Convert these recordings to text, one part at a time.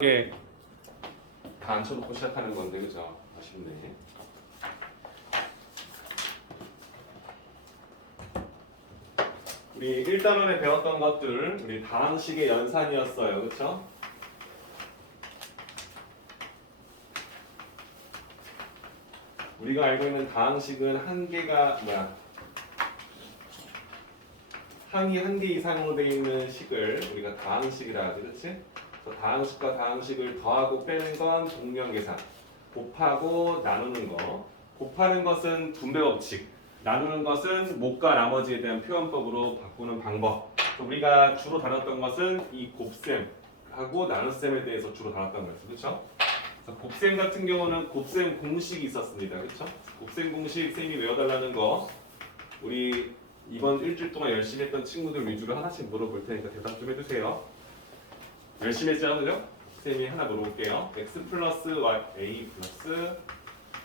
이게 다 앉혀놓고 시작하는 건데 그죠? 아쉽네. 우리 1단원에 배웠던 것들 우리 다항식의 연산이었어요. 그쵸? 우리가 알고 있는 다항식은 한 개가 항이 한 개 이상으로 되어 있는 식을 우리가 다항식이라 하지. 그치? 다항식과 다항식을 더하고 빼는 건 동명계산, 곱하고 나누는 거. 곱하는 것은 분배 법칙, 나누는 것은 못과 나머지에 대한 표현법으로 바꾸는 방법. 우리가 주로 다뤘던 것은 이 곱셈하고 나눗셈에 대해서 주로 다뤘던 거였어요. 그렇죠? 곱셈 같은 경우는 곱셈 공식이 있었습니다. 그렇죠? 곱셈 공식 쌤이 외워달라는 거 우리 이번 일주일 동안 열심히 했던 친구들 위주로 하나씩 물어볼 테니까 대답 좀 해주세요. 열심히 했죠? 그죠? 쌤이 하나 물어볼게요. x 플러스 a 플러스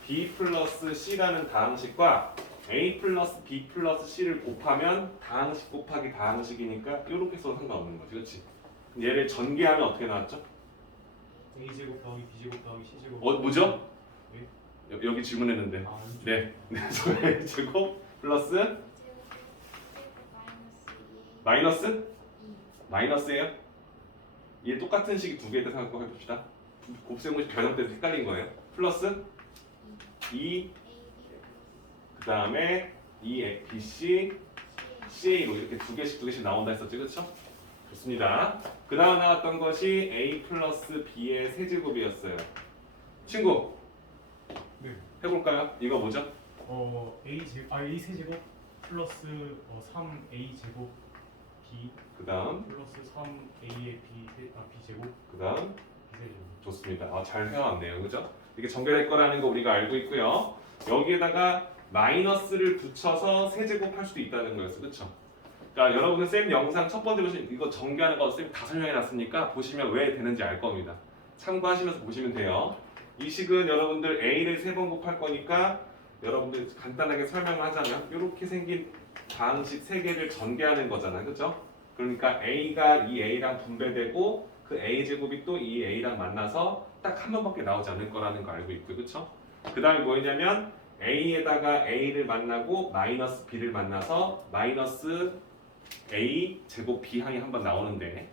b 플러스 c라는 다항식과 a 플러스 b 플러스 c를 곱하면 다항식 곱하기 다항식이니까 이렇게 써도 상관없는 거지. 그렇지? 얘를 전개하면 어떻게 나왔죠? a제곱 더하기 b제곱 더하기 c제곱 뭐죠? 네? 여기 질문했는데 네. 그래서 a제곱 플러스 마이너스? 마이너스예요? 얘 똑같은 식이 두 개에 대해서 생각해봅시다. 곱셈 공식 변형 때문에 헷갈린 거예요. 플러스 2 그 다음에 2BC CA로 이렇게 두 개씩 나온다 했었지. 그렇죠? 좋습니다. 그 다음 나왔던 것이 A 플러스 B의 세제곱이었어요. 친구 네. 해볼까요? 이거 뭐죠? a 세제곱 플러스 3a 제곱 b 그 다음 플러스 3a의 b제곱 그 다음 b세제곱. 좋습니다. 잘 해왔네요. 그죠? 이게 전개될 거라는 거 우리가 알고 있고요. 여기에다가 마이너스를 붙여서 세제곱할 수도 있다는 거였어. 그쵸? 그러니까 여러분은 쌤 영상 첫 번째 보시면 이거 전개하는 거 쌤 다 설명해 놨으니까 보시면 왜 되는지 알 겁니다. 참고하시면서 보시면 돼요. 이 식은 여러분들 A를 3번 곱할 거니까 여러분들 간단하게 설명을 하자면 이렇게 생긴 다항식 3개를 전개하는 거잖아요. 그죠? 그러니까 A가 이 A랑 분배되고 그 A제곱이 또 이 A랑 만나서 딱 한 번밖에 나오지 않을 거라는 거 알고 있고요. 그쵸? 그 다음에 뭐냐면 A에다가 A를 만나고 마이너스 B를 만나서 마이너스 A 제곱 B 항이 한 번 나오는데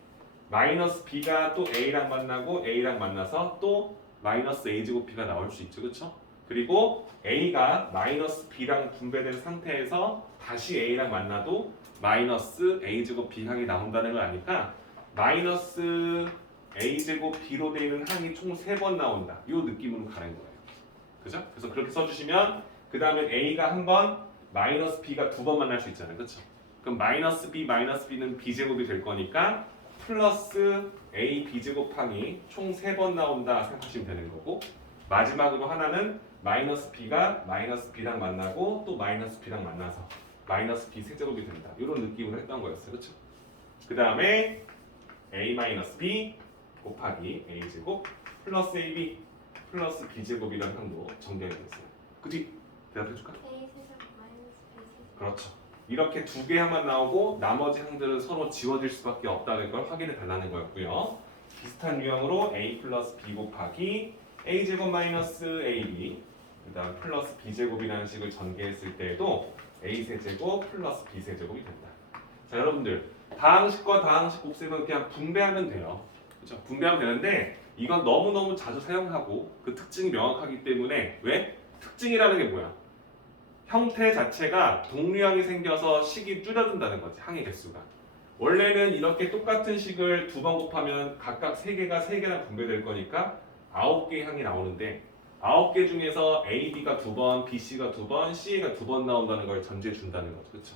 마이너스 B가 또 A랑 만나고 A랑 만나서 또 마이너스 A 제곱 B가 나올 수 있죠. 그쵸? 그리고 A가 마이너스 B랑 분배된 상태에서 다시 A랑 만나도 마이너스 A 제곱 B 항이 나온다는 걸 아니까 마이너스 A제곱 B로 되어 있는 항이 총 3번 나온다. 이 느낌으로 가는 거예요. 그죠? 그래서 그렇게 써주시면 그 다음에 A가 한 번, 마이너스 B가 2번 만날 수 있잖아요. 그쵸? 그럼 마이너스 B는 B제곱이 될 거니까 플러스 A B제곱 항이 총 3번 나온다 생각하시면 되는 거고 마지막으로 하나는 마이너스 B가 마이너스 B랑 만나고 또 마이너스 B랑 만나서 마이너스 B 세제곱이 된다. 이런 느낌으로 했던 거였어요. 그쵸? 그 다음에 A-B 곱하기 A제곱 플러스 AB 플러스 B제곱이라는 항도 전개가 됐어요. 그치? 대답해줄까? 그렇죠. 이렇게 두 개 항만 나오고 나머지 항들은 서로 지워질 수밖에 없다는 걸 확인해 달라는 거였고요. 비슷한 유형으로 A 플러스 B 곱하기 A제곱 마이너스 AB 그 다음 플러스 B제곱이라는 식을 전개했을 때에도 A세제곱 플러스 B세제곱이 된다. 자, 여러분들 다항식과 다항식 곱셈은 그냥 분배하면 돼요. 그렇죠? 분배하면 되는데 이건 너무너무 자주 사용하고 그 특징이 명확하기 때문에 왜? 특징이라는 게 뭐야? 형태 자체가 동류항이 생겨서 식이 줄어든다는 거지. 항의 개수가. 원래는 이렇게 똑같은 식을 2번 곱하면 각각 3개가 3개랑 분배될 거니까 9개의 항이 나오는데 9개 중에서 A, B가 2번, B, C가 2번, C가 2번 나온다는 걸 전제해 준다는 거죠. 그렇죠?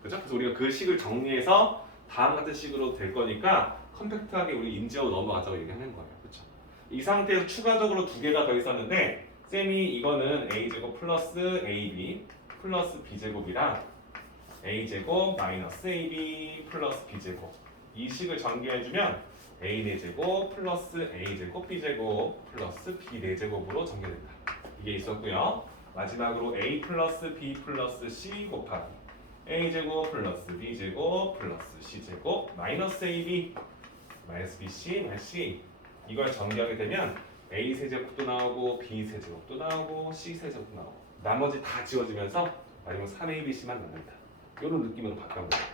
그렇죠? 그래서 우리가 그 식을 정리해서 다음 같은 식으로 될 거니까 컴팩트하게 우리 인지하고 넘어가자고 얘기하는 거예요. 그렇죠? 이 상태에서 추가적으로 2개가 더 있었는데 쌤이 이거는 A제곱 플러스 AB 플러스 B제곱이랑 A제곱 마이너스 AB 플러스 B제곱 이 식을 전개해주면 A4제곱 플러스 A제곱 B제곱 플러스 B4제곱으로 전개된다. 이게 있었고요. 마지막으로 A 플러스 B 플러스 C 곱하기 A제곱 플러스 B제곱 플러스 C제곱 마이너스 AB 마이너스 BC 마이너스 C 이걸 전개하게 되면 A 세제곱도 나오고 B 세제곱도 나오고 C 세제곱도 나오고 나머지 다 지워지면서 마지막 3ABC만 남는다. 이런 느낌으로 바뀐 거예요.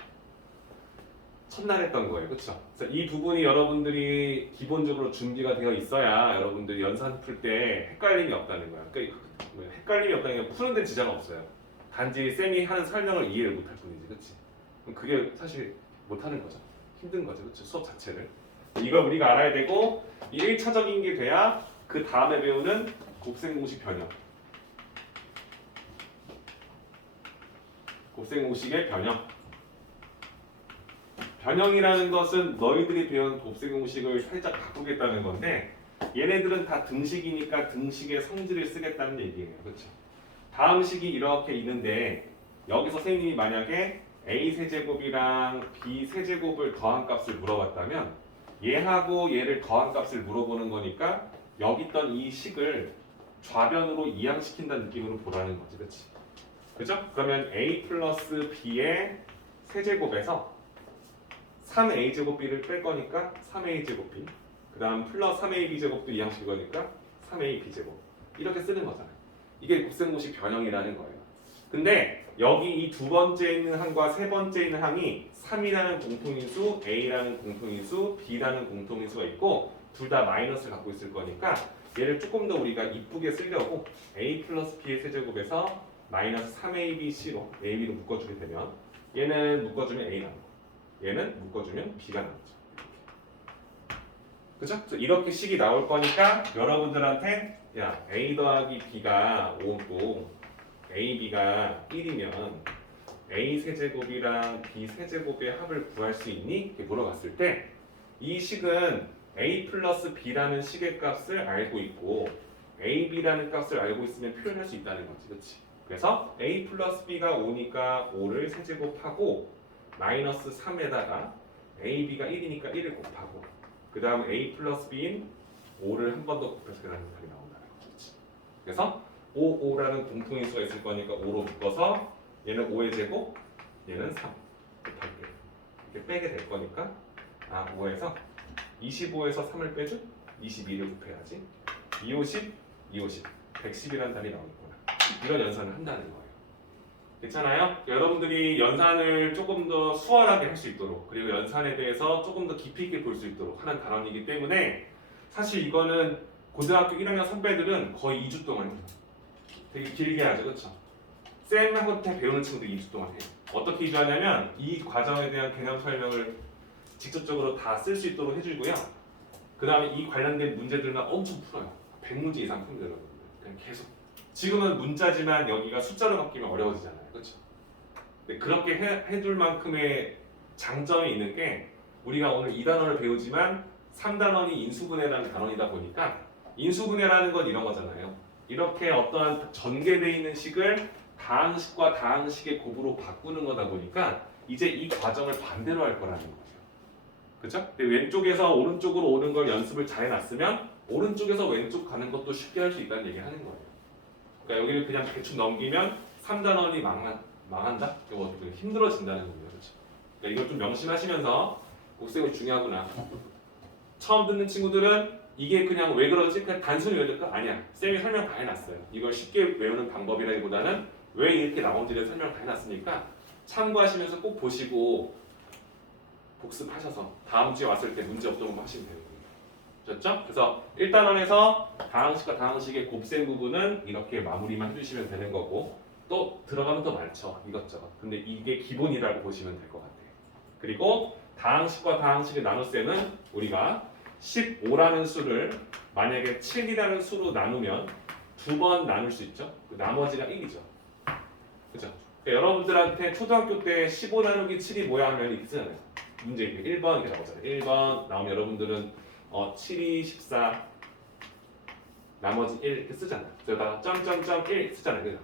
첫날 했던 거예요. 그렇죠? 그래서 이 부분이 여러분들이 기본적으로 준비가 되어 있어야 여러분들이 연산 풀 때 헷갈림이 없다는 거야. 그러니까 헷갈림이 없다는 게 푸는 데 지장 없어요. 단지 쌤이 하는 설명을 이해를 못할 뿐이지. 그렇지? 그럼 그게 사실 못하는 거죠. 힘든 거죠. 그렇죠? 수업 자체를. 이걸 우리가 알아야 되고 1차적인 게 돼야 그 다음에 배우는 곱셈 공식 변형. 곱셈 공식의 변형. 변형이라는 것은 너희들이 배운 곱셈 공식을 살짝 바꾸겠다는 건데 얘네들은 다 등식이니까 등식의 성질을 쓰겠다는 얘기예요. 그렇죠? 다음 식이 이렇게 있는데 여기서 선생님이 만약에 A 세제곱이랑 B 세제곱을 더한 값을 물어봤다면 얘하고 얘를 더한 값을 물어보는 거니까 여기 있던 이 식을 좌변으로 이항시킨다는 느낌으로 보라는 거지. 그렇지? 그죠? 그러면 A 플러스 B의 세제곱에서 3a제곱 b를 뺄 거니까 3a제곱 b 그 다음 플러스 3ab제곱도 이항식 거니까 3ab제곱 이렇게 쓰는 거잖아요. 이게 곱셈공식 변형이라는 거예요. 근데 여기 이 두 번째 있는 항과 세 번째 있는 항이 3이라는 공통인수, a라는 공통인수, b라는 공통인수가 있고 둘 다 마이너스를 갖고 있을 거니까 얘를 조금 더 우리가 이쁘게 쓰려고 a 플러스 b의 세제곱에서 마이너스 3abc로 ab로 묶어주게 되면 얘는 묶어주면 a 나오고 얘는 묶어주면 b가 나오죠. 그죠? 그래서 이렇게 식이 나올 거니까 여러분들한테 야 a 더하기 b가 5고 a, b가 1이면 a 세제곱이랑 b 세제곱의 합을 구할 수 있니? 이렇게 물어봤을 때 이 식은 a 플러스 b라는 식의 값을 알고 있고 a, b라는 값을 알고 있으면 표현할 수 있다는 거지. 그렇지? 그래서 a 플러스 b가 5니까 5를 세제곱하고 마이너스 3에다가 a, b가 1이니까 1을 곱하고 그 다음 a 플러스 b인 5를 한 번 더 곱해서 계산하는 답이 나온다는 거지. 그래서 5, 5라는 공통인수가 있을 거니까 5로 묶어서 얘는 5의 제곱, 얘는 3 곱할게. 이렇게 빼게 될 거니까 5에서 25에서 3을 빼준 22를 곱해야지 250, 250, 110이라는 답이 나오겠구나. 이런 연산을 한다는 거예요. 괜찮아요? 여러분들이 연산을 조금 더 수월하게 할 수 있도록 그리고 연산에 대해서 조금 더 깊이 있게 볼 수 있도록 하는 단원이기 때문에 사실 이거는 고등학교 1학년 선배들은 거의 2주 동안 해요. 되게 길게 하죠. 그렇죠? 쌤하고 배우는 친구들 2주 동안 해요. 어떻게 2주 하냐면 이 과정에 대한 개념 설명을 직접적으로 다 쓸 수 있도록 해주고요. 그 다음에 이 관련된 문제들만 엄청 풀어요. 100문제 이상 풉니다. 여러분들. 그냥 계속 지금은 문자지만 여기가 숫자로 바뀌면 어려워지잖아요. 그렇죠? 근데 그렇게 해줄 만큼의 장점이 있는 게 우리가 오늘 2단원을 배우지만 3단원이 인수분해라는 단원이다 보니까 인수분해라는 건 이런 거잖아요. 이렇게 어떠한 전개되어 있는 식을 다항식과 다항식의 곱으로 바꾸는 거다 보니까 이제 이 과정을 반대로 할 거라는 거예요. 그렇죠? 근데 왼쪽에서 오른쪽으로 오는 걸 연습을 잘 해놨으면 오른쪽에서 왼쪽 가는 것도 쉽게 할 수 있다는 얘기를 하는 거예요. 그러니까 여기를 그냥 대충 넘기면 3단원이 망한다? 이거 힘들어진다는 거예요. 그렇죠? 그러니까 이걸 좀 명심하시면서 곱셈이 중요하구나. 처음 듣는 친구들은 이게 그냥 왜 그러지? 그냥 단순히 외울까? 아니야. 쌤이 설명 다 해놨어요. 이걸 쉽게 외우는 방법이라기보다는 왜 이렇게 나온지를 설명 다 해놨으니까 참고하시면서 꼭 보시고 복습하셔서 다음 주에 왔을 때 문제 없던 거 하시면 돼요. 됐죠? 그래서 1단원에서 다항식과 다항식의 곱셈 부분은 이렇게 마무리만 해주시면 되는 거고 또 들어가면 더 많죠. 이것저것. 근데 이게 기본이라고 보시면 될 것 같아요. 그리고 다항식과 다항식의 나눗셈은 우리가 15라는 수를 만약에 7이라는 수로 나누면 2번 나눌 수 있죠. 나머지가 1이죠. 그죠? 그러니까 여러분들한테 초등학교 때 15 나누기 7이 뭐야 하면 이렇게 쓰잖아요. 문제 이렇게 1번 이렇게 나오잖아요. 1번 나오면 여러분들은 7이 14 나머지 1 이렇게 쓰잖아요. 그래서 점점점 1 쓰잖아요. 그죠?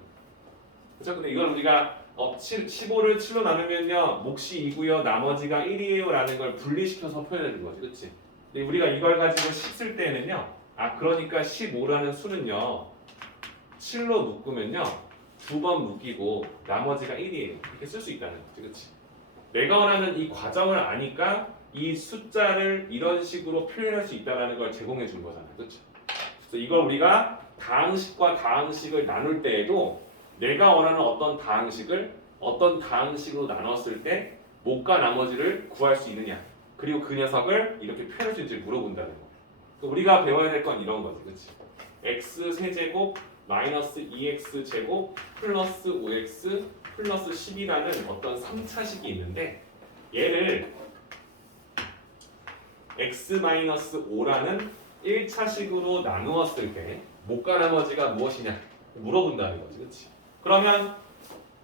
그죠? 근데 이걸 우리가 15를 7로 나누면요 몫이 2고요 나머지가 1이에요 라는 걸 분리시켜서 표현하는 거지. 그치? 근데 우리가 이걸 가지고 10 쓸 때는요 그러니까 15라는 수는요 7로 묶으면요 2번 묶이고 나머지가 1이에요 이렇게 쓸 수 있다는 거지. 그치? 내가 원하는 이 과정을 아니까 이 숫자를 이런 식으로 표현할 수 있다는 걸 제공해 준 거잖아요. 그렇죠? 그래서 이걸 우리가 다항식과 다항식을 나눌 때에도 내가 원하는 어떤 다항식으로 나눴을 때 못과 나머지를 구할 수 있느냐, 그리고 그 녀석을 이렇게 표현할 수 있는지 물어본다는 거예요. 우리가 배워야 될 건 이런 거지, 그렇지? x 세제곱 마이너스 2x 제곱 플러스 5x 플러스 10이라는 어떤 3차식이 있는데 얘를 x-5라는 1차식으로 나누었을 때 못과 나머지가 무엇이냐 물어본다는 거지, 그렇지? 그러면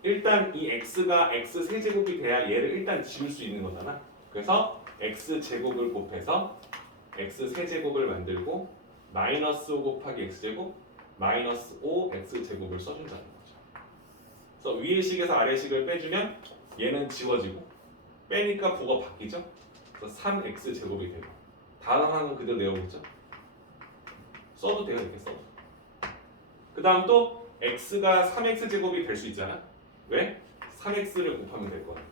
일단 이 x가 x 세제곱이 돼야 얘를 일단 지울 수 있는 거잖아. 그래서 x 제곱을 곱해서 x 세제곱을 만들고 마이너스 5 곱하기 x 제곱 마이너스 5 x 제곱을 써준다는 거죠. 그래서 위의 식에서 아래 식을 빼주면 얘는 지워지고 빼니까 부가 바뀌죠. 그래서 3x 제곱이 되고 다음 항은 그대로 내어보죠. 써도 돼요, 이렇게 써도. 그 다음 또 x가 3x 제곱이 될 수 있잖아. 왜? 3x를 곱하면 될 거니까.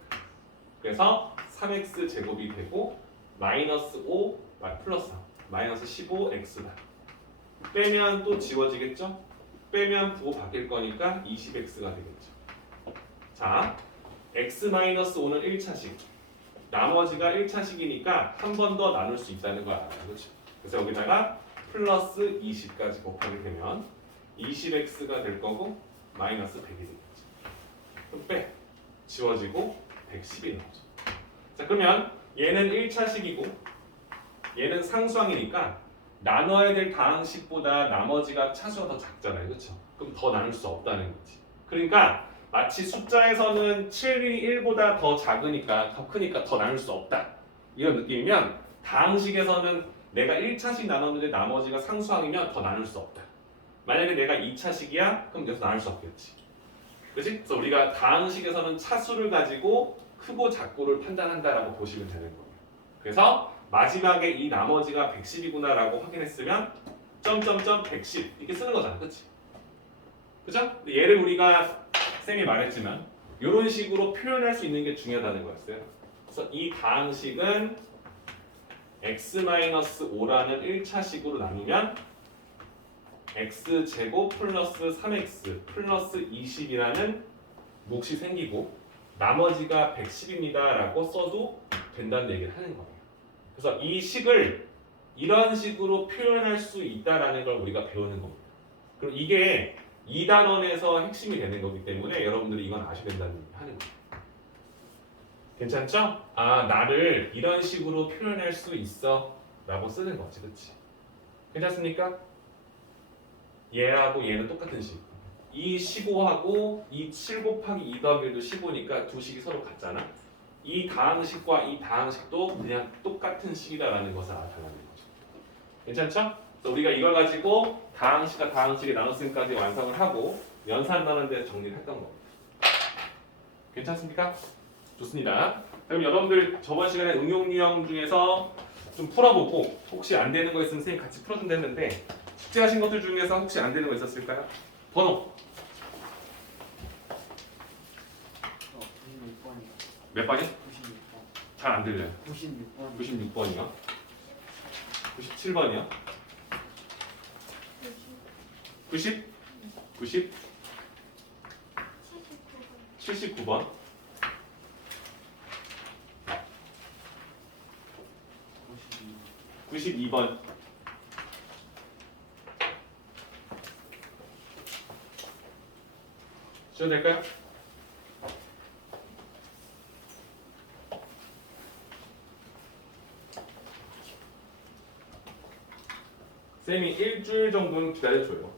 그래서 3x 제곱이 되고 마이너스 5 플러스 3 마이너스 15x다. 빼면 또 지워지겠죠? 빼면 부호 바뀔 거니까 20x가 되겠죠. 자, x-5는 1차식. 나머지가 1차식이니까 한 번 더 나눌 수 있다는 거 알아요. 그렇죠? 그래서 여기다가 플러스 20까지 곱하게 되면 20x가 될 거고 마이너스 100이 되겠죠. 그럼 빼. 지워지고 110이 나오죠. 자, 그러면 얘는 1차식이고 얘는 상수항이니까 나눠야 될 다항식보다 나머지가 차수가 더 작잖아요. 그렇죠? 그럼 더 나눌 수 없다는 거지. 그러니까 마치 숫자에서는 7이 1보다 더 작으니까 더 크니까 더 나눌 수 없다. 이런 느낌이면 다항식에서는 내가 1차식 나눴는데 나머지가 상수항이면 더 나눌 수 없다. 만약에 내가 2차식이야? 그럼 여기서 나눌 수 없겠지. 그렇지? 그래서 우리가 다항식에서는 차수를 가지고 크고 작고를 판단한다라고 보시면 되는 거예요. 그래서 마지막에 이 나머지가 110이구나라고 확인했으면 점점점 110 이렇게 쓰는 거잖아, 그렇지? 그죠? 얘를 우리가 쌤이 말했지만 이런 식으로 표현할 수 있는 게 중요하다는 거였어요. 그래서 이 다항식은 x-5라는 1차식으로 나누면 x 제곱 플러스 3x 플러스 20이라는 몫이 생기고 나머지가 110입니다라고 써도 된다는 얘기를 하는 거예요. 그래서 이 식을 이런 식으로 표현할 수 있다라는 걸 우리가 배우는 겁니다. 그럼 이게 2단원에서 핵심이 되는 거기 때문에 여러분들이 이건 아셔야 된다는 얘기를 하는 거예요. 괜찮죠? 아, 나를 이런 식으로 표현할 수 있어 라고 쓰는 거지, 그치? 괜찮습니까? 얘하고 얘는 똑같은 식. 이 15하고 이 7 곱하기 2 더하기 1도 15니까 두 식이 서로 같잖아. 이 다항식과 이 다항식도 그냥 똑같은 식이다라는 것을 알아달라는 거죠. 괜찮죠? 그래서 우리가 이걸 가지고 다항식과 다항식의 나눗셈까지 완성을 하고 연산하는 데 정리를 했던 겁니다. 괜찮습니까? 좋습니다. 그럼 여러분들 저번 시간에 응용 유형 중에서 좀 풀어보고 혹시 안 되는 거 있으면 선생님 같이 풀어준다 했는데 숙제하신 것들 중에서 혹시 안 되는 거 있었을까요? 번호 96번이요. 몇 번이요? 96번. 잘 안 들려요. 96번. 96번이요. 97번이요. 90? 90? 79번. 92번. 쉬어도 될까요? 쌤이 일주일 정도는 기다려줘요.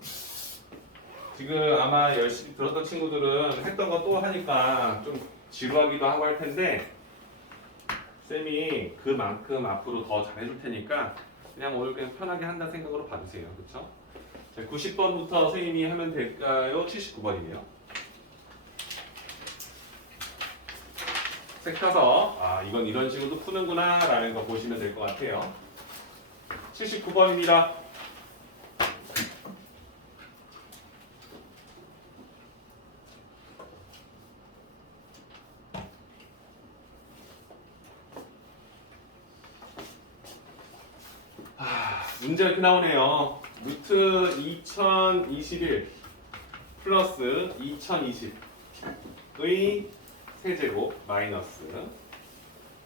지금 아마 열심히 들었던 친구들은 했던 거 또 하니까 좀 지루하기도 하고 할 텐데 쌤이 그만큼 앞으로 더 잘해줄 테니까 그냥 오늘 그냥 편하게 한다 생각으로 봐주세요. 그쵸? 90번부터 선생님이 하면 될까요? 79번이네요. 색 타서 아 이건 이런 식으로도 푸는구나 라는 거 보시면 될 것 같아요. 79번입니다. 문제가 이렇게 나오네요. 루트 2021 플러스 2020의 세제곱 마이너스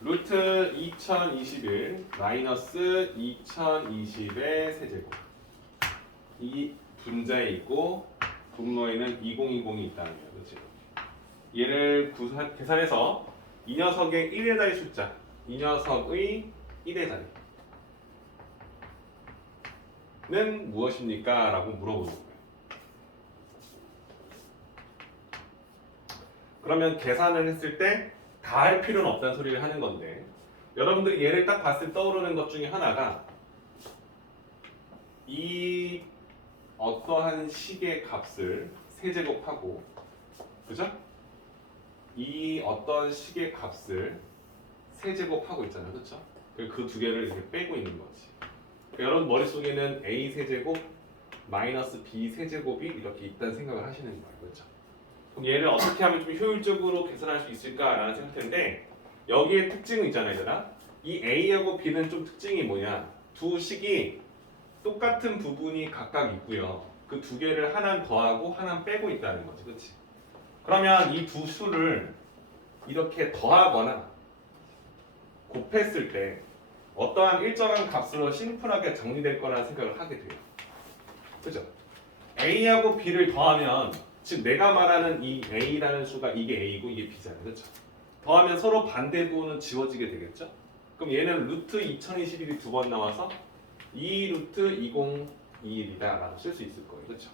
루트 2021 마이너스 2020의 세제곱. 이 분자에 있고 분모에는 2020이 있다는 거예요. 그렇지? 얘를 계산해서 이 녀석의 1의 자리 숫자, 이 녀석의 1의 자리는 무엇입니까? 라고 물어보는 거예요. 그러면 계산을 했을 때 다 할 필요는 없다는 소리를 하는 건데, 여러분들이 얘를 딱 봤을 때 떠오르는 것 중에 하나가 이 어떠한 식의 값을 세제곱하고, 그죠? 이 어떤 식의 값을 세제곱하고 있잖아요, 그렇죠? 그 두 개를 이렇게 빼고 있는 거지. 그러니까 여러분 머릿속에는 a 세제곱 마이너스 b 세제곱이 이렇게 있다는 생각을 하시는 거예요, 그렇죠? 그럼 얘를 어떻게 하면 좀 효율적으로 계산할 수 있을까라는 생각인데, 여기에 특징은 있잖아요, 얘들아. 이 a하고 b는 좀 특징이 뭐냐? 두 식이 똑같은 부분이 각각 있고요. 그 두 개를 하나 더하고 하나 빼고 있다는 거지, 그렇지? 그러면 이 두 수를 이렇게 더하거나 곱했을 때 어떠한 일정한 값으로 심플하게 정리될 거라는 생각을 하게 돼요. 그죠? a하고 b를 더하면, 즉 내가 말하는 이 a라는 수가 이게 a고 이게 b잖아요, 그렇죠? 더하면 서로 반대 부분은 지워지게 되겠죠? 그럼 얘는 루트 2021이 두 번 나와서 2 루트 2021이다라고 쓸 수 있을 거예요, 그렇죠?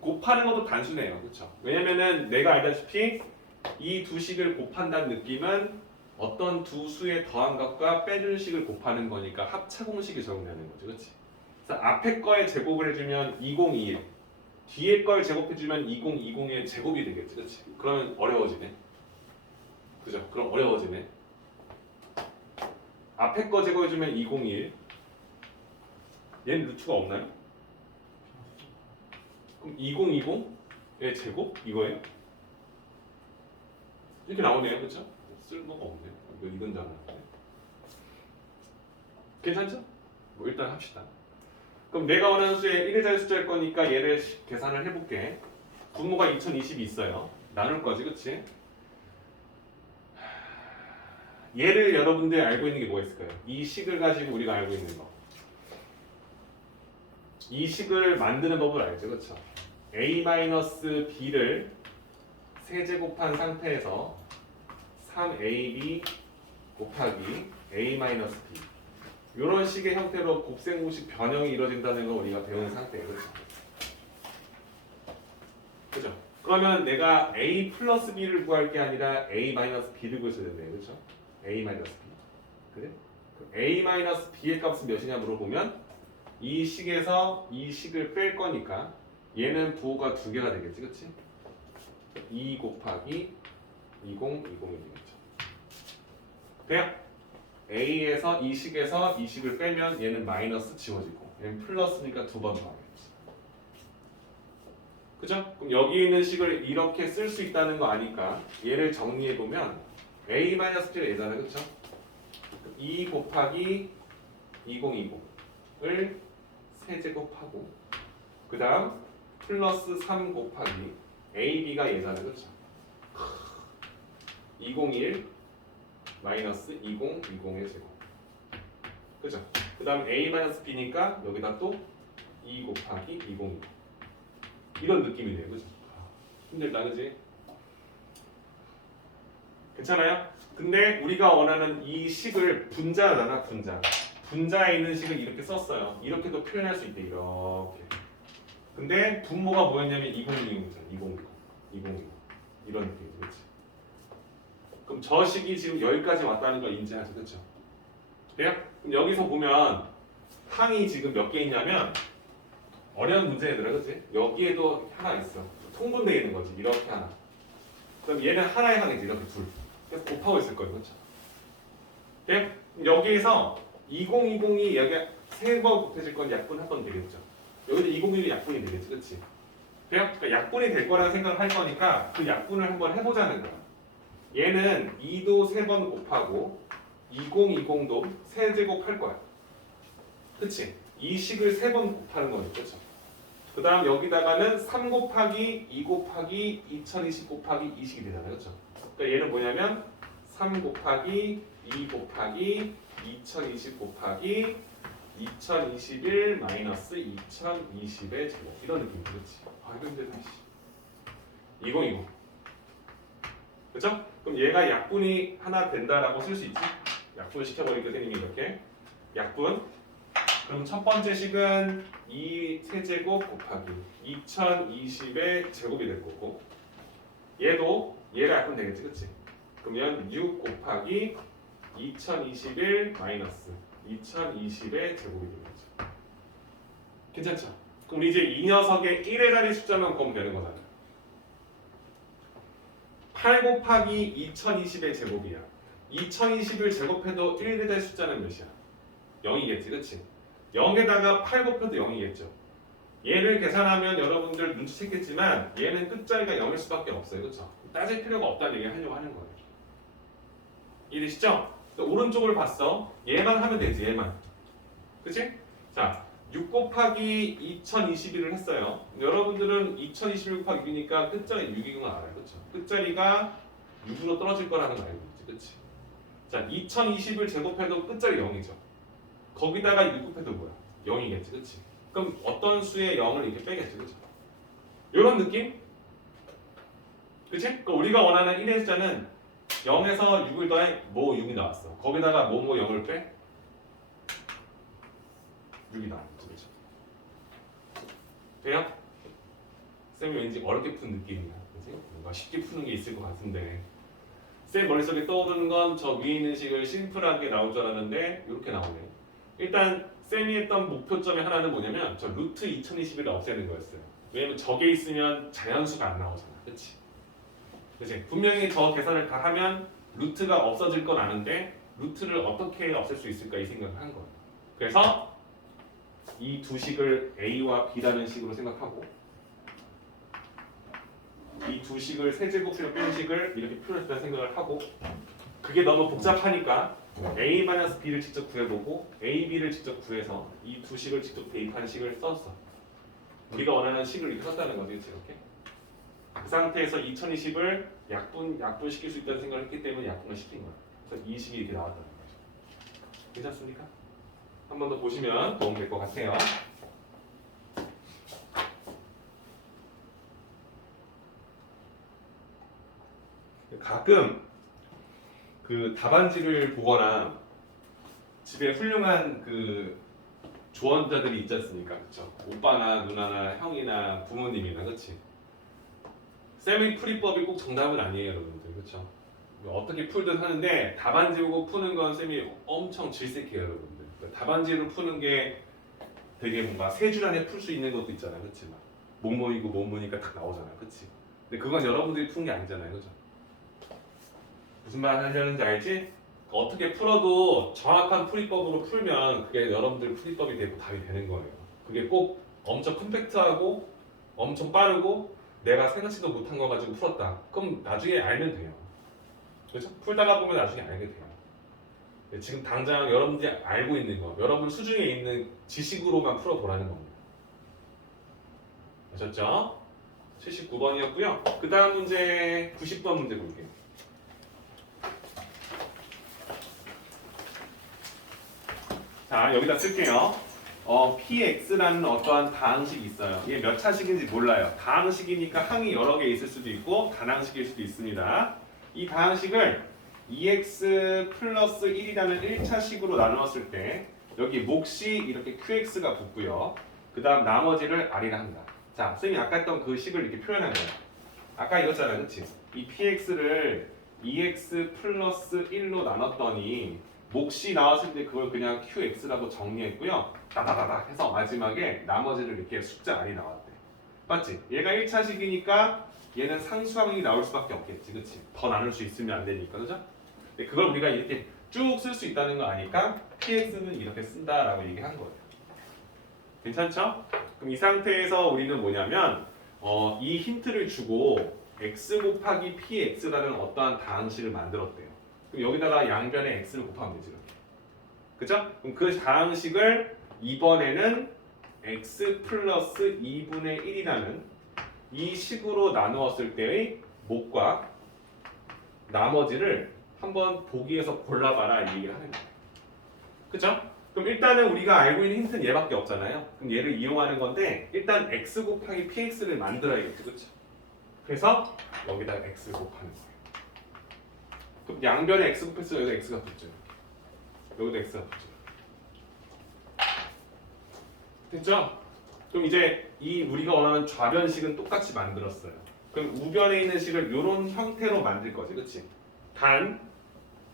곱하는 것도 단순해요, 그렇죠? 왜냐면은 내가 알다시피 이 두 식을 곱한다는 느낌은 어떤 두 수의 더한 값과 빼준 식을 곱하는 거니까 합차 공식이 적용되는 거죠, 그렇지? 그래서 앞에 거에 제곱을 해주면 2021, 뒤에 걸 제곱해주면 2020의 제곱이 되겠지, 그렇지? 그러면 어려워지네, 그죠? 그럼 어려워지네. 앞에 거 제곱해주면 201. 얘는 루트가 없나요? 그럼 2020의 제곱? 이거예요? 이렇게 나오네요, 그렇죠? 쓸모가 없네요. 이거 이건 잘하는데. 괜찮죠? 뭐 일단 합시다. 그럼 내가 원하는 수의 1의 자리 숫자일 거니까 얘를 계산을 해볼게. 분모가 2020이 있어요. 나눌 거지, 그치? 얘를 여러분들이 알고 있는 게 뭐가 있을까요? 이 식을 가지고 우리가 알고 있는 거. 이 식을 만드는 법을 알죠, 그렇죠? a-b를 세제곱한 상태에서 3ab 곱하기 a-b 이런 식의 형태로 곱셈공식 변형이 이루어진다는 걸 우리가 배운 상태예요, 그렇죠? 그죠? 그러면 내가 a 플러스 b를 구할 게 아니라 a 마이너스 b를 구해야 된대요, 그렇죠? a 마이너스 b. 그래? a 마이너스 b의 값은 몇이냐 물어보면 이 식에서 이 식을 뺄 거니까 얘는 부호가 두 개가 되겠지, 그렇지? 2 곱하기 20, 20이 되겠죠. 돼요? a에서 이 식에서 이 식을 빼면 얘는 마이너스 지워지고 얘는 플러스니까 두 번 더하겠지. 그죠? 그럼 여기 있는 식을 이렇게 쓸 수 있다는 거 아니까 얘를 정리해 보면 a-b가 얘잖아요, 그렇죠? 2 곱하기 2020을 세제곱하고 그 다음 플러스 3 곱하기 ab가 얘잖아요, 그렇죠? 201 마이너스 2020의 제곱, 그죠? 그 다음 a 마이너스 b니까 여기다 또 2 곱하기 2020 이런 느낌이네요, 그죠? 힘들다, 그지? 괜찮아요? 근데 우리가 원하는 이 식을 분자잖아, 분자에 있는 식을 이렇게 썼어요. 이렇게도 표현할 수 있대, 이렇게. 근데 분모가 뭐였냐면 2020이잖아, 2020 이런 느낌이지, 그렇지? 그럼 저 식이 지금 여기까지 왔다는 걸 인지하죠, 그렇죠? 돼요? 그럼 여기서 보면 항이 지금 몇 개 있냐면 어려운 문제들아, 그렇지? 여기에도 하나 있어. 통분되어 있는 거지, 이렇게 하나. 그럼 얘는 하나의 항이지, 이렇게 둘. 그래서 곱하고 있을 거예요, 그렇죠? 돼요? 여기에서 2020이 여기 세 번 곱해질 건 약분 한 번 되겠죠. 여기도 2021이 약분이 되겠지, 그렇지? 돼요? 그러니까 약분이 될 거라는 생각을 할 거니까 그 약분을 한번 해보자는 거야. 얘는 2도 3번 곱하고 2020도 세제곱 할 거야. 그치? 이 식을 3번 곱하는 거니까 그렇죠? 그 다음 여기다가는 3 곱하기 2 곱하기 2020 곱하기 이 식이 되잖아요. 그렇죠? 그러니까 얘는 뭐냐면 3 곱하기 2 곱하기 2020 곱하기 2021 마이너스 2020의 제곱 이런 느낌. 그렇지? 아 이거 힘들다. 2020 그렇죠? 그럼 얘가 약분이 하나 된다라고 쓸 수 있지? 약분 시켜버리니까 선생님이 이렇게 약분. 그럼 첫 번째 식은 2 세제곱 곱하기 2020의 제곱이 될 거고 얘도 얘가 약분 되겠지, 그렇지? 그러면 6 곱하기 2021 마이너스 2020의 제곱이 되겠죠. 괜찮죠? 그럼 이제 이 녀석의 1의 자리 숫자만 보면 되는 거잖아. 8 곱하기 2020의 제곱이야. 2020을 제곱해도 1의 자리 숫자는 몇이야? 0이겠지, 그렇지? 0에다가 8 곱해도 0이겠죠. 얘를 계산하면 여러분들 눈치챘겠지만 얘는 끝자리가 0일 수밖에 없어요, 그렇죠? 따질 필요가 없다는 얘기를 하려고 하는 거예요. 이해되시죠? 오른쪽을 봤어. 얘만 하면 되지, 얘만. 그치? 자, 6 곱하기 2021을 했어요. 여러분들은 2021 곱하기 6이니까 끝자리 6이긴 건 알아요, 그렇죠? 끝자리가 6으로 떨어질 거라는 거 알고 있지, 그렇지? 자, 2020을 제곱해도 끝자리 0이죠. 거기다가 6 곱해도 뭐야? 0이겠지, 그렇지? 그럼 어떤 수의 0을 이렇게 빼겠지, 그렇죠? 이런 느낌? 그치? 그러니까 우리가 원하는 1의 숫자는 0에서 6을 더해 뭐 6이 나왔어. 거기다가 뭐 0을 빼? 6이 나왔지, 그렇죠? 돼요? 쌤이 왠지 어렵게 푼 느낌이야, 그치? 뭔가 쉽게 푸는 게 있을 것 같은데 쌤 머릿속에 떠오르는 건 저 위에 있는 식을 심플하게 나올 줄 알았는데 이렇게 나오네. 일단 쌤이 했던 목표점의 하나는 뭐냐면 저 루트 2021을 없애는 거였어요. 왜냐면 저게 있으면 자연수가 안 나오잖아, 그렇지? 그치? 분명히 저 계산을 다 하면 루트가 없어질 건 아는데 루트를 어떻게 없앨 수 있을까 이 생각을 한 거예요. 그래서 이 두 식을 A와 B라는 식으로 생각하고 이 두 식을 세제곱수로 뺀 식을 이렇게 표현했다는 생각을 하고 그게 너무 복잡하니까 A-B를 직접 구해보고 A, B를 직접 구해서 이 두 식을 직접 대입한 식을 썼어. 우리가 원하는 식을 이렇게 썼다는 거지, 이렇게. 그 상태에서 2020을 약분시킬 수 있다는 생각을 했기 때문에 약분을 시킨 거야. 그래서 이 식이 이렇게 나왔다는 거죠. 괜찮습니까? 한 번 더 보시면 도움될 것 같아요. 가끔 그 답안지를 보거나 집에 훌륭한 그 조언자들이 있지 않습니까? 그쵸? 오빠나 누나나 형이나 부모님이나 그렇지? 쌤의 풀이법이 꼭 정답은 아니에요, 여러분들. 그렇죠? 어떻게 풀든 하는데 답안지 보고 푸는 건 쌤이 엄청 질색해요, 여러분들. 그러니까 답안지로 푸는 게 되게 뭔가 세 줄 안에 풀 수 있는 것도 있잖아요, 그렇지? 못 모이고 못 모니까 딱 나오잖아요, 그렇지? 근데 그건 여러분들이 푸는 게 아니잖아요, 그렇죠? 무슨 말 하려는지 알지? 어떻게 풀어도 정확한 풀이법으로 풀면 그게 여러분들 풀이법이 되고 답이 되는 거예요. 그게 꼭 엄청 컴팩트하고 엄청 빠르고 내가 생각지도 못한 거 가지고 풀었다. 그럼 나중에 알면 돼요. 그렇죠? 풀다가 보면 나중에 알게 돼요. 지금 당장 여러분들이 알고 있는 거, 여러분 수중에 있는 지식으로만 풀어보라는 겁니다. 아셨죠? 79번이었고요. 그 다음 문제 90번 문제 볼게요. 자, 여기다 쓸게요. px라는 어떠한 다항식이 있어요. 이게 몇 차식인지 몰라요. 다항식이니까 항이 여러 개 있을 수도 있고 단항식일 수도 있습니다. 이 다항식을 2x 플러스 1이라는 1차식으로 나누었을 때 여기 몫이 이렇게 qx가 붙고요. 그 다음 나머지를 r이라 합니다. 자, 쌤이 아까 했던 그 식을 이렇게 표현한 거예요. 아까 이거잖아, 그치? 이 px를 2x 플러스 1로 나눴더니 몫이 나왔을 때 그걸 그냥 qx라고 정리했고요. 다다다다 해서 마지막에 나머지를 이렇게 숫자 r이 나왔대. 맞지? 얘가 1차식이니까 얘는 상수항이 나올 수밖에 없겠지, 그치? 더 나눌 수 있으면 안 되니까, 그죠? 근데 그걸 우리가 이렇게 쭉 쓸 수 있다는 거 아니까 px는 이렇게 쓴다라고 얘기한 거예요. 괜찮죠? 그럼 이 상태에서 우리는 뭐냐면 이 힌트를 주고 x 곱하기 px라는 어떠한 다항식을 만들었대요. 그럼 여기다가 양변에 x를 곱하면 되지, 이렇게. 그죠? 그럼 그 다항식을 이번에는 x 플러스 2분의 1이라는 이 식으로 나누었을 때의 목과 나머지를 한번 보기에서 골라봐라 이 얘기를 하는 거예요. 그쵸? 그럼 일단은 우리가 알고 있는 힌트는 얘밖에 없잖아요. 그럼 얘를 이용하는 건데 일단 x 곱하기 px를 만들어야겠죠. 그쵸? 그래서 여기다가 x 곱하는 거예요. 그럼 양변에 x 곱했을 때 여기다 x가 붙죠. 여기다 x가 붙죠. 됐죠? 그럼 이제 이 우리가 원하는 좌변식은 똑같이 만들었어요. 그럼 우변에 있는 식을 이런 형태로 만들 거지, 그렇지? 단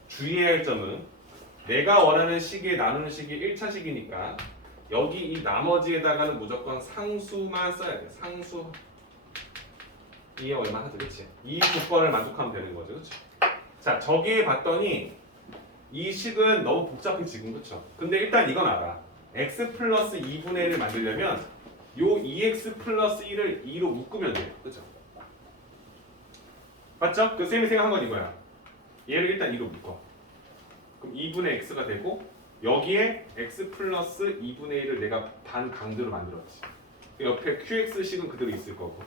주의해야 할 점은 내가 원하는 식에 나누는 식이 1차식이니까 여기 이 나머지에다가는 무조건 상수만 써야 돼. 상수 이게 얼마 하죠, 그렇지? 이 조건을 만족하면 되는 거죠, 그렇죠? 자, 저기에 봤더니 이 식은 너무 복잡해 지금, 그렇죠? 근데 일단 이건 알아. x 플러스 2분의 1을 만들려면 요 2x 플러스 1을 2로 묶으면 돼요. 그죠? 맞죠? 그 쌤이 생각한 건 이거야. 얘를 일단 2로 묶어. 그럼 2분의 x가 되고 여기에 x 플러스 2분의 1을 내가 반 강제로 만들었지. 옆에 qx식은 그대로 있을 거고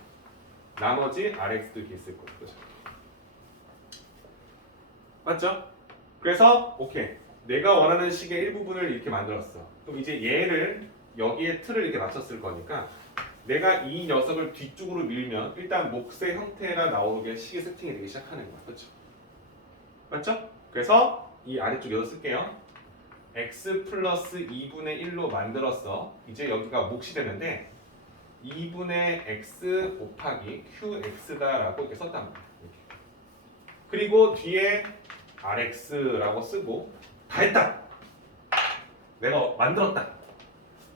나머지 rx도 이렇게 있을 거고. 그죠? 맞죠? 그래서 오케이. 내가 원하는 식의 일부분을 이렇게 만들었어. 그럼 이제 얘를 여기에 틀을 이렇게 맞췄을 거니까 내가 이 녀석을 뒤쪽으로 밀면 일단 몫의 형태가 나오게 식의 세팅이 되기 시작하는 거야. 그렇죠? 맞죠? 그래서 이 아래쪽 여기다 쓸게요. x 플러스 2분의 1로 만들었어. 이제 여기가 몫이 되는데 2분의 x 곱하기 qx다라고 이렇게 썼단 말이야. 이렇게. 그리고 뒤에 rx라고 쓰고 다 했다. 내가 만들었다.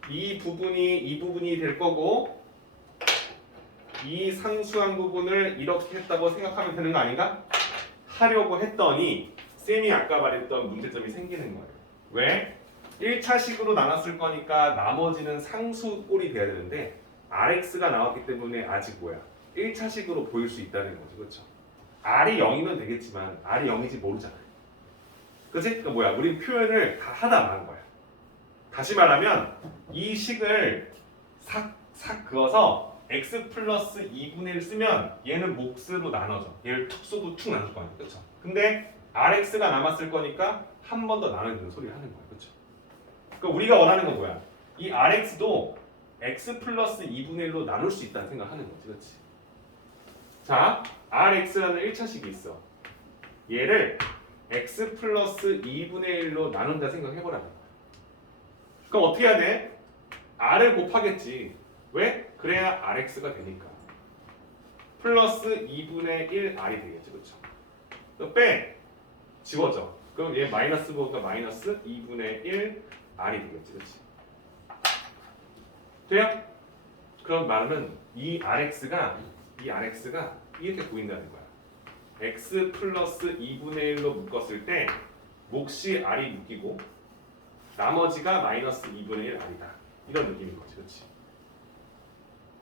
이 부분이 될 거고 이 상수한 부분을 이렇게 했다고 생각하면 되는 거 아닌가? 하려고 했더니 쌤이 아까 말했던 문제점이 생기는 거예요. 왜? 1차식으로 나눴을 거니까 나머지는 상수꼴이 돼야 되는데 rx가 나왔기 때문에 아직 뭐야? 1차식으로 보일 수 있다는 거죠. 그렇죠? r이 0이면 되겠지만 r이 0인지 모르잖아요. 그치? 그러니까 뭐야? 우린 표현을 다 하다 말한 거야. 다시 말하면 이 식을 싹 그어서 x 플러스 2분의 1 쓰면 얘는 몫으로 나눠져. 얘를 툭 쏘고 툭 나눌 거 아니야. 그렇죠? 근데 rx가 남았을 거니까 한 번 더 나눠주는 소리를 하는 거야. 그렇죠? 그러니까 우리가 원하는 건 뭐야? 이 rx도 x 플러스 2분의 1로 나눌 수 있다는 생각하는 거지. 그렇지? 자, rx라는 1차식이 있어. 얘를 x 플러스 2분의 1로 나눈다 생각해보라는 거야. 그럼 어떻게 해야 돼? r을 곱하겠지. 왜? 그래야 rx가 되니까. 플러스 2분의 1 r이 되겠지. 그렇죠? 또 빼. 지워져. 그럼 얘 마이너스 보니까 마이너스 2분의 1 r이 되겠지. 그렇지? 돼요? 그럼 말은 이 rx가 이렇게 보인다는 거야. x 플러스 2분의 1로 묶었을 때 몫이 r이 묶이고 나머지가 마이너스 2분의 1 r이다. 이런 느낌인 거지. 그렇지?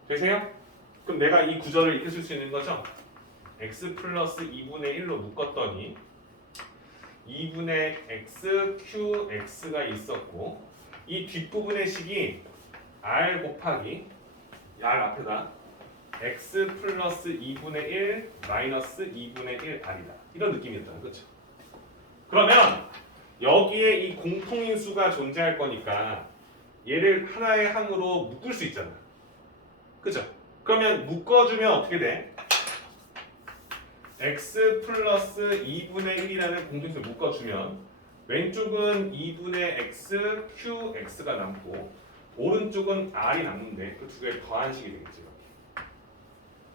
되세요? 그럼 내가 이 구절을 이렇게 쓸 수 있는 거죠? x 플러스 2분의 1로 묶었더니 2분의 x qx가 있었고 이 뒷부분의 식이 r 곱하기 r 앞에다 x 플러스 2분의 1 마이너스 2분의 1 r이다. 이런 느낌이었잖아. 그렇죠? 그러면 여기에 이 공통인수가 존재할 거니까 얘를 하나의 항으로 묶을 수 있잖아. 그죠? 그러면 묶어주면 어떻게 돼? x 플러스 2분의 1이라는 공통인수 묶어주면 왼쪽은 2분의 x qx가 남고 오른쪽은 r이 남는데 그 두 개를 더한 식이 되겠지. 이렇게.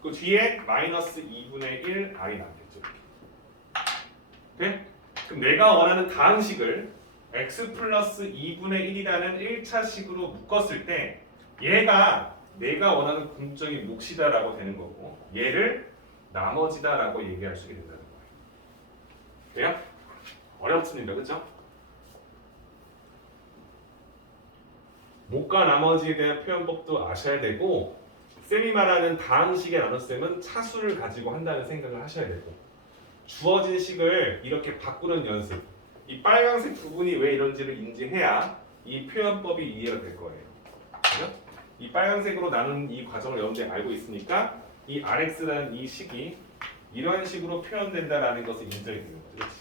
그 뒤에 마이너스 2분의 1 r이 남겠죠. 이렇게. 그럼 내가 원하는 다음 식을 x 플러스 2분의 1이라는 1차식으로 묶었을 때 얘가 내가 원하는 공적인 몫이다라고 되는 거고 얘를 나머지다라고 얘기할 수 있게 된다는 거예요. 돼요? 어렵습니다. 그렇죠? 몫과 나머지에 대한 표현법도 아셔야 되고 쌤이 말하는 다음 식의 나눗셈은 차수를 가지고 한다는 생각을 하셔야 되고 주어진 식을 이렇게 바꾸는 연습 이 빨간색 부분이 왜 이런지를 인지해야 이 표현법이 이해가 될 거예요. 그죠? 이 빨간색으로 나눈 이 과정을 여러분들이 알고 있으니까 이 Rx라는 이 식이 이런 식으로 표현된다라는 것을 인정이 되는 거죠. 그렇지?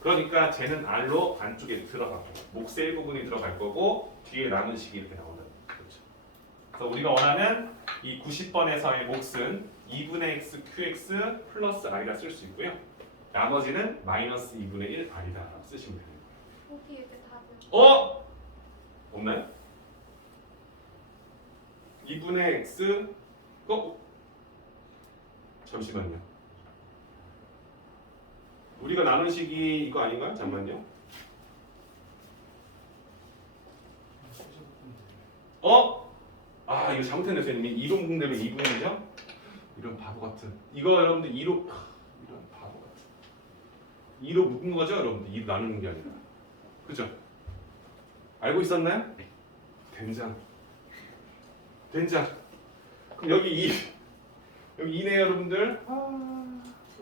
그러니까 쟤는 R로 안쪽에 들어가고 몫의 일부분이 들어갈 거고 뒤에 남은 식이 이렇게 나온다는 거죠. 그렇죠? 그래서 우리가 원하는 이 90번에서의 몫은 2분의 x qx 플러스 r이라 쓸 수 있고요. 나머지는 마이너스 2분의 1 r이다 라고 쓰시면 돼요. 거기 이렇게 답은 어? 없나요? 2분의 x 잠시만요. 우리가 나눈 식이 이거 아닌가요? 잠깐만요. 아 이거 잘못했네 선생님이. 2로 묶으면 2분의 1이죠? 이런 바보 같은. 이거 여러분들 2로 이런 바보 같은. 2로 묶은 거죠 여러분들. 2로 나누는 게 아니라. 그죠? 알고 있었나요? 네. 된장. 그럼 여기 2네요 여러분들.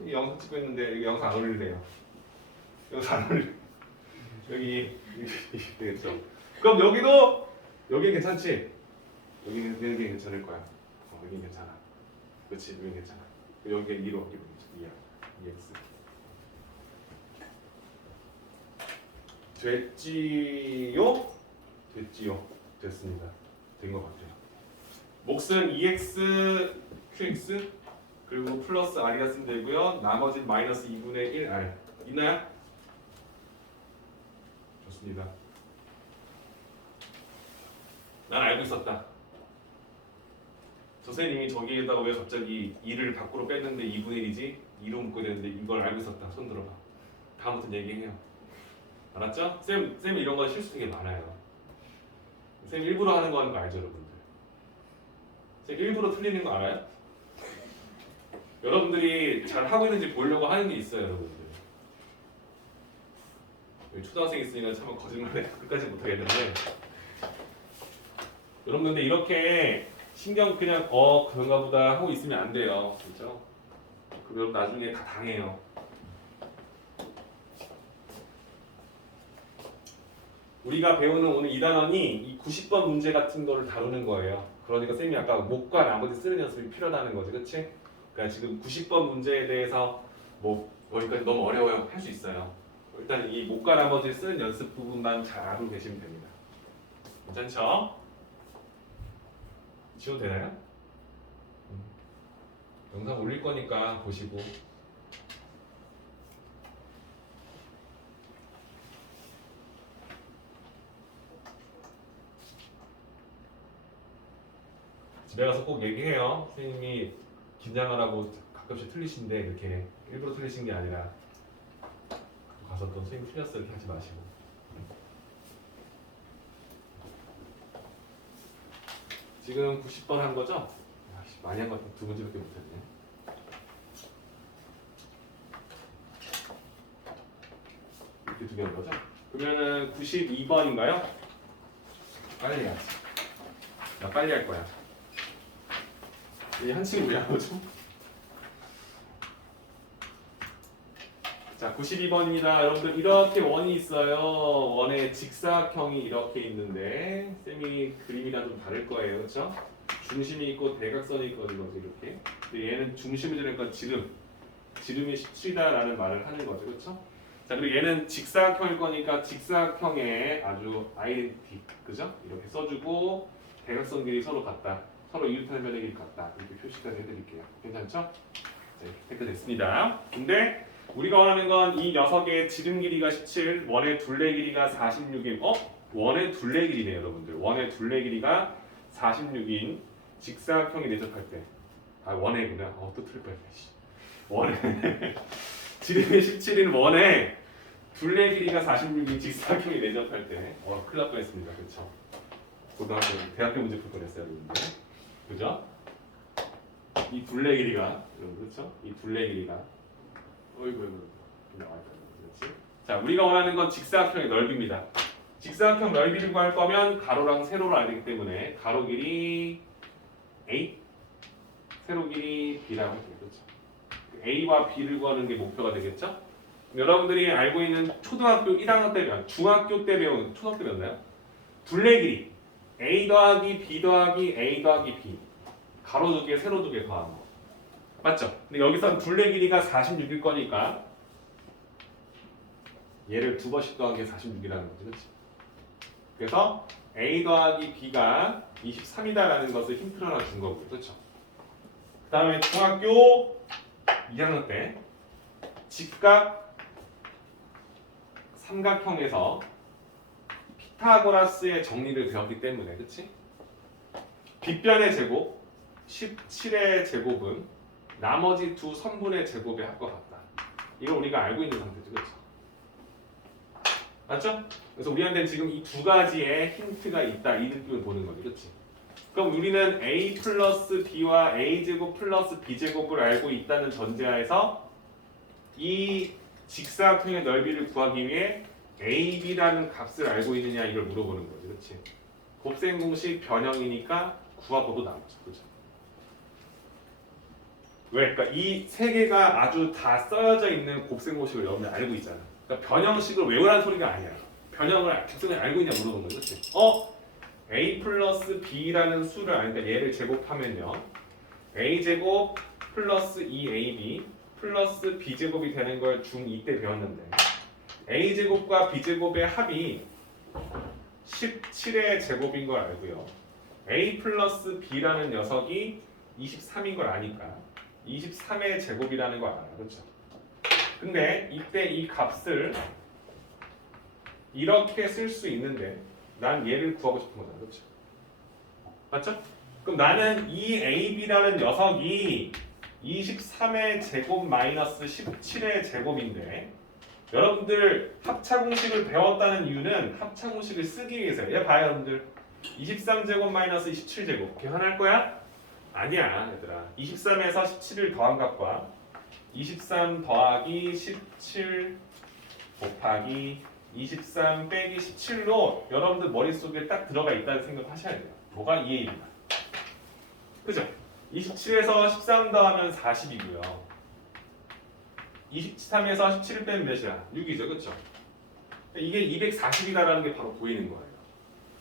이 영상 찍고 있는데 여기 영상 안 올릴래요. 영상 안 올릴. 여기 되겠죠. 그럼 여기 괜찮지? 여기 괜찮을 거야. 여기 괜찮아. 그렇지, 여기 괜찮아. 여기가 2로 바뀌면 되죠. 2x. 됐지요? 됐습니다. 된 것 같아요. 몫은 2x, qx 그리고 플러스 r이라 쓰면 되고요. 나머지는 마이너스 2분의 1r. 있나요? 좋습니다. 난 알고 있었다. 선생님이 저기에다가 왜 갑자기 2를 밖으로 뺐는데 2분의 1이지? 2로 묶어야 되는데 이걸 알고 있었다. 손 들어봐. 다음부터는 얘기해요. 알았죠? 쌤 이런 거 실수 되게 많아요. 쌤 일부러 하는 거 알죠 여러분들? 쌤 일부러 틀리는 거 알아요? 여러분들이 잘 하고 있는지 보려고 하는 게 있어요 여러분들. 여기 초등학생 있으니까 참 거짓말해 끝까지 못하겠는데 여러분 근데 이렇게 신경 그냥 그런가 보다 하고 있으면 안 돼요. 그렇죠? 그럼 여러분 나중에 다 당해요. 우리가 배우는 오늘 이 단원이 이 90번 문제 같은 거를 다루는 거예요. 그러니까 쌤이 아까 목과 나머지 쓰는 연습이 필요하다는 거지, 그렇지? 그러니까 지금 90번 문제에 대해서 뭐 여기까지 너무 어려워요. 할 수 있어요. 일단 이 목과 나머지 쓰는 연습 부분만 잘 알고 계시면 됩니다. 괜찮죠? 지워도 되나요? 영상 올릴 거니까 보시고. 집에 가서 꼭 얘기해요. 선생님이 긴장하라고 가끔씩 틀리신데 이렇게 일부러 틀리신 게 아니라 가서 또 선생님 틀렸어 이렇게 하지 마시고. 지금 90번 한 거죠? 많이 한 것 같아. 2문제밖에 못했네. 이렇게 2개 한 거죠? 그러면은 92번인가요? 빨리 해야지. 나 빨리 할 거야. 이 한 친구야, 뭐죠? 자, 92번입니다. 여러분들 이렇게 원이 있어요. 원의 직사각형이 이렇게 있는데 쌤이 그림이랑 좀 다를 거예요, 그렇죠? 중심이 있고 대각선이 있거든요, 이렇게. 근데 얘는 중심을 지르니까 지름이 17이다라는 말을 하는 거죠, 그렇죠? 자, 그리고 얘는 직사각형일 거니까 직사각형의 아주 아이덴티, 그죠? 이렇게 써주고 대각선 길이 서로 같다. 서로 이웃하는 면의 길이 같다. 이렇게 표시까지 해드릴게요. 괜찮죠? 네, 테크 됐습니다. 근데 우리가 원하는 건 이 녀석의 지름 길이가 17, 원의 둘레 길이가 46인 원의 둘레 길이네요, 여러분들. 원의 둘레 길이가 46인 직사각형이 내접할 때 원의구나. 또 틀릴 뻔했네. 원의 지름이 17인 원의 둘레 길이가 46인 직사각형이 내접할 때 큰일 날 뻔했습니다. 그렇죠? 고등학교, 대학교 문제 풀 뻔했어요, 여러분들. 그죠? 이 둘레 길이가 여러분 그렇죠? 이 둘레 길이가 어이구 그렇지? 자, 우리가 원하는 건 직사각형의 넓이입니다. 직사각형 넓이를 구할 거면 가로랑 세로를 알기 되기 때문에 가로 길이 A, 세로 길이 B라고 해요. 그렇죠? A와 B를 구하는 게 목표가 되겠죠? 여러분들이 알고 있는 초등학교 1학년 때면 중학교 때 배운 초등학교 때 배웠나요? 둘레 길이 a 더하기 b 더하기 a 더하기 b 가로 두 개, 세로 두 개 더하는 거 맞죠? 근데 여기서 둘레 길이가 46일 거니까 얘를 두 번씩 더하기 46이라는 거지, 그렇지? 그래서 a 더하기 b가 23이다라는 것을 힌트를 하나 준 거고요, 그렇죠? 그 다음에 중학교 2학년 때 직각 삼각형에서 피타고라스의 정리를 배웠기 때문에, 그렇지? 빗변의 제곱 17의 제곱은 나머지 두 선분의 제곱의 합과 같다. 이걸 우리가 알고 있는 상태죠, 그렇죠? 맞죠? 그래서 우리한테 지금 이 두 가지의 힌트가 있다 이 느낌을 보는 거지, 그렇지? 그럼 우리는 a 플러스 b와 a 제곱 플러스 b 제곱을 알고 있다는 전제하에서 이 직사각형의 넓이를 구하기 위해 a, b라는 값을 알고 있느냐 이걸 물어보는 거지, 그렇지? 곱셈 공식 변형이니까 구하고도 나오죠, 그렇죠? 왜? 그러니까 이 세 개가 아주 다 써여져 있는 곱셈 공식을 여러분들 알고 있잖아. 그러니까 변형식을 외우라는 소리가 아니야. 변형을 곱셈을 알고 있냐 물어보는 거지, 그렇지? a 플러스 b라는 수를 아니까 얘를 제곱하면요, a 제곱 플러스 2ab 플러스 b 제곱이 되는 걸 중2 때 배웠는데 a 제곱과 b 제곱의 합이 17의 제곱인 걸 알고요. a 플러스 b라는 녀석이 23인 걸 아니까 23의 제곱이라는 걸 알아요, 그렇죠? 근데 이때 이 값을 이렇게 쓸 수 있는데 난 얘를 구하고 싶은 거잖아, 그렇죠? 맞죠? 그럼 나는 이 ab라는 녀석이 23의 제곱 마이너스 17의 제곱인데 여러분들 합차공식을 배웠다는 이유는 합차공식을 쓰기 위해서예요. 얘 봐요, 여러분들. 23제곱 마이너스 27제곱 계산할 거야? 아니야, 얘들아. 23에서 17을 더한 값과 23 더하기 17 곱하기 23 빼기 17로 여러분들 머릿속에 딱 들어가 있다는 생각하셔야 돼요. 뭐가 2A입니다. 그죠? 27에서 13 더하면 40이고요. 23에서 17을 빼면 몇이야? 6이죠, 그렇죠? 이게 240이다라는 게 바로 보이는 거예요.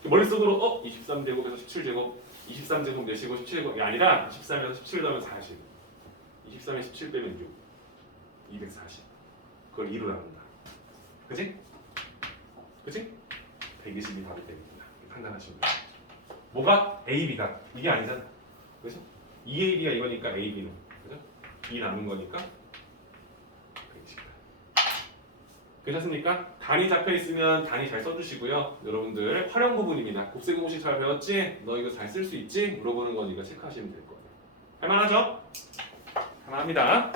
머릿속으로 23제곱에서 17제곱 23제곱 몇이고 17제곱이 아니라 23에서 17 더하면 40 23에 17 빼면 6 240 그걸 2로 나눈다. 그치? 그치? 120이 답이 됩니다. 판단하시면 돼요. 뭐가? AB다. 이게 아니잖아. 그죠? 2AB가 이거니까 AB는. 그죠? 2 남은 거니까 120다. 괜찮습니까? 단위 잡혀 있으면 단위 잘 써주시고요. 여러분들 활용 부분입니다. 곱셈 공식 잘 배웠지? 너 이거 잘 쓸 수 있지? 물어보는 건 이거 체크하시면 될 거예요. 할만하죠? 할만합니다.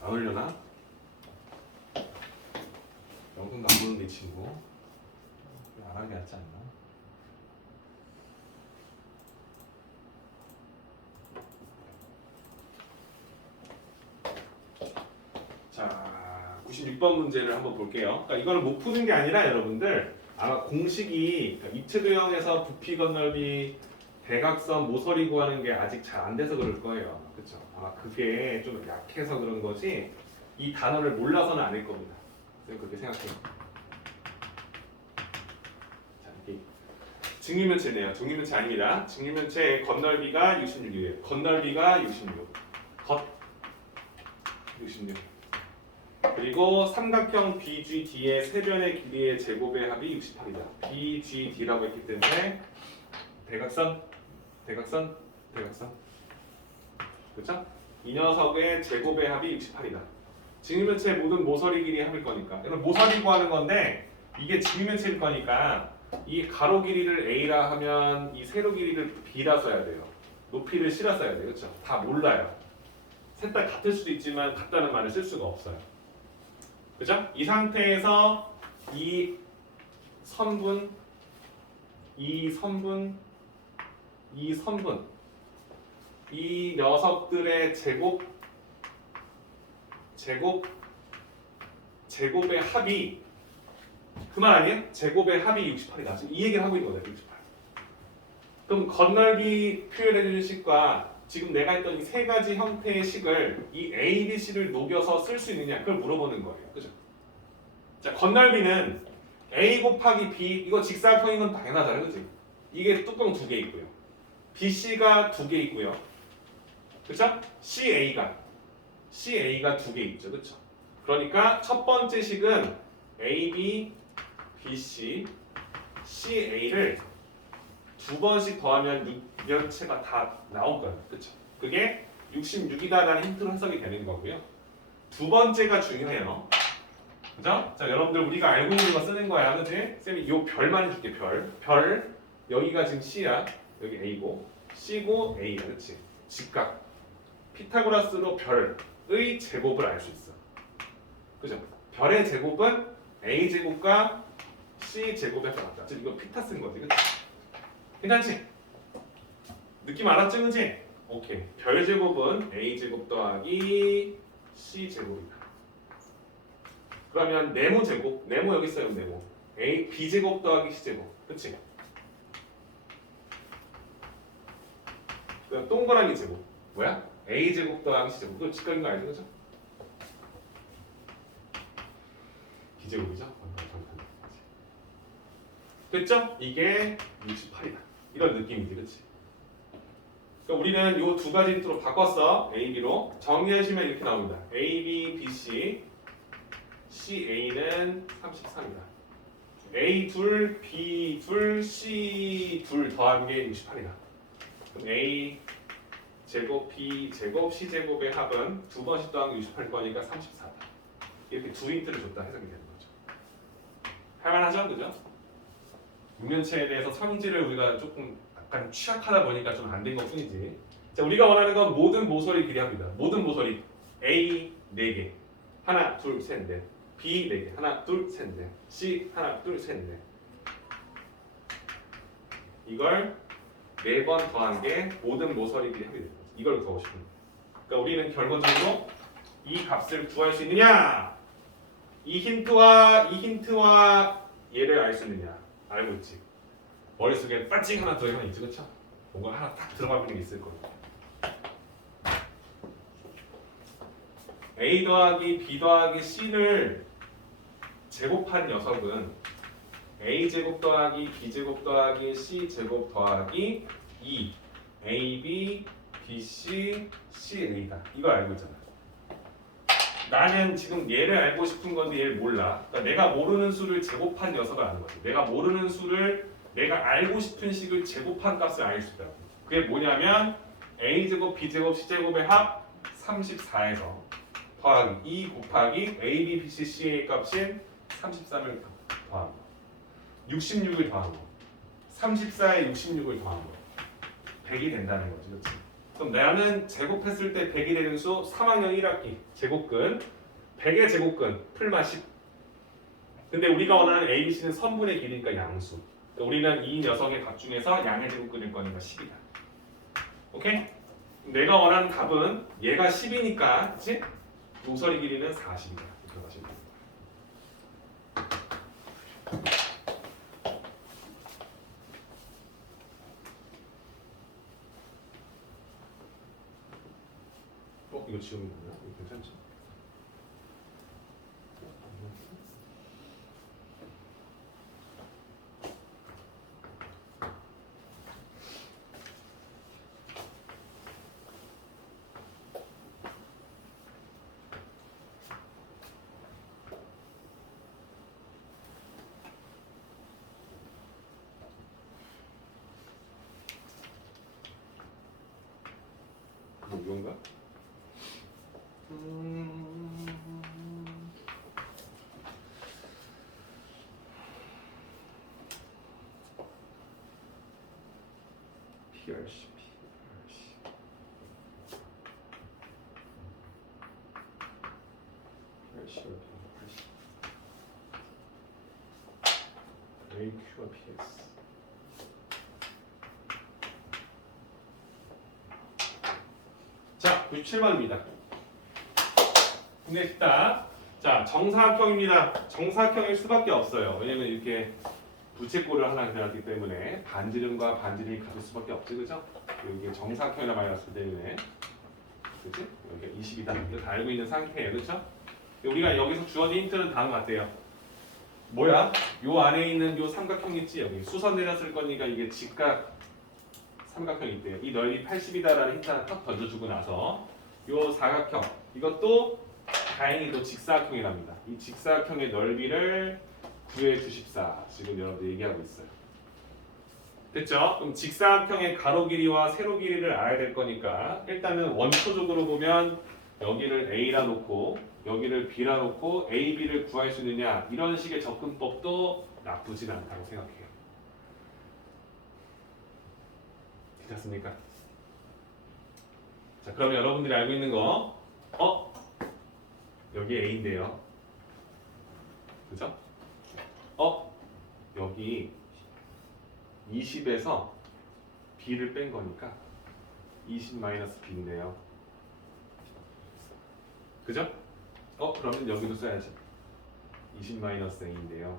안 올려나? 영상도 안 보는데 이 친구 안 하게 하지 않나? 자, 96번 문제를 한번 볼게요. 그러니까 이거는 못 푸는 게 아니라 여러분들 아마 공식이 그러니까 입체도형에서 부피 건널비 대각선 모서리 구하는 게 아직 잘 안 돼서 그럴 거예요. 그렇죠? 아마 그게 좀 약해서 그런 거지 이 단어를 몰라서는 아닐 겁니다. 선생님 그렇게 생각해요. 자, 이게 직립면체네요. 중립면체 아닙니다. 직립면체 건널비가 66이에요. 건널비가 66. 겉 66. 그리고 삼각형 BGD의 세변의 길이의 제곱의 합이 68이다. BGD라고 했기 때문에 대각선, 대각선, 대각선. 그렇죠? 이 녀석의 제곱의 합이 68이다. 직립면체의 모든 모서리 길이의 합일 거니까. 이건 모서리 구하는 건데 이게 직립면체일 거니까 이 가로 길이를 A라 하면 이 세로 길이를 B라 써야 돼요. 높이를 C라 써야 돼요. 그렇죠? 다 몰라요. 셋 다 같을 수도 있지만 같다는 말을 쓸 수가 없어요. 그죠? 이 상태에서 이 선분, 이 선분, 이 선분, 이 녀석들의 제곱의 합이 그 말 아니에요? 제곱의 합이 68이다. 지금 이 얘기를 하고 있는 거다. 68. 그럼 건널비 표현해 주는 식과 지금 내가 했던 이 세 가지 형태의 식을 이 A, B, C를 녹여서 쓸 수 있느냐 그걸 물어보는 거예요. 그죠? 자, 건널비는 A 곱하기 B 이거 직사각형인 건 당연하잖아요. 그지? 이게 뚜껑 두 개 있고요. BC가 두 개 있고요. 그쵸? CA가 두 개 있죠. 그쵸? 그러니까 첫 번째 식은 AB, BC, CA를 두 번씩 더하면 6면체가 다 나올 거예요. 그쵸? 그게 66이다라는 힌트로 해석이 되는 거고요. 두 번째가 중요해요. 그죠? 자, 여러분들 우리가 알고 있는 거 쓰는 거야. 그치? 쌤이 요 별만 해줄게. 별. 여기가 지금 C야. 여기 A고 C고 A야. 그치? 직각. 피타고라스로 별의 제곱을 알 수 있어. 그죠? 별의 제곱은 A 제곱과 C 제곱에서 나왔다. 즉 이거 피타 쓴 거지. 그치? 괜찮지? 느낌 알았지? 그치? 오케이. 별 제곱은 A 제곱 더하기 C 제곱이다. 그러면 네모 제곱, 네모 여기 있어요. 네모. A B 제곱 더하기 C 제곱. 그치? 그럼 동그라미 제곱. 뭐야? A 제곱 더하기 C 제곱. 그거 직각인 거 알죠? 그죠? B 제곱이죠? 됐죠? 이게 68이다. 이런 느낌이지, 그치? 그러니까 우리는 이 두 가지 힌트로 바꿨어. A, B로. 정리하시면 이렇게 나옵니다. A, B, B, C. CA는 33이다. A 둘, B 둘, C 둘 더한 게 68이다. 그럼 A 제곱, B 제곱, C 제곱의 합은 두 번씩 더한 게 68일 거니까 34다. 이렇게 두 힌트를 줬다 해석이 되는 거죠. 할만하죠, 그죠? 육면체에 대해서 성질을 우리가 조금 약간 취약하다 보니까 좀 안 된 것 뿐이지. 자, 우리가 원하는 건 모든 모서리 길이합니다. 모든 모서리 A 4개, 하나, 둘, 셋, 넷. B 4개, 하나, 둘, 셋, 넷. C 하나, 둘, 셋, 넷. 이걸 4번 더한 게 모든 모서리 길이 합이 되는 거지. 이걸 구하고 싶은 거야. 그러니까 우리는 결과적으로 이 값을 구할 수 있느냐? 이 힌트와 얘를 알 수 있느냐? 알고 있지. 머릿속에 빠찡 하나 더 있지, 그렇죠? 뭔가 하나 딱 들어가 있는 게 있을 거예요. A 더하기 B 더하기 C를 제곱한 녀석은 A 제곱 더하기 B 제곱 더하기 C 제곱 더하기 2 AB, BC, CA다. 이걸 알고 있잖아. 나는 지금 얘를 알고 싶은 건데 얘를 몰라. 그러니까 내가 모르는 수를 제곱한 녀석을 아는 거지. 내가 모르는 수를 내가 알고 싶은 식을 제곱한 값을 알 수 있다고. 그게 뭐냐면 A 제곱, B 제곱, C 제곱의 합 34에서 더하기 2 곱하기 A, B, B, C, C의 값인 33을 더한 거. 66을 더한 거. 34에 66을 더한 거. 100이 된다는 거지. 그렇지? 그럼 나는 제곱했을 때 100이 되는 수 3학년 1학기 제곱근 100의 제곱근 풀마 10. 근데 우리가 원하는 A, B, C는 선분의 길이니까 양수. 그러니까 우리는 이 녀석의 값 중에서 양의 제곱근일 거니까 10이다. 오케이? 내가 원하는 답은 얘가 10이니까 그치? 모서리 길이는 40이다. 이렇게 가시면 됩니다. 이거 지우면 되나? 이거 괜찮지? 이건가? PRC. AQ와 PS. 자, 97번입니다. 근데 쉽다. 자, 정사각형입니다. 정사각형일 수밖에 없어요. 왜냐면 이렇게 부채꼴을 하나 그려놨기 때문에 반지름과 반지름이 같을 수밖에 없지, 그죠? 여기 정사각형이라 말했을 때문에 그치? 여기가 20이다. 이거 다 알고 있는 상태예요. 그렇죠? 우리가 여기서 주어진 힌트는 다음 같아요. 뭐야? 요 안에 있는 요 삼각형 있지? 여기 수선 내렸을 거니까 이게 직각 삼각형이 있대요. 이 넓이 80이다라는 힌트 하나 딱 던져주고 나서 요 사각형 이것도 다행히도 직사각형이랍니다. 이 직사각형의 넓이를 구해 주십사. 지금 여러분들 얘기하고 있어요. 됐죠? 그럼 직사각형의 가로 길이와 세로 길이를 알아야 될 거니까 일단은 원초적으로 보면 여기를 A라 놓고 여기를 B라 놓고 A, B를 구할 수 있느냐 이런 식의 접근법도 나쁘진 않다고 생각해요. 괜찮습니까? 자, 그러면 여러분들이 알고 있는 거 여기 A인데요. 그죠? 여기 20에서 B를 뺀 거니까 20-B인데요. 그죠? 그러면 여기도 써야지. 20-A인데요.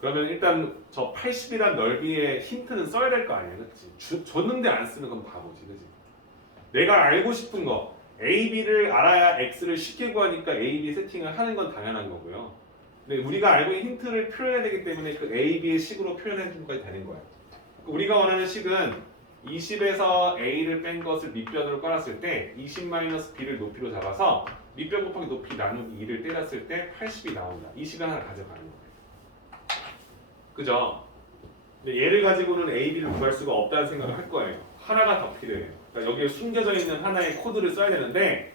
그러면 일단 저 80이란 넓이의 힌트는 써야 될 거 아니야, 그렇지? 줬는데 안 쓰는 건 바보지, 그렇지? 내가 알고 싶은 거 A, B를 알아야 X를 쉽게 구하니까 A, B 세팅을 하는 건 당연한 거고요. 근데 우리가 알고 있는 힌트를 표현해야 되기 때문에 그 A, B의 식으로 표현해 주는 것까지 되는 거예요. 우리가 원하는 식은 20에서 A를 뺀 것을 밑변으로 깔았을 때 20-B를 높이로 잡아서 밑변 곱하기 높이 나누기 2를 때렸을 때 80이 나온다. 이 식을 하나 가져가는 거예요. 그죠? 근데 얘를 가지고는 A, B를 구할 수가 없다는 생각을 할 거예요. 하나가 더 필요해요. 그러니까 여기에 숨겨져 있는 하나의 코드를 써야 되는데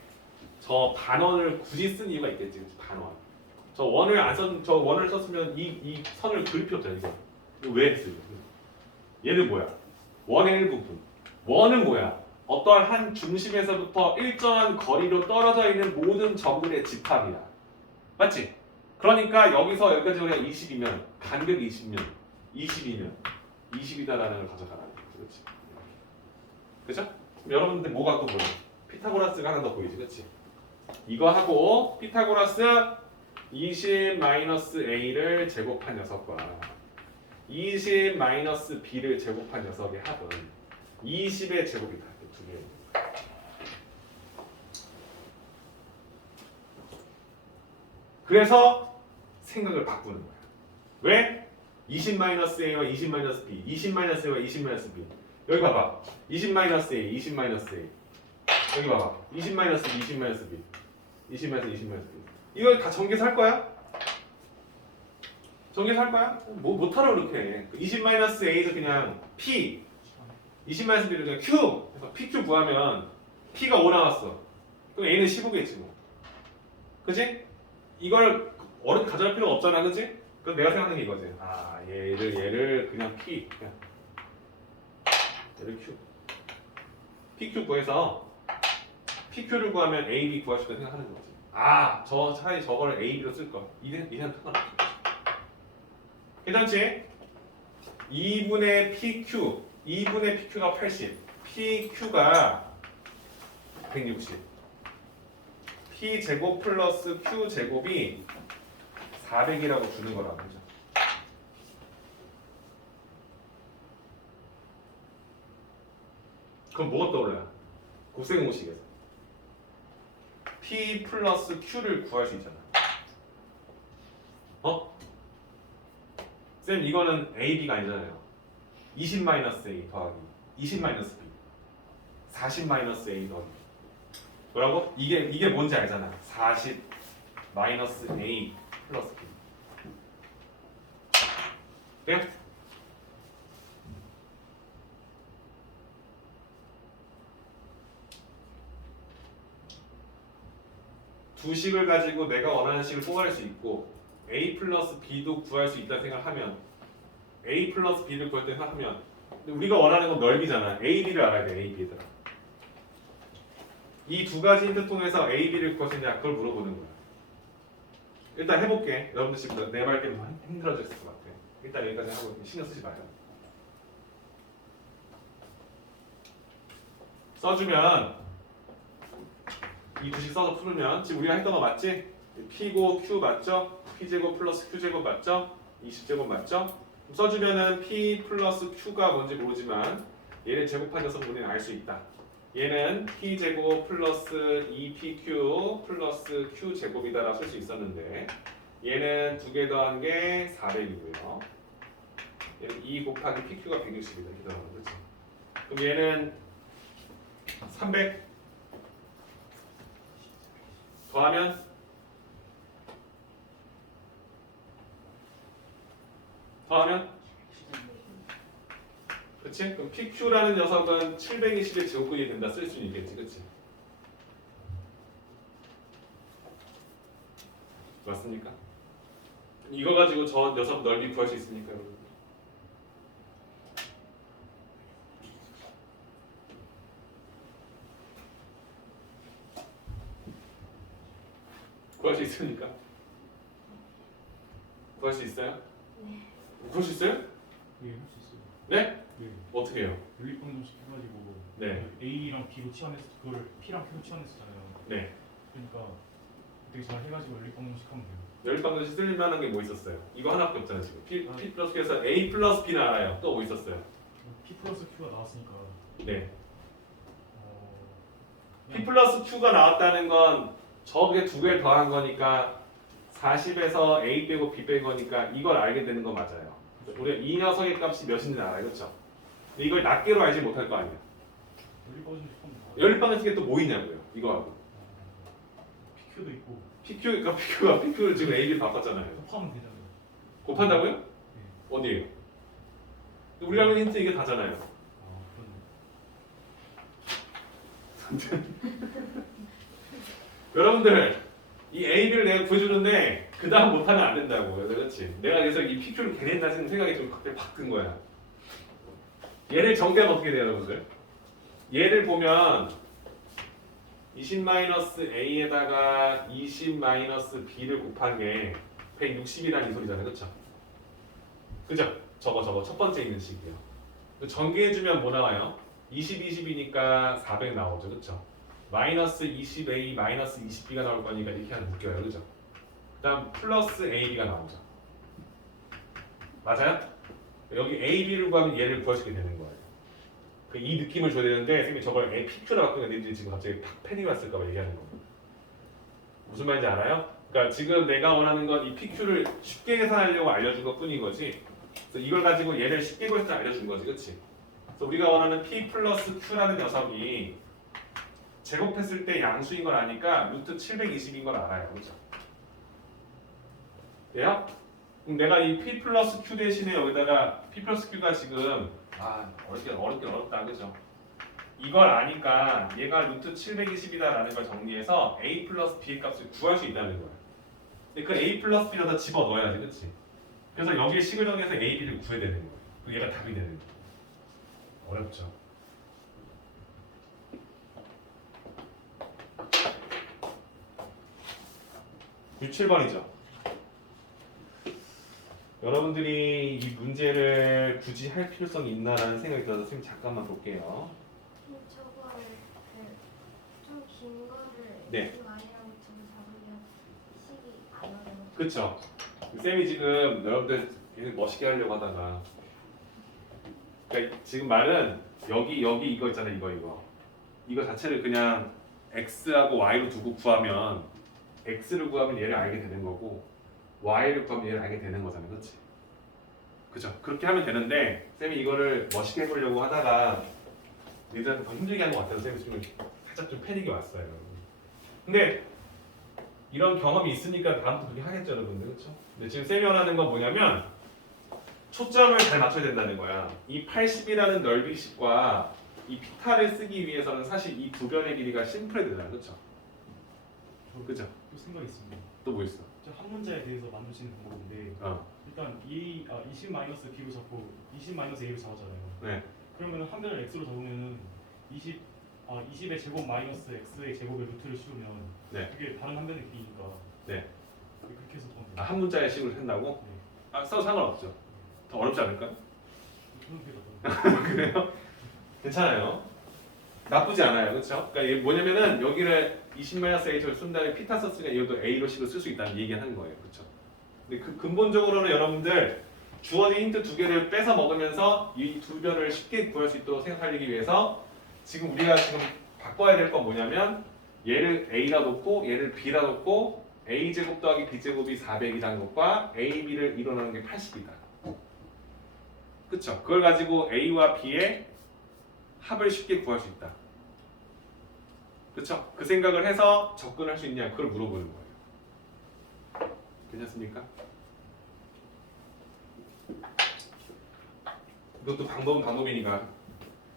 저 반원을 굳이 쓴 이유가 있겠지. 반원. 저 원을 썼으면 이 선을 그릴 필요 없잖아요. 이거 왜 했어요? 얘는 뭐야? 원의 일부분. 원은 뭐야? 어떠한 한 중심에서부터 일정한 거리로 떨어져 있는 모든 점들의 집합이다. 맞지? 그러니까 여기서 여기까지 우리가 20이면 간격이 20이면 20이다라는 걸 가져가라는 거지. 그렇지? 그죠? 그럼 여러분들 뭐 갖고 보여? 피타고라스가 하나 더 보이지, 그렇지? 이거 하고 피타고라스 20-A를 제곱한 녀석과 20-B를 제곱한 녀석의 합은 20의 제곱이다. 두 개. 그래서 생각을 바꾸는 거야. 왜? 20-A와 20-B, 20-A와 20-B. 여기 봐봐. 20-A, 20-A. 여기 봐봐. 20-B, 20-B. 20-B. 이거 다 전개해서 할 거야? 전개해서 할 거야? 뭐 못하러 그렇게. 20-A에서 그냥 P, 20-B를 그냥 Q. 그래서 PQ 구하면 P가 5 나왔어. 그럼 A는 15겠지 뭐. 그치? 이걸 어렵게 가져갈 필요가 없잖아, 그치? 그럼 내가 생각하는 게 이거지. 아, 얘를 그냥 P, 그냥 얘를 Q. PQ 구해서 PQ를 구하면 A, B 구할 수 있다고 생각하는 거지. 아, 차라리 저거를 A, B로 쓸 거. 이는 상관없어. 괜찮지? 2분의 PQ, 2분의 PQ가 80, PQ가 160. P 제곱 플러스 Q 제곱이 400이라고 주는 거라고 하죠. 그럼 뭐가 떠올라요? 곱셈공식에서 P 플러스 Q를 구할 수 있잖아. 쌤 이거는 A, B가 아니잖아요. 20-A 더하기 20-B 40-A 더하기 뭐라고? 이게 뭔지 알잖아. 40-A 플러스 B. 돼요? 두 식을 가지고 내가 원하는 식을 뽑아낼 수 있고 A 플러스 B도 구할 수 있다 생각하면 A 플러스 B를 구할 때 생각하면 우리가 원하는 건 넓이잖아. A, B를 알아야 돼. A, B들아. 이 두 가지 힌트 통해서 A, B를 구할 수 있냐 그걸 물어보는 거야. 일단 해볼게. 여러분들 지금 내 말 때문에 힘들어졌을 것 같아. 일단 여기까지 하고 신경 쓰지 마요. 써주면 이 두 식 써서 풀으면 지금 우리가 했던 거 맞지? P고 Q 맞죠? P제곱 플러스 Q제곱 맞죠? 20제곱 맞죠? 써주면은 P 플러스 Q가 뭔지 모르지만 얘를 제곱한 녀석 우리는 알 수 있다. 얘는 P 제곱 플러스 2PQ 플러스 Q 제곱이다라고 쓸 수 있었는데 얘는 두 개 더한 게 400이고요. 얘는 2 곱하기 PQ가 160이다. 이렇게 더하면 그렇지. 그럼 얘는 300 더하면 그치? 그럼 PQ라는 녀석은 720의 제곱근이 된다 쓸 수 있겠지, 그치? 맞습니까? 이거 가지고 저 녀석 넓이 구할 수 있습니까, 여러분? 구할 수 있습니까? 구할 수 있어요? 네. 구할 수 있어요? 예, 할 수 있어요. 네? 예. 어떻게 해요? 연립방정식 해가지고 네. A랑 B로 치환해서 그거를 P랑 Q로 치환했었잖아요. 네. 그러니까 되게 잘 해가지고 연립방정식 하면 돼요. 열방정식 쓸 만한 게 뭐 있었어요? 이거 하나밖에 없잖아요 지금. P 플러스 Q에서 A 플러스 B는 알아요. 또 뭐 있었어요? P 플러스 Q가 나왔으니까 네. P 그냥 플러스 Q가 나왔다는 건 저게 두 개를 더한 거니까 40에서 A 빼고 B 뺀 거니까 이걸 알게 되는 거 맞아요. 우리가 이 녀석의 값이 몇인지 알아요, 그렇죠? 근데 이걸 낱개로 알지 못할 거 아니에요. 연립방정식 하면 돼요. 연립방정식에 또 뭐 있냐고요? 이거하고 PQ도 있고 PQ가 PQ를 지금 A, B 바꿨잖아요. 곱하면 되잖아요. 곱한다고요? 네. 어디에요? 우리가 하는 힌트 이게 다잖아요. 그렇네. 여러분들 이 A, B를 내가 구해주는데 그 다음 못하면 안 된다고. 그렇지? 내가 그래서 이 PQ를 괜히 따지는 생각이 좀 갑자기 확 든 거야. 얘를 정리하면 어떻게 돼요, 여러분들? 얘를 보면 20-A에다가 20-B를 곱한 게 160이라는 이 소리잖아요, 그렇죠? 그죠? 저거 첫 번째 있는 식이요. 전개해주면 뭐 나와요? 20, 20이니까 400 나오죠, 그렇죠? 마이너스 20A, 마이너스 20B가 나올 거니까 이렇게 하면 묶여요, 그죠? 그다음 플러스 AB가 나오죠. 맞아요? 여기 AB를 구하면 얘를 구할 수 있게 되는 거예요. 이 느낌을 줘야 되는데 선생님이 저걸 PQ라 바꾸는데 지금 갑자기 팍 패닉이 왔을까 봐 얘기하는 거예요. 무슨 말인지 알아요? 그러니까 지금 내가 원하는 건 이 PQ를 쉽게 계산하려고 알려준 것 뿐인 거지. 그래서 이걸 가지고 얘를 쉽게 구해서 알려준 거지, 그렇지? 그래서 우리가 원하는 P 플러스 Q라는 녀석이 제곱했을 때 양수인 걸 아니까 루트 720인 걸 알아요, 그렇죠? 돼요? 그럼 내가 이 P 플러스 Q 대신에 여기다가 P 플러스 Q가 지금 어렵다, 그죠? 이걸 아니까 얘가 루트 720이다라는 걸 정리해서 A 플러스 B의 값을 구할 수 있다는 거야. 근데 그 A 플러스 B를 다 집어 넣어야지, 그렇지? 그래서 여기에 식을 정해서 A, B를 구해야 되는 거야. 그럼 얘가 답이 되는 거야. 어렵죠? 그 7번이죠. 여러분들이 이 문제를 굳이 할 필요성이 있나라는 생각이 들어서 선생님 잠깐만 볼게요. 저거를 좀 긴 거를 네. Y랑 좀 잡으면 식이 안 어려워. 그쵸? 쌤이 지금 여러분들 계속 멋있게 하려고 하다가 그러니까 지금 말은 여기 이거 있잖아요, 이거 자체를 그냥 X하고 Y로 두고 구하면 X를 구하면 얘를 알게 되는 거고 Y를 구하면 얘를 알게 되는 거잖아요, 그렇지? 그죠? 그렇게 하면 되는데 쌤이 이거를 멋있게 해보려고 하다가 얘들한테 더 힘들게 한 것 같아서 쌤이 지금 살짝 좀 패닉이 왔어요. 근데 이런 경험이 있으니까 다음부터 그렇게 하겠죠, 여러분들, 그렇죠? 근데 지금 쌤이 원하는 건 뭐냐면 초점을 잘 맞춰야 된다는 거야. 이 80이라는 넓이식과 이 피타를 쓰기 위해서는 사실 이 두 변의 길이가 심플해야 되잖아, 그렇죠? 그죠? 또 생각이 있습니다. 또 뭐 있어? 한 문자에 대해서 만드시는 방법인데 일단 20-B로 잡고 20-A로 잡았잖아요. 네. 그러면 한 변을 x로 잡으면 20의 제곱 마이너스 x의 제곱의 루트를 씌우면 네. 그게 다른 한 변의 길이니까 네. 그렇게 해서 보면 아, 한 문자의 식으로 한다고? 네. 써도 상관없죠. 더 어렵지 않을까? 저는 그게 낫더라고요. 그래요? 괜찮아요. 나쁘지 않아요, 그렇죠? 그러니까 이게 뭐냐면은 여기를 20-A를 쓴 다음에 피타 썼으니까 이것도 A로 식을 쓸 수 있다는 얘기하는 거예요, 그렇죠? 근데 그 근본적으로는 여러분들 주어진 힌트 두 개를 뺏어 먹으면서 이 두 변을 쉽게 구할 수 있도록 생각하기 위해서 지금 우리가 지금 바꿔야 될 건 뭐냐면 얘를 a라 놓고 얘를 b라 놓고 a제곱 더하기 b제곱이 400이라는 것과 ab를 이뤄내는 게 80이다. 그쵸? 그걸 가지고 a와 b의 합을 쉽게 구할 수 있다. 그쵸? 그 생각을 해서 접근할 수 있냐 그걸 물어보는 거예요. 괜찮습니까? 이것도 방법은 방법이니까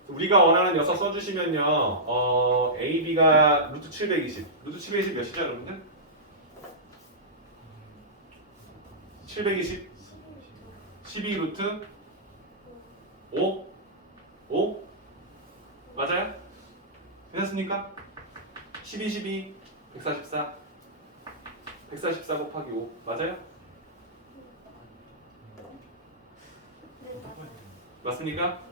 우리가 원하는 녀석 써주시면요 AB가 루트 720 루트 720 몇이죠 여러분들? 720 12 루트 5 5 맞아요? 괜찮습니까? 12 12 144 144 곱하기 5 맞아요? 네, 맞아요. 맞습니까?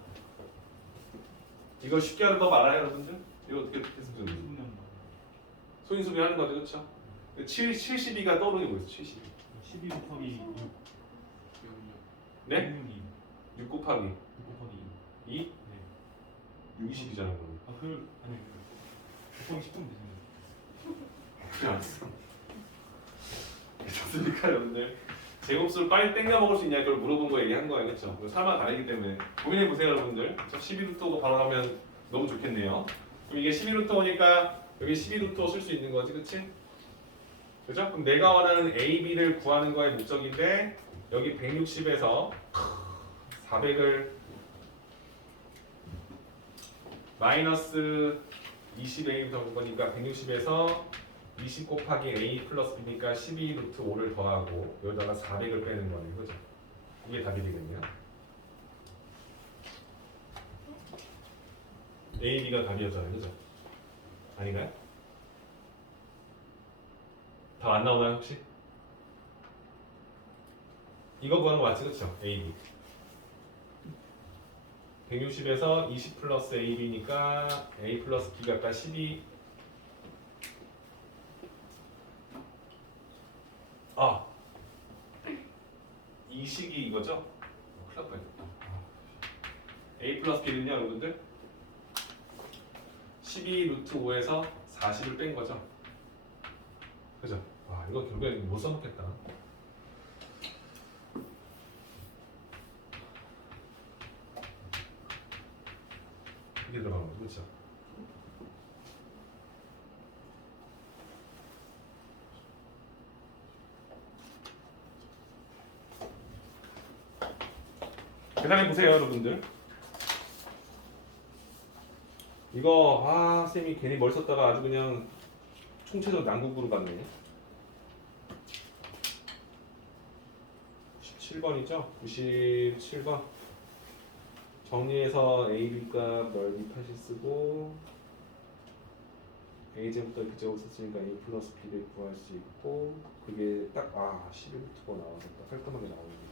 이걸 쉽게 하는 법 알아요 여러분들? 이거 어떻게 해서 좀 소인수비 하는 거죠 그렇죠? 72가 떠오르는 게 뭐였어 72 12 곱하기 6. 네? 6 곱하기 6 곱하기 2. 2? 네. 60이잖아 그럼 아, 아니, 곱하기 10분 되잖아요. 그래 알았어 괜찮습니까 여러분들? 제곱수를 빨리 땡겨 먹을 수 있냐 그걸 물어본 거 얘기한 거예요 그렇죠? 사람마다 다르기 때문에 고민해 보세요 여러분들 12루트 5가 바로 나오면 너무 좋겠네요 그럼 이게 12루트 5니까 여기 12루트 5 쓸 수 있는 거지 그치? 그죠? 그럼 내가 원하는 AB를 구하는 거의 목적인데 여기 160에서 400을 마이너스 20A부터 볼 거니까 160에서 20 곱하기 A 플러스 B니까 12 루트 5를 더하고 여기다가 400을 빼는 거네 그죠? 이게 답이 되겠네요 A, B가 답이었잖아요 그죠? 아닌가요? 더 안 나오나요 혹시? 이거 구하는 거 맞지 그쵸? A, B 160에서 20 플러스 AB니까 A 플러스 B가 아까 12 이 식이 이거죠? 큰일 날 뻔했다. A 플러스 B는요 여러분들 12 루트 5에서 40을 뺀 거죠 그죠? 와 이거 결국엔 못 써놓겠다 이게 들어가는 거죠 그렇죠? 계산해 보세요 여러분들 이거 쌤이 괜히 뭘 썼다가 아주 그냥 총체적 난국으로 갔네 97번이죠? 97번 정리해서 A, B 값 넓이 80 쓰고 A제곱부터 B제곱 썼으니까 A 플러스 B를 구할 수 있고 그게 딱 11부터가 나와서 딱 깔끔하게 나오네요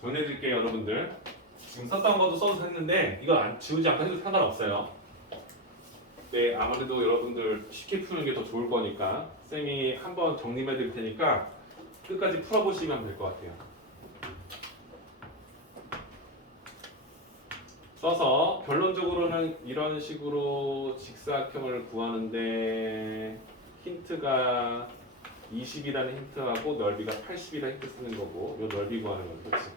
전해드릴게요 여러분들 지금 썼던 것도 써도 했는데 이거 지우지 않고 해도 상관없어요 네 아무래도 여러분들 쉽게 푸는 게 더 좋을 거니까 쌤이 한번 정리해 드릴 테니까 끝까지 풀어보시면 될 것 같아요 써서 결론적으로는 이런 식으로 직사각형을 구하는데 힌트가 20이라는 힌트하고 넓이가 80이라는 힌트 쓰는 거고 요 넓이 구하는 거죠 그렇지?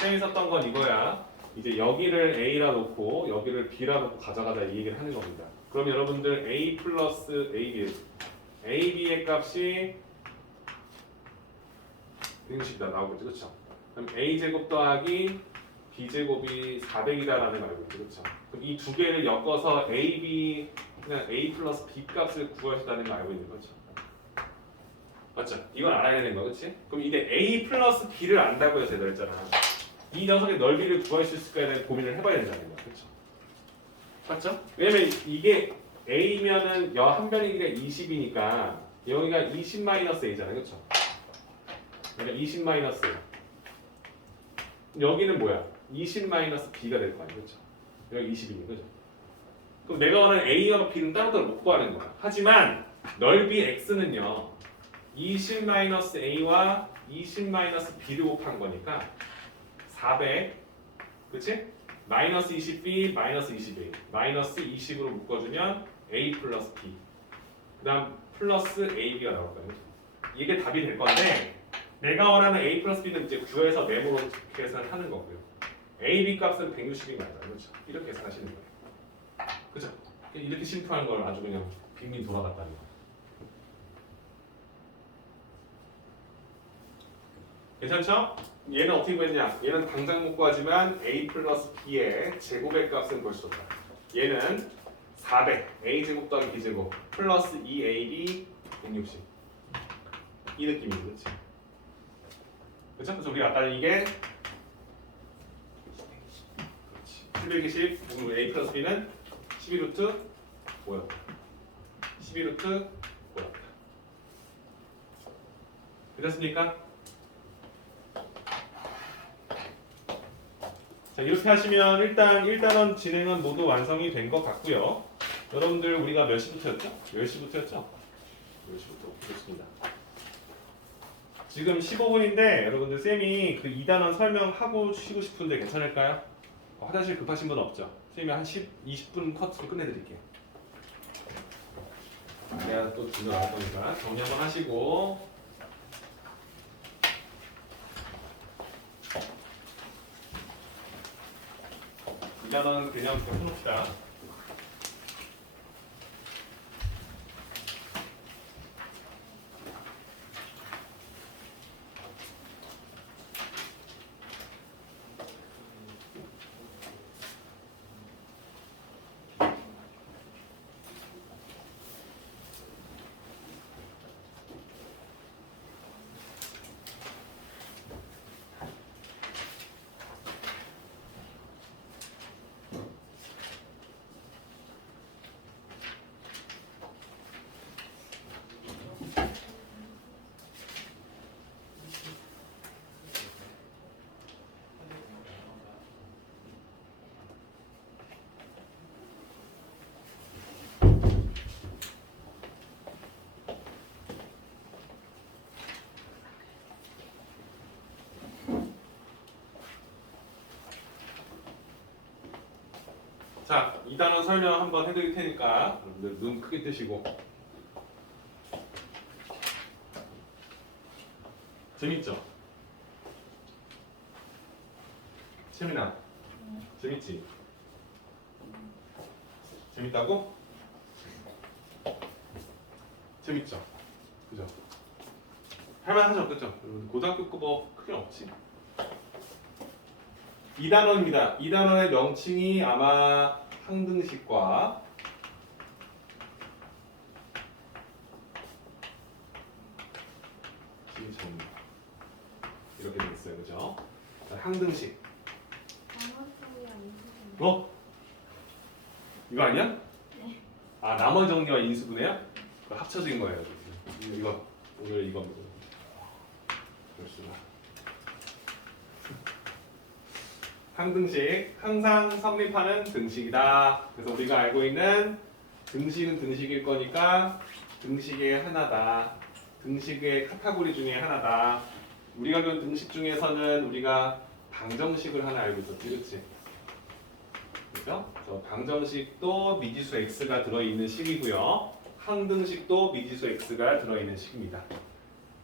쌤이 썼던 건 이거야 이제 여기를 A라 놓고 여기를 B라 놓고 가져가자 이 얘기를 하는 겁니다 그럼 여러분들 A 플러스 AB의 값이 160이다 나오겠죠 그렇죠? 그럼 A제곱 더하기 B제곱이 400이다라는 걸 알고 있죠 그렇죠? 그럼 이 두 개를 엮어서 A 플러스 B 값을 구하시다는 걸 알고 있는 거죠 맞죠? 이걸 알아야 되는 거야, 그렇지? 그럼 이게 A 플러스 B를 안다고 해서 제가 했잖아. 이 녀석의 넓이를 구할 수 있을까에 대한 고민을 해봐야 된다는 거야, 그렇죠? 맞죠? 왜냐면 이게 A면은 여 한 변의 길이가 20이니까 여기가 20-A잖아, 그렇죠? 그러니까 20-A. 여기는 뭐야? 20-B가 될 거 아니야, 그렇죠? 여기 20이니, 그렇죠? 그럼 내가 원하는 A와 B는 따로따로 못 구하는 거야. 하지만 넓이 X는요 20-A와 20-B를 곱한 거니까 400, 그치? 마이너스 20B, 마이너스 20A, 마이너스 20으로 묶어주면 A 플러스 B, 그 다음 플러스 AB가 나올 거예요. 이게 답이 될 건데 내가 원하는 A 플러스 B는 이제 구해서 메모로 계산하는 거고요. A, B 값은 160이 맞아요. 그렇죠? 이렇게 계산하시는 거예요. 그죠? 이렇게 심플한 걸 아주 그냥 빙빙 돌아갔다는 거. 괜찮죠? 얘는 어떻게 구했냐? 얘는 당장 못 구하지만 A 플러스 B의 제곱의 값은 볼 수 없다. 얘는 400 A 제곱 더하기 B 제곱 플러스 2AB 160. 이 느낌이죠, 그렇지? 그렇죠? 그래서 우리가 아까 이게 720 오늘 A 플러스 B는 12루트 5였다. 12루트 5였다. 됐습니까? 자, 이렇게 하시면 일단 1단원 진행은 모두 완성이 된 것 같고요. 여러분들 우리가 몇 시부터였죠? 10시부터였죠? 10시부터 그렇습니다. 지금 15분인데 여러분들 쌤이 그 2단원 설명하고 쉬고 싶은데 괜찮을까요? 화장실 급하신 분 없죠? 쌤이 한 20분 컷으로 끝내드릴게요. 내가 또 뒤로 나갈 거니까 정리 한번 하시고 이단원 그냥 해봅시다. 자, 2단원 설명 한번 해드릴 테니까 여러분들 눈 크게 뜨시고. 재밌죠? 채민아, 재밌지? 재밌다고? 재밌죠? 그죠? 할만하죠? 그죠? 여러분 고등학교 거 뭐 크게 없지? 2단원입니다. 2단원의 명칭이 아마 항등식과 이렇게 되어 있어요. 그죠? 자, 항등식. 어? 이거 아니야? 네. 아, 나머지 정리와 인수분해야? 그거 합쳐진 거예요. 이거 오늘 이겁니다. 그렇습니다. 항등식, 항상 성립하는 등식이다. 그래서 우리가 알고 있는 등식은 등식일 거니까 등식의 하나다. 등식의 카테고리 중에 하나다. 우리가 배운 등식 중에서는 우리가 방정식을 하나 알고 있었지, 그렇지? 그죠? 방정식도 미지수 x가 들어있는 식이고요. 항등식도 미지수 x가 들어있는 식입니다.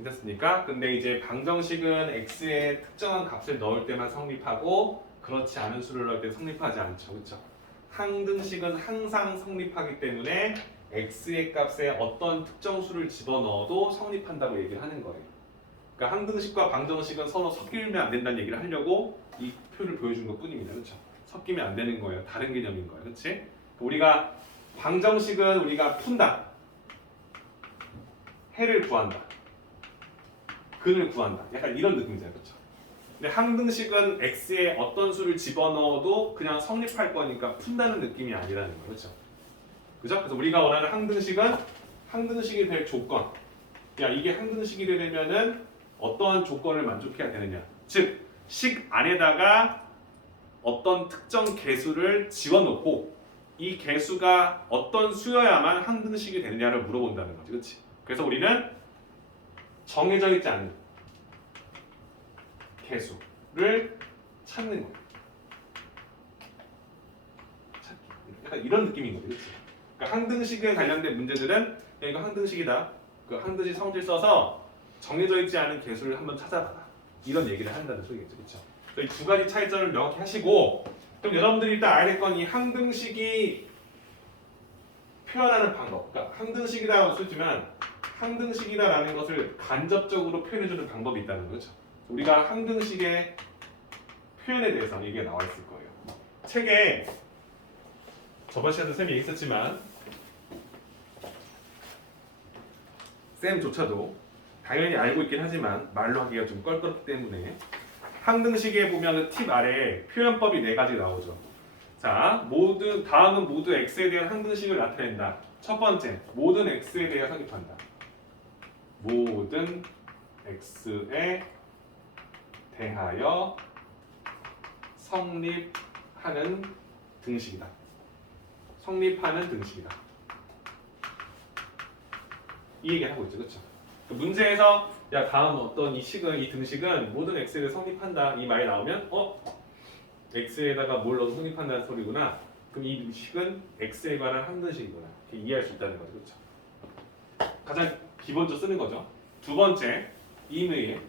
됐습니까? 근데 이제 방정식은 x의 특정한 값을 넣을 때만 성립하고 그렇지 않은 수를 넣을 때 성립하지 않죠. 그렇죠? 항등식은 항상 성립하기 때문에 x의 값에 어떤 특정 수를 집어넣어도 성립한다고 얘기를 하는 거예요. 그러니까 항등식과 방정식은 서로 섞이면 안 된다는 얘기를 하려고 이 표를 보여준 것 뿐입니다. 그렇죠? 섞이면 안 되는 거예요. 다른 개념인 거예요. 그렇지? 우리가 방정식은 우리가 푼다. 해를 구한다. 근을 구한다. 약간 이런 느낌이잖아요, 그렇죠? 근데 항등식은 x에 어떤 수를 집어넣어도 그냥 성립할 거니까 푼다는 느낌이 아니라는 거예요, 그렇죠? 그죠? 그래서 우리가 원하는 항등식은 항등식이 될 조건. 야, 이게 항등식이 되려면은 어떠한 조건을 만족해야 되느냐? 즉, 식 안에다가 어떤 특정 개수를 집어넣고 이 개수가 어떤 수여야만 항등식이 되느냐를 물어본다는 거지, 그렇지? 그래서 우리는 정해져 있지 않은 개수를 찾는 거야. 찾기. 약간 이런 느낌인 거지, 그렇지? 그러니까 항등식에 관련된 문제들은 야, 이거 항등식이다. 그 항등식 성질 써서 정해져 있지 않은 개수를 한번 찾아봐라. 이런 얘기를 한다는 소리겠죠, 그렇죠? 이 두 가지 차이점을 명확히 하시고, 그럼 여러분들이 일단 알야 될 건 이 항등식이 표현하는 방법. 그러니까 항등식이라고 쓰지만 항등식이다라는 것을 간접적으로 표현해주는 방법이 있다는 거죠. 우리가 항등식의 표현에 대해서 얘기가 나와 있을 거예요. 책에 저번 시간에 쌤이 얘기했었지만 쌤조차도 당연히 알고 있긴 하지만 말로 하기가 좀 껄끄럽기 때문에 항등식에 보면 팁 아래에 표현법이 4가지 나오죠. 자, 다음은 모두 x에 대한 항등식을 나타낸다. 첫 번째, 모든 x에 대해 성립한다. 모든 x에 대하여 성립하는 등식이다. 성립하는 등식이다. 이 얘기를 하고 있죠, 그렇죠? 문제에서 야 다음 어떤 이 등식은 모든 x에 대해 성립한다 이 말이 나오면 x에다가 뭘 넣어서 성립한다는 소리구나. 그럼 이 식은 x에 관한 항등식이구나. 이렇게 이해할 수 있다는 거죠, 그렇죠? 가장 기본적으로 쓰는 거죠. 두 번째, 임의의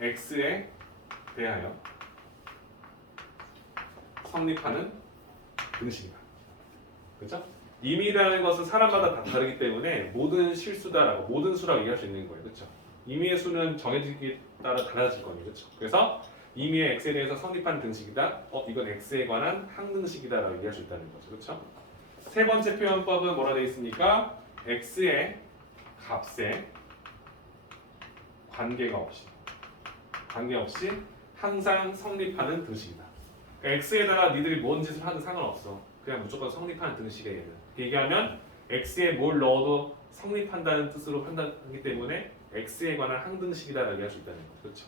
x에 대하여 성립하는 등식이다. 그렇죠? 임의라는 것은 사람마다 다 다르기 때문에 모든 실수다라고 모든 수라고 얘기할 수 있는 거예요, 그렇죠? 임의의 수는 정해지기에 따라 달라질 거예요, 그렇죠? 그래서 임의의 x에 대해서 성립한 등식이다. 이건 x에 관한 항등식이다라고 얘기할 수 있다는 거죠, 그렇죠? 세 번째 표현법은 뭐라 되어 있습니까? x의 값에 관계없이 항상 성립하는 등식이다. 그러니까 x에다가 니들이 뭔 짓을 하든 상관없어. 그냥 무조건 성립하는 등식이야, 얘는. 얘기하면 x에 뭘 넣어도 성립한다는 뜻으로 판단하기 때문에 x에 관한 항등식이다라고 얘기할 수 있다는 거죠, 그렇죠?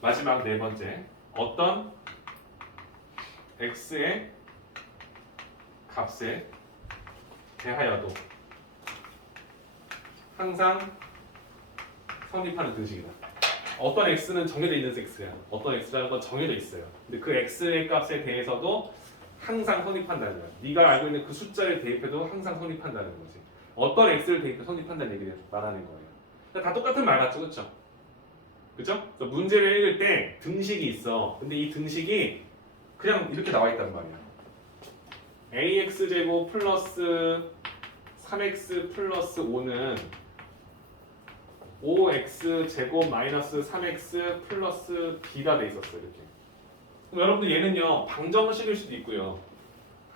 마지막 4번째, 어떤 x의 값에 대하여도 항상 성립하는 등식이다. 어떤 x는 정해져 있는 x야. 어떤 x라는 건 정해져 있어요. 근데 그 x의 값에 대해서도 항상 성립한다는 거야. 네가 알고 있는 그 숫자를 대입해도 항상 성립한다는 거지. 어떤 x를 대입해 성립한다는 얘기를 말하는 거예요. 다 똑같은 말 같죠, 그렇죠? 그죠? 문제를 읽을 때 등식이 있어. 근데 이 등식이 그냥 이렇게 나와 있단 말이야. ax 제곱 플러스 3x 플러스 5는 5x 제곱 마이너스 3x 플러스 b가 돼 있었어요, 이렇게. 그럼 여러분들 얘는요 방정식일 수도 있고요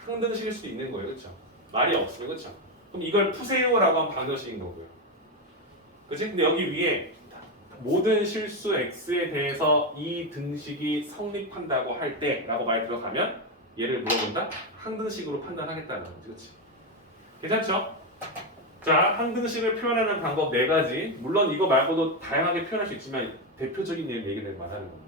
항등식일 수도 있는 거예요, 그렇죠? 말이 없어요, 그렇죠? 그럼 이걸 푸세요라고 하면 방정식인 거고요, 그렇지? 근데 여기 위에 모든 실수 x에 대해서 이 등식이 성립한다고 할 때라고 말이 들어가면 얘를 물어본다? 항등식으로 판단하겠다는 거지, 그렇지? 괜찮죠? 자, 항등식을 표현하는 방법 4가지. 물론 이거 말고도 다양하게 표현할 수 있지만 대표적인 얘기를 말하는 겁니다.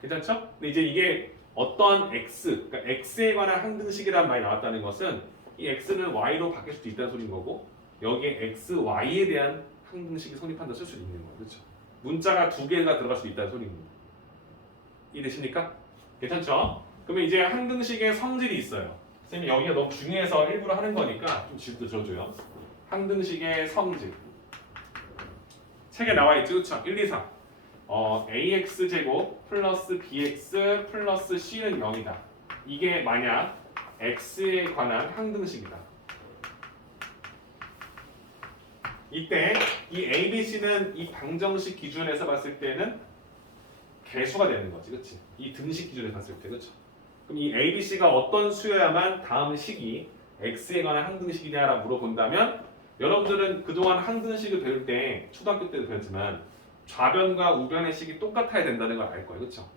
괜찮죠? 근데 이제 이게 어떤 x, 그러니까 x에 관한 항등식이란 말이 나왔다는 것은 이 x는 y로 바뀔 수도 있다는 소리인 거고 여기에 x, y에 대한 항등식이 성립한다 쓸 수 있는 거예요, 그렇죠? 문자가 2개가 들어갈 수 있다는 소리입니다. 이해되십니까? 괜찮죠? 그러면 이제 항등식의 성질이 있어요. 선생님이 여기가 너무 중요해서 일부러 하는 거니까 좀 질도 들어줘요. 항등식의 성질. 책에 나와 있죠, 그렇죠? 1, 2, 3. ax 제곱 플러스 bx 플러스 c는 0이다. 이게 만약 x에 관한 항등식이다. 이때 이 a, b, c는 이 방정식 기준에서 봤을 때는 개수가 되는 거지, 그렇지? 이 등식 기준에서 봤을 때, 그렇죠? 그럼 이 a, b, c가 어떤 수여야만 다음 식이 x에 관한 항등식이냐라고 물어본다면 여러분들은 그동안 항등식을 배울 때 초등학교 때도 배웠지만 좌변과 우변의 식이 똑같아야 된다는 걸 알 거예요. 그렇죠?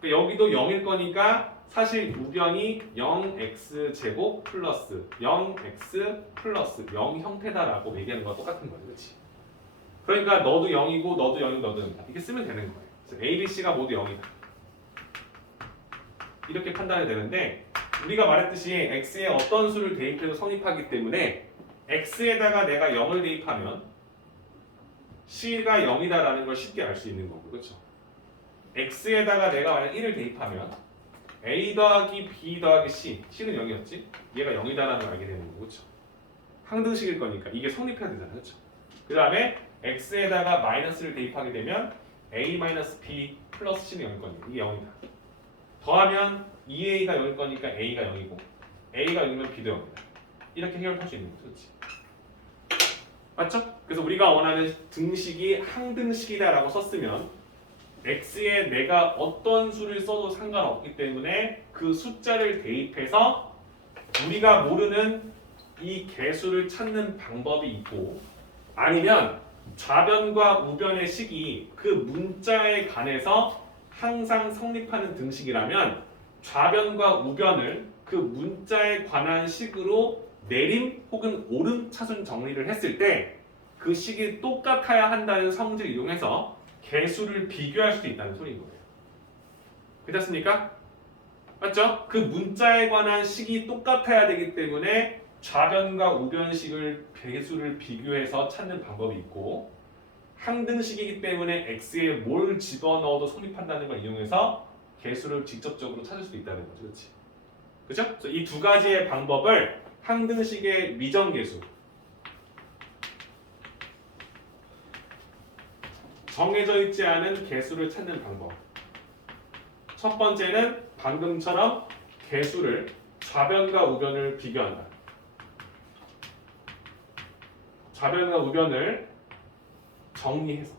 그러니까 여기도 0일 거니까 사실 우변이 0x 제곱 플러스 0x 플러스 0 형태다라고 얘기하는 거랑 똑같은 거예요. 그렇지? 그러니까 너도 0이고 너도 0이고 너도 0이다. 이렇게 쓰면 되는 거예요. 그래서 A, B, C가 모두 0이다. 이렇게 판단이 되는데 우리가 말했듯이 x에 어떤 수를 대입해도 성립하기 때문에 x에다가 내가 0을 대입하면 c가 0이다라는 걸 쉽게 알 수 있는 거고, 그렇죠? x에다가 내가 만약 1을 대입하면 a 더하기 b 더하기 c는 0이었지? 얘가 0이다라는 걸 알게 되는 거고, 그렇죠? 항등식일 거니까 이게 성립해야 되잖아요, 그렇죠? 그 다음에 x에다가 마이너스를 대입하게 되면 a 마이너스 b 플러스 c는 0일 거니까 이게 0이다. 더하면 2a가 0일 거니까 a가 0이고 a가 0이면 b도 0이다. 이렇게 해결할 수 있는 거죠. 그렇지? 맞죠? 그래서 우리가 원하는 등식이 항등식이다라고 썼으면 x에 내가 어떤 수를 써도 상관없기 때문에 그 숫자를 대입해서 우리가 모르는 이 개수를 찾는 방법이 있고 아니면 좌변과 우변의 식이 그 문자에 관해서 항상 성립하는 등식이라면 좌변과 우변을 그 문자에 관한 식으로 내림 혹은 오름 차순 정리를 했을 때 그 식이 똑같아야 한다는 성질을 이용해서 개수를 비교할 수도 있다는 소리인 거예요. 괜찮습니까? 맞죠? 그 문자에 관한 식이 똑같아야 되기 때문에 좌변과 우변식을 개수를 비교해서 찾는 방법이 있고 항등식이기 때문에 x에 뭘 집어넣어도 성립한다는 걸 이용해서 개수를 직접적으로 찾을 수도 있다는 거죠. 그렇지? 그죠? 그래서 이 두 가지의 방법을 항등식의 미정계수 정해져 있지 않은 개수를 찾는 방법. 첫 번째는 방금처럼 개수를 좌변과 우변을 비교한다. 좌변과 우변을 정리해서.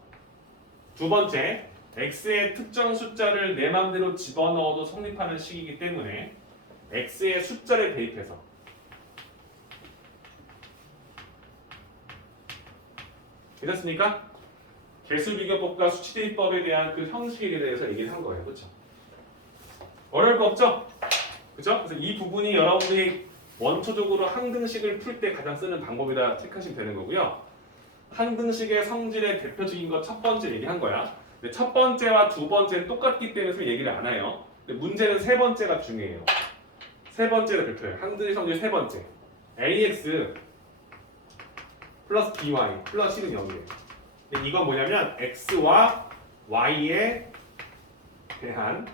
두 번째, x의 특정 숫자를 내 맘대로 집어넣어도 성립하는 식이기 때문에 x의 숫자를 대입해서 괜찮습니까? 개수비교법과 수치대입법에 대한 그 형식에 대해서 얘기를 한 거예요. 그렇죠? 어려울 거 없죠? 그렇죠? 그래서 이 부분이 여러분이 원초적으로 항등식을 풀 때 가장 쓰는 방법이다 체크하시면 되는 거고요. 항등식의 성질의 대표적인 거 첫 번째 얘기한 거야. 근데 첫 번째와 두 번째는 똑같기 때문에 얘기를 안 해요. 근데 문제는 세 번째가 중요해요. 세 번째가 대표예요. 항등식 성질 세 번째. ax 플러스 by 플러스 c는 0이에요. 근데 이건 뭐냐면 x와 y에 대한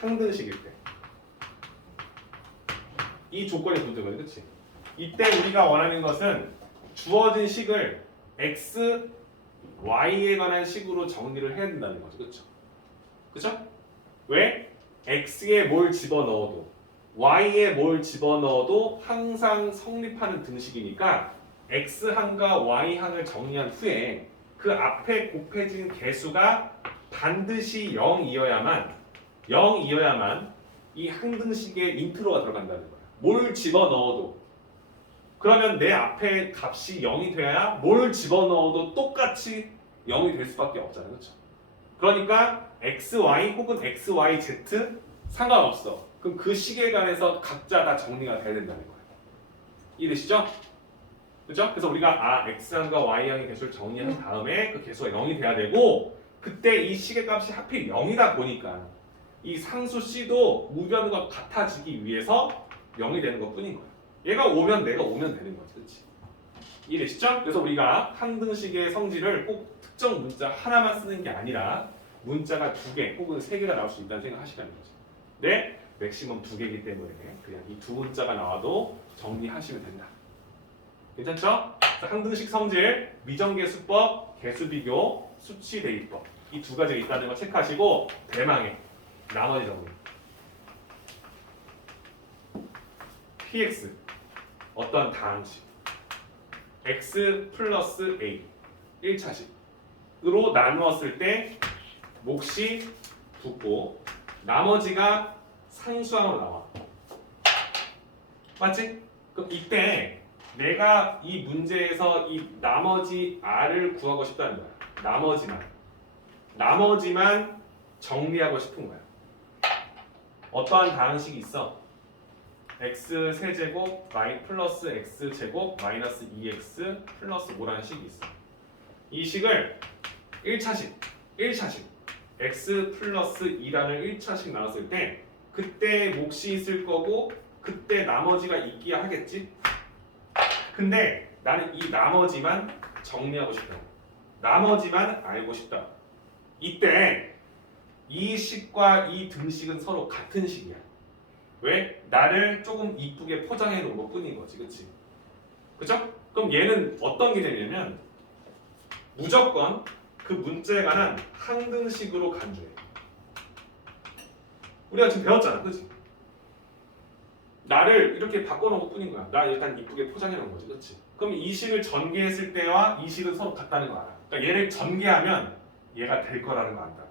항등식일 때. 이 조건이 문제거든요. 그렇지? 이때 우리가 원하는 것은 주어진 식을 x, y에 관한 식으로 정리를 해야 된다는 거죠. 그렇죠? 그렇죠? 왜? x에 뭘 집어넣어도 y에 뭘 집어넣어도 항상 성립하는 등식이니까 x항과 y항을 정리한 후에 그 앞에 곱해진 개수가 반드시 0이어야만 이 항등식의 인트로가 들어간다는 거야. 뭘 집어넣어도 그러면 내 앞에 값이 0이 돼야 뭘 집어넣어도 똑같이 0이 될 수밖에 없잖아요. 그렇죠? 그러니까 xy 혹은 xyz 상관없어. 그럼 그 식에 관해서 각자 다 정리가 돼야 된다는 거예요. 이해되시죠? 그렇죠? 그래서 우리가 x항과 y항의 개수를 정리한 다음에 그 개수가 0이 돼야 되고 그때 이 식의 값이 하필 0이다 보니까 이 상수 c도 우변과 같아지기 위해서 0이 되는 것 뿐인 거야. 얘가 오면 내가 오면 되는 거지. 그렇지? 이해되시죠? 그래서 우리가 항등식의 성질을 꼭 특정 문자 하나만 쓰는 게 아니라 문자가 2개 혹은 3개가 나올 수 있다는 생각하시라는 거죠. 네? 맥시멈 2개이기 때문에 그냥 이 두 문자가 나와도 정리하시면 된다. 괜찮죠? 항등식 성질, 미정계수법, 개수비교, 수치대입법 이 두 가지가 있다는 거 체크하시고 대망의 나머지 정리. px 어떤 다항식 x 플러스 a 1차식으로 나누었을 때 몫이 붙고 나머지가 상수항으로 나와. 맞지? 그럼 이때 내가 이 문제에서 이 나머지 r을 구하고 싶다는 거야. 나머지만 정리하고 싶은 거야. 어떠한 다항식이 있어? x 세제곱 y 플러스 x 제곱 마이너스 2x 플러스 5라는 식이 있어. 이 식을 1차식 x 플러스 2라는 1차식 나눴을 때 그때 몫이 있을 거고 그때 나머지가 있기야 하겠지? 근데 나는 이 나머지만 정리하고 싶다. 나머지만 알고 싶다. 이때 이 식과 이 등식은 서로 같은 식이야. 왜? 나를 조금 이쁘게 포장해 놓은 것 뿐인 거지. 그치? 그죠? 그럼 얘는 어떤 개념이냐면 무조건 그 문제에 관한 항등식으로 간주해. 우리가 지금 배웠잖아. 그치? 나를 이렇게 바꿔놓은 것 뿐인 거야. 나 일단 이쁘게 포장해 놓은 거지. 그치? 그럼 이 식을 전개했을 때와 이 식은 서로 같다는 거 알아. 그러니까 얘를 전개하면 얘가 될 거라는 거 안다고.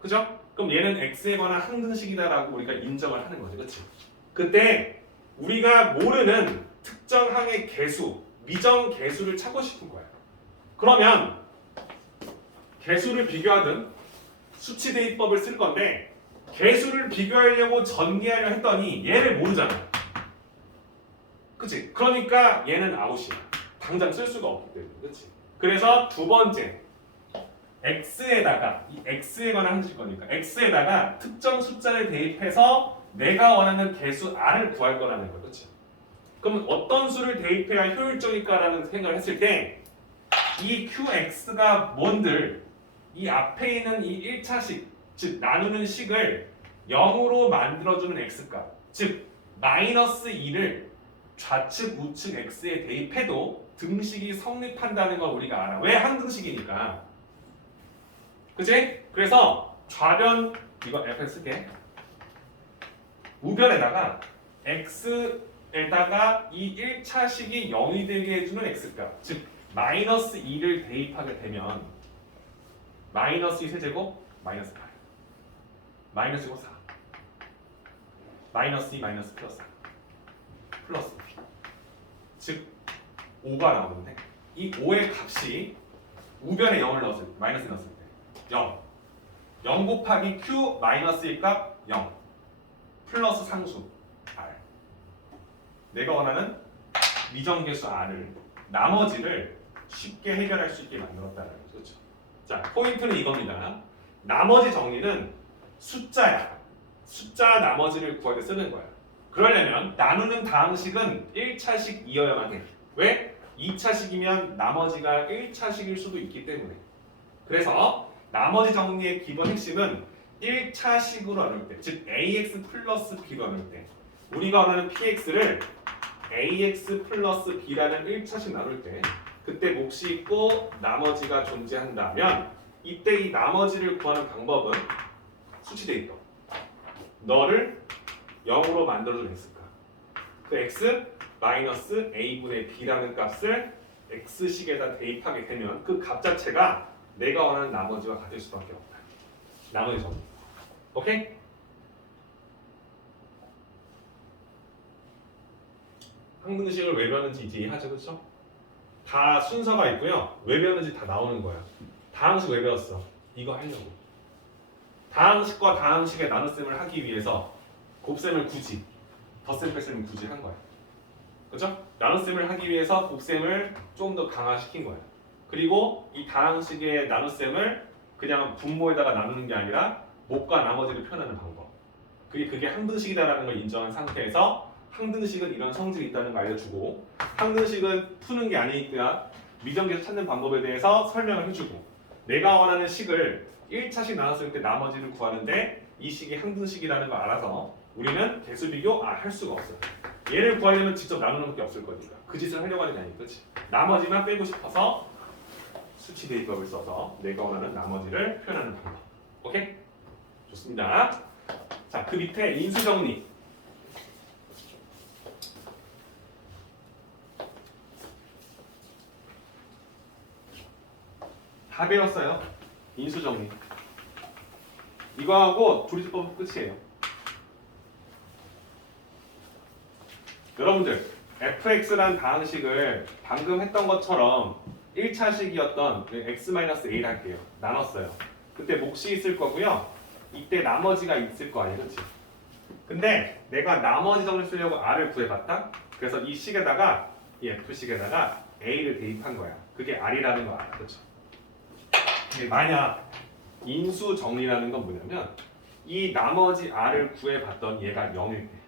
그죠? 그럼 얘는 x에 관한 항등식이다라고 우리가 인정을 하는 거지. 그치? 그때 우리가 모르는 특정 항의 개수, 미정 개수를 찾고 싶은 거야. 그러면 개수를 비교하든 수치 대입법을 쓸 건데 개수를 비교하려고 전개하려 했더니 얘를 모르잖아. 그치? 그러니까 얘는 아웃이야. 당장 쓸 수가 없기 때문에. 그치? 그래서 두 번째 x에다가 이 x에 관한 항식 거니까 x에다가 특정 숫자를 대입해서 내가 원하는 개수 r을 구할 거라는 거야. 그치? 그럼 어떤 수를 대입해야 효율적일까라는 생각을 했을 때 이 qx가 뭔들 이 앞에 있는 이 1차식 즉 나누는 식을 0으로 만들어주는 x값 즉 마이너스 2를 좌측 우측 x에 대입해도 등식이 성립한다는 걸 우리가 알아. 왜 항등식이니까. 그치? 그래서 좌변 이거 F 쓸게. 우변에다가 x에다가 이 1차식이 0이 되게 해주는 x값 즉 마이너스 2를 대입하게 되면 마이너스 2 세제곱 마이너스 8 마이너스 4 마이너스 2 마이너스 플러스 4 플러스 즉 5가 나오는데 이 5의 값이 우변에 0을 넣었을 때 마이너스 넣었을 때 0 0 곱하기 q 마이너스 1값 0 플러스 상수 r 내가 원하는 미정계수 r을 나머지를 쉽게 해결할 수 있게 만들었다는 거죠. 그렇죠? 자, 포인트는 이겁니다. 나머지 정리는 숫자야. 숫자 나머지를 구할 때 쓰는 거야. 그러려면 나누는 다항식은 1차식이어야만 해. 왜? 2차식이면 나머지가 1차식일 수도 있기 때문에. 그래서 나머지 정리의 기본 핵심은 1차식으로 나눌 때, 즉 ax 플러스 b로 나눌 때 우리가 원하는 px를 ax 플러스 b라는 1차식 나눌 때 그때 몫이 있고 나머지가 존재한다면 이때 이 나머지를 구하는 방법은 수치 대입법. 너를 0으로 만들어준 x값. 그 x 마이너스 a분의 b라는 값을 x식에다 대입하게 되면 그 값 자체가 내가 원하는 나머지와 같을 수밖에 없다. 나머지 정리. 오케이? 항등식을 왜 배웠는지 이제 이해하죠, 그렇죠? 다 순서가 있고요. 왜 배웠는지 다 나오는 거야. 다항식 왜 배웠어? 이거 하려고. 다항식과 다항식의 나눗셈을 하기 위해서 곱셈을 굳이 덧셈 뺄셈을 굳이 한 거야. 그렇죠? 나눗셈을 하기 위해서 곱셈을 좀 더 강화시킨 거야. 그리고 이 다항식의 나눗셈을 그냥 분모에다가 나누는 게 아니라 몫과 나머지를 표현하는 방법. 그게 항등식이다라는 걸 인정한 상태에서 항등식은 이런 성질이 있다는 걸 알려주고 항등식은 푸는 게 아니니까 미정계수 찾는 방법에 대해서 설명을 해주고 내가 원하는 식을 1차식 나눴을 때 나머지를 구하는데 이 식이 항등식이라는 걸 알아서 우리는 개수 비교 할 수가 없어요. 얘를 구하려면 직접 나누는 것밖에 없을 거니까 그 짓을 하려고 하는 게 아니니까 그치? 나머지만 빼고 싶어서 수치 대입법을 써서 내가 원하는 나머지를 표현하는 방법. 오케이? 좋습니다. 자, 그 밑에 인수정리. 다 배웠어요. 인수정리. 이거하고 조리수법 끝이에요. 여러분들 fx라는 방식을 방금 했던 것처럼 1차식이었던 x-a를 할게요. 나눴어요. 그때 몫이 있을 거고요. 이때 나머지가 있을 거 아니에요. 그렇지? 근데 내가 나머지 정리를 쓰려고 r을 구해봤다. 그래서 이 식에다가 이 f식에다가 a를 대입한 거야. 그게 r이라는 거 알아. 그렇죠? 근데 만약 인수 정리라는 건 뭐냐면 이 나머지 r을 구해봤던 얘가 0일 때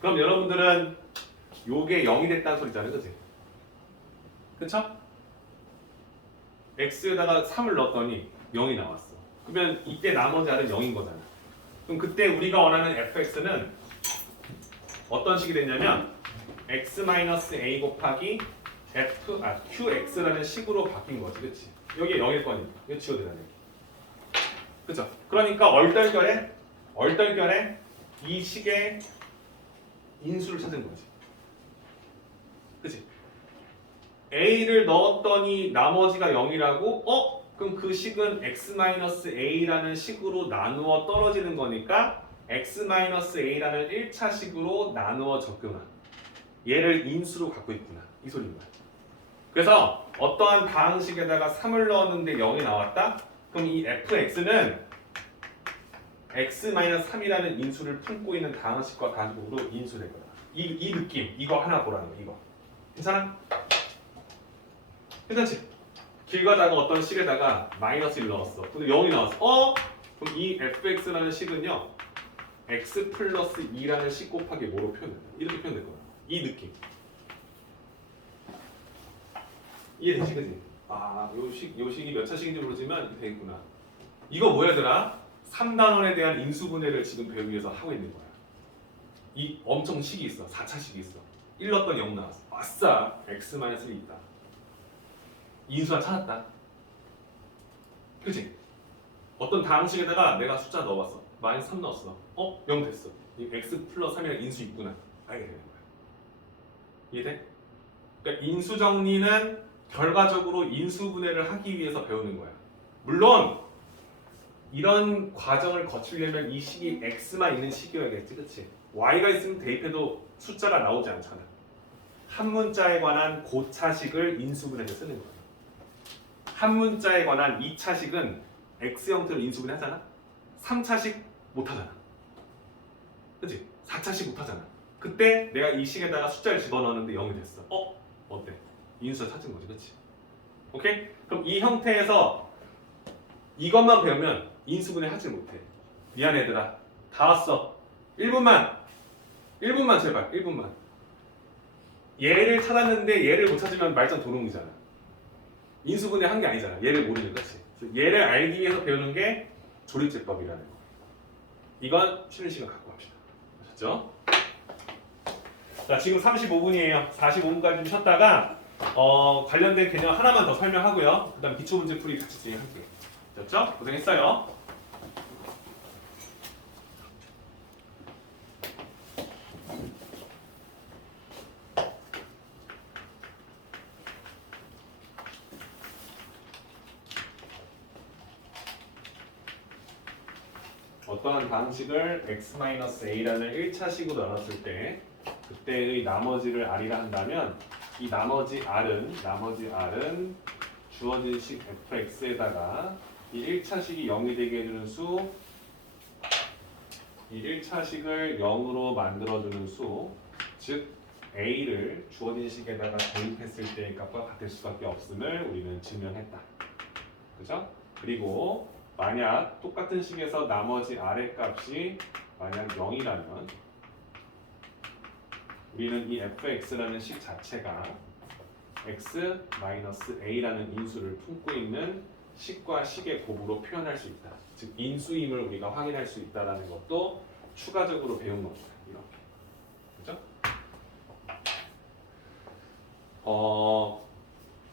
그럼 여러분들은 요게 0이 됐다는 소리잖아요. 그치? 그쵸? x에다가 3을 넣었더니 0이 나왔어. 그러면 이때 나머지 r은 0인 거잖아. 그럼 그때 우리가 원하는 fx는 어떤 식이 됐냐면 x-a 곱하기 qx라는 식으로 바뀐 거지. 그치? 여기에 0일 거니까. 이거 지워야 되는 얘기. 그쵸? 그러니까 얼떨결에 이 식의 인수를 찾은 거지. 그치? a를 넣었더니 나머지가 0이라고? 그럼 그 식은 x-a라는 식으로 나누어 떨어지는 거니까 x-a라는 1차 식으로 나누어 적구나. 얘를 인수로 갖고 있구나. 이 소리인 거야. 그래서 어떠한 다항식에다가 3을 넣었는데 0이 나왔다? 그럼 이 fx는 x-3이라는 인수를 품고 있는 다항식과 가족으로 인수될 거야. 이 느낌, 이거 하나 보라는 거야. 이거. 괜찮아? 괜찮지? 길 가다가 어떤 식에다가 -1 넣었어. 근데 0이 나왔어. 그럼 이 fx라는 식은요. x 플러스 2라는 식 곱하기 뭐로 표현해? 이렇게 표현될 거야. 이 느낌. 이해되지? 그지? 요 식이 몇 차식인지 모르지만 이렇게 되겠구나. 이거 뭐야더라? 3단원에 대한 인수분해를 지금 배우기 위해서 하고 있는 거야. 이 엄청 식이 있어. 4차식이 있어. 1 넣었더니 0 나왔어. 아싸! x-1이 있다. 인수한 찾았다. 그치? 어떤 다항식에다가 내가 숫자 넣어봤어. -3 넣었어. 0 됐어. 이 x 플러스 3이랑 인수 있구나. 알게 되는 거야. 이해돼? 그러니까 인수 정리는 결과적으로 인수분해를 하기 위해서 배우는 거야. 물론 이런 과정을 거치려면 이 식이 x만 있는 식이어야겠지, 그치? y가 있으면 대입해도 숫자가 나오지 않잖아. 한 문자에 관한 고차식을 인수분해해서 쓰는 거야. 한 문자에 관한 2차식은 x 형태로 인수분해 하잖아. 3차식 못 하잖아. 그치? 4차식 못 하잖아. 그때 내가 이 식에다가 숫자를 집어넣었는데 0이 됐어. 어때? 인수를 찾은 거지, 그치? 오케이? 그럼 이 형태에서 이것만 배우면 인수분해 하지 못해. 미안 얘들아. 다 왔어. 1분만 제발. 1분만. 얘를 찾았는데 얘를 못 찾으면 말짱 도롱이잖아. 인수분해 한 게 아니잖아. 얘를 모르는 거지. 얘를 알기 위해서 배우는 게 조립제법이라는 거. 이건 쉬는 시간 갖고 갑시다. 아셨죠? 자, 지금 35분이에요. 45분까지 좀 쉬었다가 관련된 개념 하나만 더 설명하고요. 그 다음 기초문제 풀이 같이 진행할게요. 됐죠? 고생했어요. 어떠한 방식을 x-a라는 1차식으로 나눴을 때 그때의 나머지를 r이라 한다면 이 나머지 r은 주어진 식 fx에다가 이 1차식이 0이 되게 해주는 수, 이 1차식을 0으로 만들어주는 수, 즉 a를 주어진 식에다가 대입했을 때의 값과 같을 수밖에 없음을 우리는 증명했다. 그죠? 그리고 만약 똑같은 식에서 나머지 r의 값이 만약 0이라면 우리는 이 fx라는 식 자체가 x-a라는 인수를 품고 있는 식과 식의 곱으로 표현할 수 있다. 즉 인수임을 우리가 확인할 수 있다는 것도 추가적으로 배운 겁니다. 이렇게. 그죠?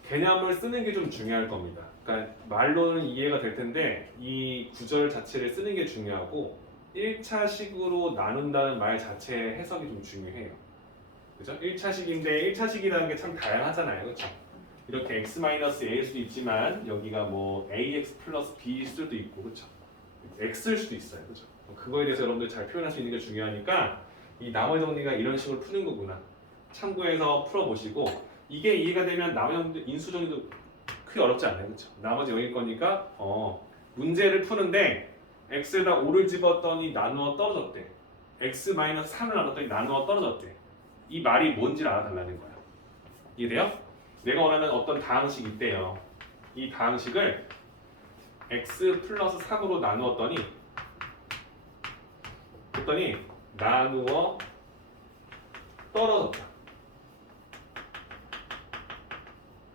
개념을 쓰는 게 좀 중요할 겁니다. 그러니까 말로는 이해가 될 텐데 이 구절 자체를 쓰는 게 중요하고 1차식으로 나눈다는 말 자체의 해석이 좀 중요해요. 그죠? 1차식인데 1차식이라는 게 참 다양하잖아요. 그렇죠? 이렇게 x-a일 수도 있지만 여기가 뭐 ax 플러스 b일 수도 있고 그렇죠? x일 수도 있어요. 그렇죠? 그거에 대해서 여러분들 잘 표현할 수 있는 게 중요하니까 이 나머지 정리가 이런 식으로 푸는 거구나. 참고해서 풀어보시고 이게 이해가 되면 나머지 정리 인수 정리도 크게 어렵지 않아요, 그렇죠? 나머지 여기 거니까 문제를 푸는데 x에다 5를 집었더니 나누어 떨어졌대. x-3을 나눴더니 나누어 떨어졌대. 이 말이 뭔지를 알아달라는 거야. 이해돼요? 내가 원하는 어떤 다항식이 있대요. 이 다항식을 x 플러스 3으로 나누었더니 그랬더니 나누어 떨어졌다.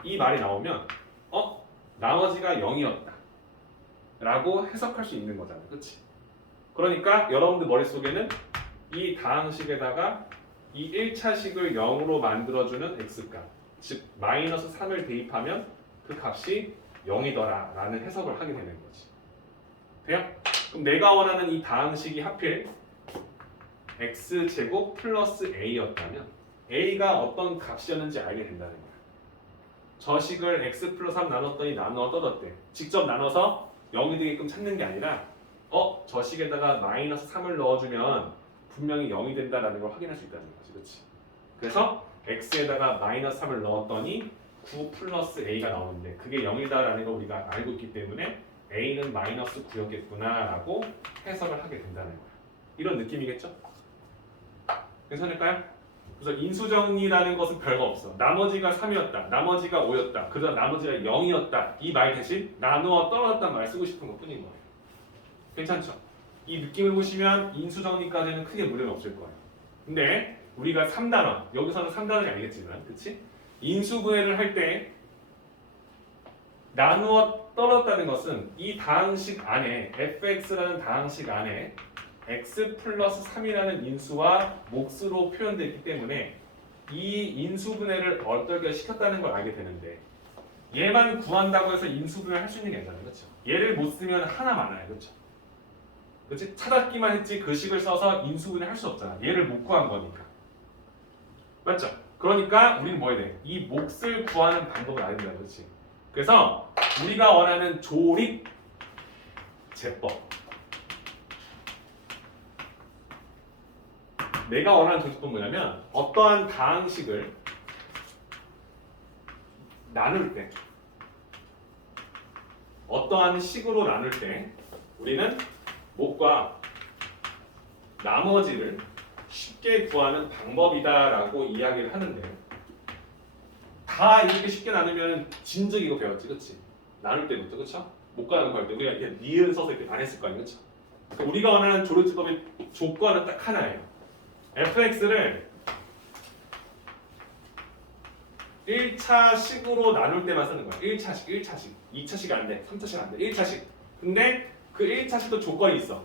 이 말이 나오면 나머지가 0이었다 라고 해석할 수 있는 거잖아. 그치? 그러니까 여러분들 머릿속에는 이 다항식에다가 이 1차식을 0으로 만들어주는 x값, 즉 마이너스 3을 대입하면 그 값이 0이더라 라는 해석을 하게 되는 거지. 돼요? 그럼 내가 원하는 이 다항식이 하필 x제곱 플러스 a였다면 a가 어떤 값이었는지 알게 된다는 거야. 저 식을 x 플러스 3 나눴더니 나누어 떨어졌대. 직접 나눠서 0이 되게끔 찾는 게 아니라 저 식에다가 마이너스 3을 넣어주면 분명히 0이 된다라는 걸 확인할 수 있다는 거지. 그렇지? 그래서 x에다가 마이너스 3을 넣었더니 9 플러스 a가 나오는데 그게 0이다라는 걸 우리가 알고 있기 때문에 a는 마이너스 9였겠구나라고 해석을 하게 된다는 거야. 이런 느낌이겠죠? 괜찮을까요? 그래서 인수정리라는 것은 별거 없어. 나머지가 3이었다. 나머지가 5였다. 그다음 나머지가 0이었다. 이 말 대신 나누어 떨어졌다는 말 쓰고 싶은 것 뿐인 거예요. 괜찮죠? 이 느낌을 보시면 인수정리까지는 크게 문제는 없을 거예요. 근데 우리가 3단원, 여기서는 3단원이 아니겠지만 그치? 인수분해를 할 때 나누어 떨어졌다는 것은 이 다항식 안에 fx라는 다항식 안에 x 플러스 3이라는 인수와 몫으로 표현되어 있기 때문에 이 인수분해를 어떻게 시켰다는 걸 알게 되는데 얘만 구한다고 해서 인수분해를 할 수 있는 게 아니잖아요. 그렇죠? 얘를 못 쓰면 하나 많아요. 그렇죠? 그렇지? 찾았기만 했지 그 식을 써서 인수분해 할 수 없잖아. 얘를 못 구한 거니까. 맞죠? 그러니까 우리는 뭐 해야 돼? 이 몫을 구하는 방법을 알아야 된다. 그렇지? 그래서 우리가 원하는 조립 제법, 내가 원하는 조립법은 뭐냐면 어떠한 다항식을 나눌 때 어떠한 식으로 나눌 때 우리는 몫과 나머지를 쉽게 구하는 방법이다라고 이야기를 하는데요. 다 이렇게 쉽게 나누면 진즉 이거 배웠지, 그렇지? 나눌 때부터, 그렇죠? 몫과 나누는 거 할 때 우리가 이렇게 니은 써서 이렇게 안 했을 거 아니에요, 그렇죠? 그러니까 우리가 원하는 조립법의 조건은 딱 하나예요. fx를 1차식으로 나눌 때만 쓰는 거야. 1차식, 2차식 안 돼, 3차식 안 돼, 1차식. 근데 그 1차식도 조건이 있어.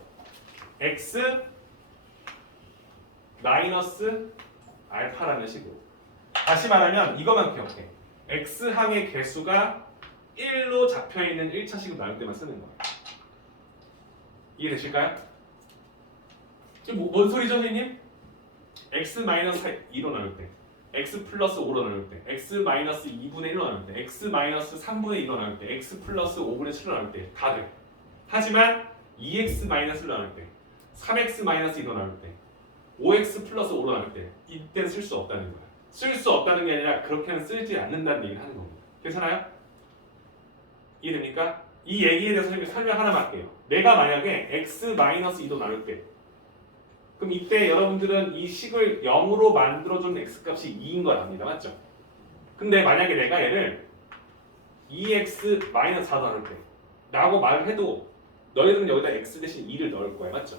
x 마이너스 알파라는 식으로. 다시 말하면 이것만 기억해. x항의 개수가 1로 잡혀있는 1차식으로 나눌 때만 쓰는 거야. 이해되실까요? 지금 뭔 소리죠, 선생님? x 마이너스 2로 나눌 때, x 플러스 5로 나눌 때, x 마이너스 2분의 1로 나눌 때, x 마이너스 3분의 2로 나눌 때, x 플러스 5분의 7로 나눌 때 다 돼. 하지만 2x 마이너스로 나눌 때, 3x 마이너스 2로 나눌 때, 5x 플러스 5로 나눌 때 이때는 쓸 수 없다는 거야. 쓸 수 없다는 게 아니라 그렇게는 쓰지 않는다는 얘기를 하는 겁니다. 괜찮아요? 이해됩니까? 이 얘기에 대해서 설명 하나만 할게요. 내가 만약에 x 마이너스 2로 나눌 때 그럼 이때 여러분들은 이 식을 0으로 만들어준 x값이 2인 걸 압니다. 맞죠? 근데 만약에 내가 얘를 2x 마이너스 4로 나눌 때 라고 말을 해도 너희들은 여기다 x 대신 2를 넣을 거야. 맞죠?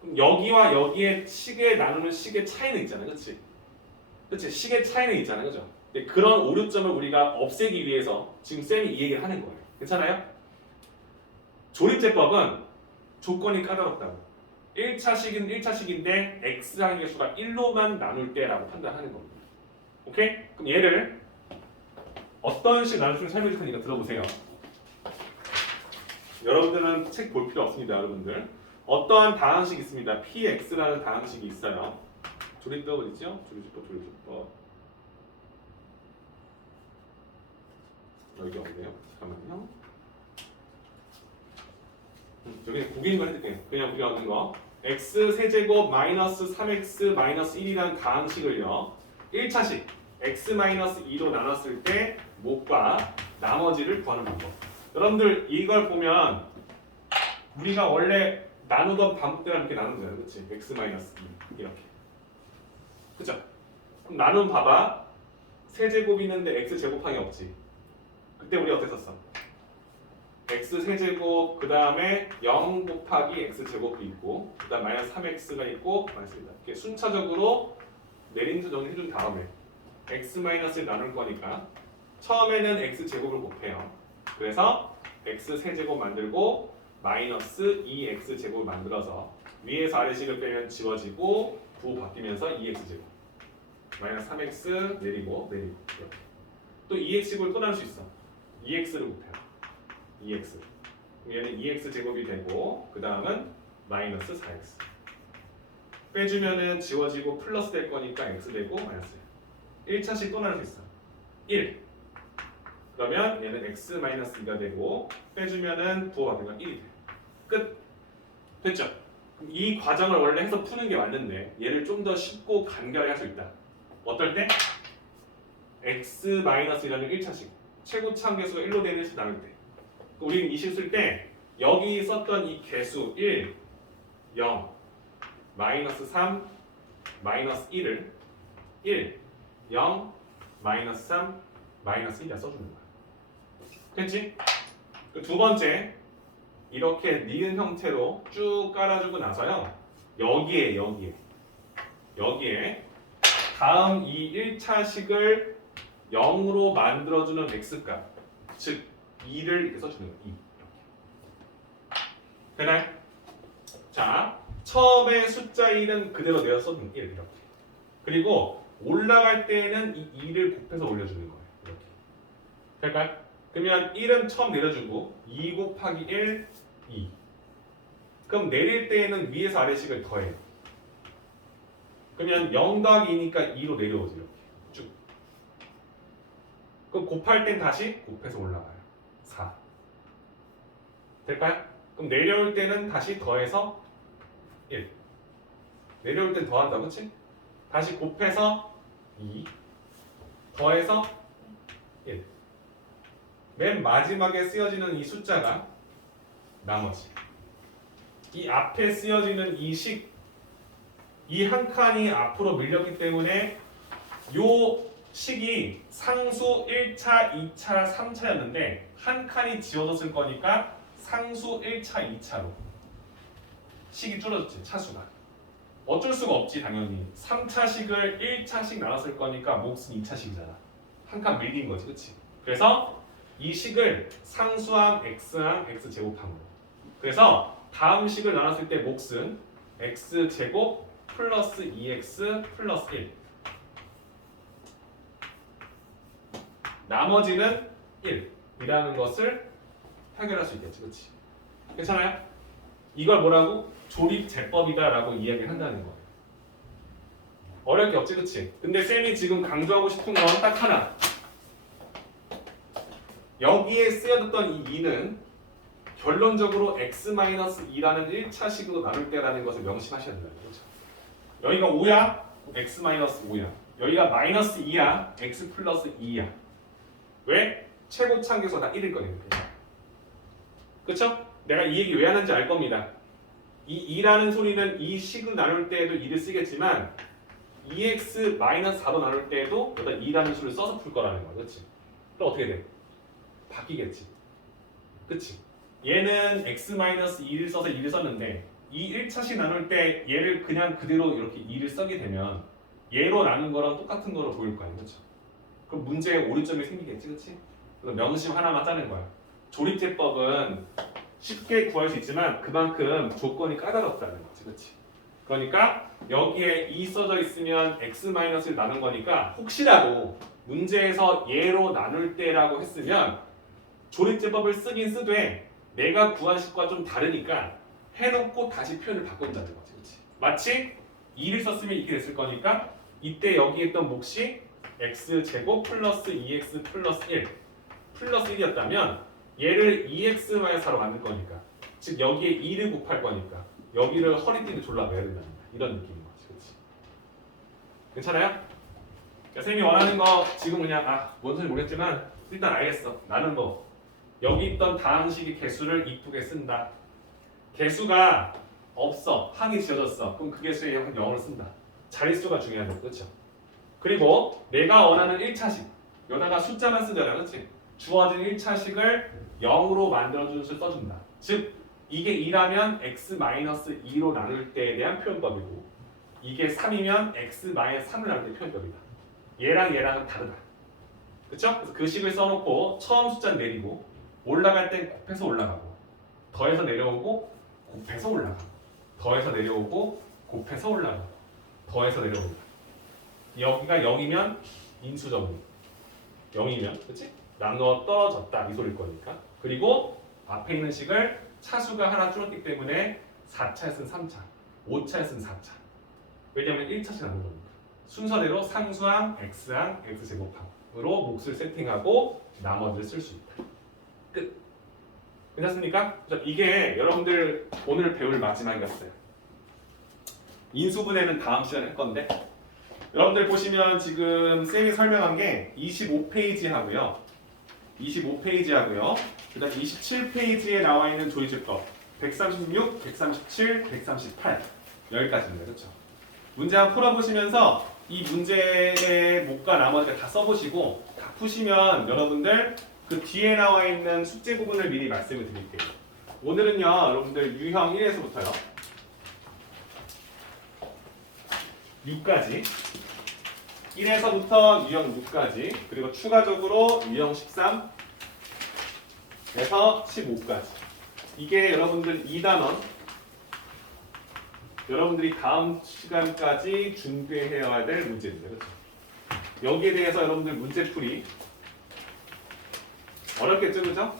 그럼 여기와 여기에 식에 나누는 식의 차이는 있잖아. 그치? 그치? 식의 차이는 있잖아. 그죠? 근데 그런 오류점을 우리가 없애기 위해서 지금 쌤이 이 얘기를 하는 거예요. 괜찮아요? 조립제법은 조건이 까다롭다고. 1차식은 1차식인데 x항의 개수가 1로만 나눌 때라고 판단하는 겁니다. 오케이? 그럼 얘를 어떤 식으로 나눌 수 있는지 설명해 줄 테니까 들어보세요. 여러분들은 책 볼 필요 없습니다. 여러분들 어떠한 다항식이 있습니다. px라는 다항식이 있어요. 조립법은 있죠? 조립법 여기 없네요. 잠깐만요. 여기 구기는 거 해줄게요. 그냥 우리가 얻는 거. x 세제곱 마이너스 3x 마이너스 1이라는 가항식을요. 1차식 x 마이너스 2로 나눴을 때 목과 나머지를 구하는 방법. 여러분들 이걸 보면 우리가 원래 나누던 반복대랑 이렇게 나누는 거잖아요. 그렇지? x 마이너스 2 이렇게. 그죠? 그럼 나누면 봐봐. 세제곱이 있는데 x 제곱항이 없지. 그때 우리 어떻게 썼어? x 세제곱 그 다음에 0 곱하기 x 제곱도 있고 그 다음 마이너스 3x가 있고 마이너스 1다. 이렇게 순차적으로 내림수 정리해준 다음에 x 마이너스를 나눌 거니까 처음에는 x 제곱을 곱해요. 그래서 x 세제곱 만들고 마이너스 2x 제곱을 만들어서 위에서 아래식을 빼면 지워지고 부호 바뀌면서 2x 제곱 마이너스 3x 내리고 이렇게. 또 2x제곱을 또 나눌 수 있어. 2x를 곱해요. 2x. 얘는 2x 제곱이 되고 그 다음은 마이너스 4x. 빼주면은 지워지고 플러스 될 거니까 x 되고 마이너스 1차씩 또 나눌 수 있어. 1. 그러면 얘는 x 마이너스 2가 되고 빼주면은 부호 바뀌면 1이 돼. 끝. 됐죠? 이 과정을 원래 해서 푸는 게 맞는데 얘를 좀 더 쉽고 간결하게 할 수 있다. 어떨 때? x 마이너스라는 1차식 최고차 계수가 1로 되는 식 나눌 때. 우리는 이 식 쓸 때 여기 썼던 이 개수 1, 0, 마이너스 3, 마이너스 1을 1, 0, 마이너스 3, 마이너스 1이라 써주는 거야. 됐지? 두 번째 이렇게 니은 형태로 쭉 깔아주고 나서요. 여기에 다음 이 1차식을 0으로 만들어주는 x값 즉 2를 이렇게 써주는 거예요. 2 되나요? 자, 처음에 숫자 1은 그대로 내어 써주는 1 이렇게. 그리고 올라갈 때는 이 2를 곱해서 올려주는 거예요. 이렇게. 될까요? 그러면 1은 처음 내려주고 2 곱하기 1, 2. 그럼 내릴 때에는 위에서 아래식을 더해요. 그러면 0 더하기 2니까 2로 내려오죠. 이렇게 쭉. 그럼 곱할 땐 다시 곱해서 올라가요. 4. 될까요? 그럼 내려올 때는 다시 더해서 1. 내려올 땐 더한다, 그치? 다시 곱해서 2. 더해서 1. 맨 마지막에 쓰여지는 이 숫자가 나머지. 이 앞에 쓰여지는 이 식, 이 한 칸이 앞으로 밀렸기 때문에 요 식이 상수 1차, 2차, 3차였는데 한 칸이 지워졌을 거니까 상수 1차, 2차로 식이 줄어졌지, 차수가. 어쩔 수가 없지, 당연히. 3차식을 1차씩 나눴을 거니까 몫은 2차식이잖아. 한 칸 밀린 거지, 그치? 그래서 이 식을 상수항, x항, x제곱항으로. 그래서 다음 식을 나눴을 때 몫은 x제곱 플러스 2x 플러스 1. 나머지는 1이라는 것을 해결할 수 있겠지, 그렇지? 괜찮아요? 이걸 뭐라고? 조립제법이다라고 이야기를 한다는 거예요. 어려울 게 없지, 그렇지? 근데 쌤이 지금 강조하고 싶은 건 딱 하나. 여기에 쓰여졌던 이 2는 결론적으로 x-2라는 1차식으로 나눌 때라는 것을 명심하셔야 된다는 거죠. 여기가 5야, x-5야. 여기가 마이너스 2야, x 플러스 2야. 왜? 최고차 계수가 다 1일 거니까. 그쵸? 내가 이 얘기 왜 하는지 알 겁니다. 이 2라는 소리는 이 식을 나눌 때에도 2를 쓰겠지만 2x-4로 나눌 때에도 여기다 2라는 수를 써서 풀 거라는 거야. 그치? 그럼 어떻게 돼? 바뀌겠지. 그치? 얘는 x-2를 써서 2를 썼는데 이 1차씩 나눌 때 얘를 그냥 그대로 이렇게 2를 쓰게 되면 얘로 나눈 거랑 똑같은 거로 보일 거 아니야. 그쵸? 그럼 문제에 오류점이 생기겠지. 그치? 그래서 명심 하나만 짜는 거야. 조립제법은 쉽게 구할 수 있지만 그만큼 조건이 까다롭다는 거지. 그치? 그러니까 여기에 2 써져 있으면 x-를 나눈 거니까 혹시라도 문제에서 얘로 나눌 때라고 했으면 조립제법을 쓰긴 쓰되 내가 구한 식과 좀 다르니까 해놓고 다시 표현을 바꾼다는 거지. 그치? 마치 2를 썼으면 이렇게 됐을 거니까 이때 여기 있던 몫이 x제곱 플러스 2x 플러스 1 플러스 1이었다면 얘를 2x-4로 만들 거니까 즉 여기에 2를 곱할 거니까 여기를 허리띠를 졸라매야 된다. 이런 느낌인 거지. 그렇지? 괜찮아요? 그러니까 쌤이 원하는 거 지금 그냥 뭔 소리 모르겠지만 일단 알겠어. 나는 뭐 여기 있던 다항식의 개수를 이쁘게 쓴다. 개수가 없어. 항이 지어졌어. 그럼 그 개수에 0을 쓴다. 자릿수가 중요하다. 그렇죠? 그리고 내가 원하는 1차식 여기다가 숫자만 쓰잖아. 그렇지? 주어진 1차식을 0으로 만들어주는 수를 써준다. 즉 이게 2라면 x-2로 나눌 때에 대한 표현법이고 이게 3이면 x-3을 나눌 때 표현법이다. 얘랑 얘랑은 다르다. 그쵸? 그래서 그 식을 써놓고 처음 숫자는 내리고 올라갈 땐 곱해서 올라가고 더해서 내려오고 곱해서 올라가고 더해서 내려오고 곱해서 올라가고 더해서 내려온다. 여기가 0이면 인수정리 0이면 그치? 나누어 떨어졌다 이 소리일 거니까. 그리고 앞에 있는 식을 차수가 하나 줄었기 때문에 4차였으면 3차 5차였으면 4차 왜냐면 1차씩 나눈 거니까. 순서대로 상수항, x항, x제곱항으로 몫을 세팅하고 나머지를 쓸 수 있다. 끝. 괜찮습니까? 이게 여러분들 오늘 배울 마지막이었어요. 인수분해는 다음 시간에 할 건데 여러분들 보시면 지금 쌤이 설명한 게 25페이지 하고요. 25페이지 하고요. 그 다음 27페이지에 나와 있는 조이제법 136, 137, 138 여기까지입니다. 그렇죠? 문제 한번 풀어보시면서 이 문제의 목과 나머지를 다 써보시고 다 푸시면 여러분들 그 뒤에 나와 있는 숙제 부분을 미리 말씀을 드릴게요. 오늘은요 여러분들 유형 1에서부터요 6까지 1에서부터 유형 6까지 그리고 추가적으로 유형 13에서 15까지 이게 여러분들 2단원 여러분들이 다음 시간까지 준비해야 될 문제입니다. 그렇죠? 여기에 대해서 여러분들 문제풀이 어렵겠죠? 그죠?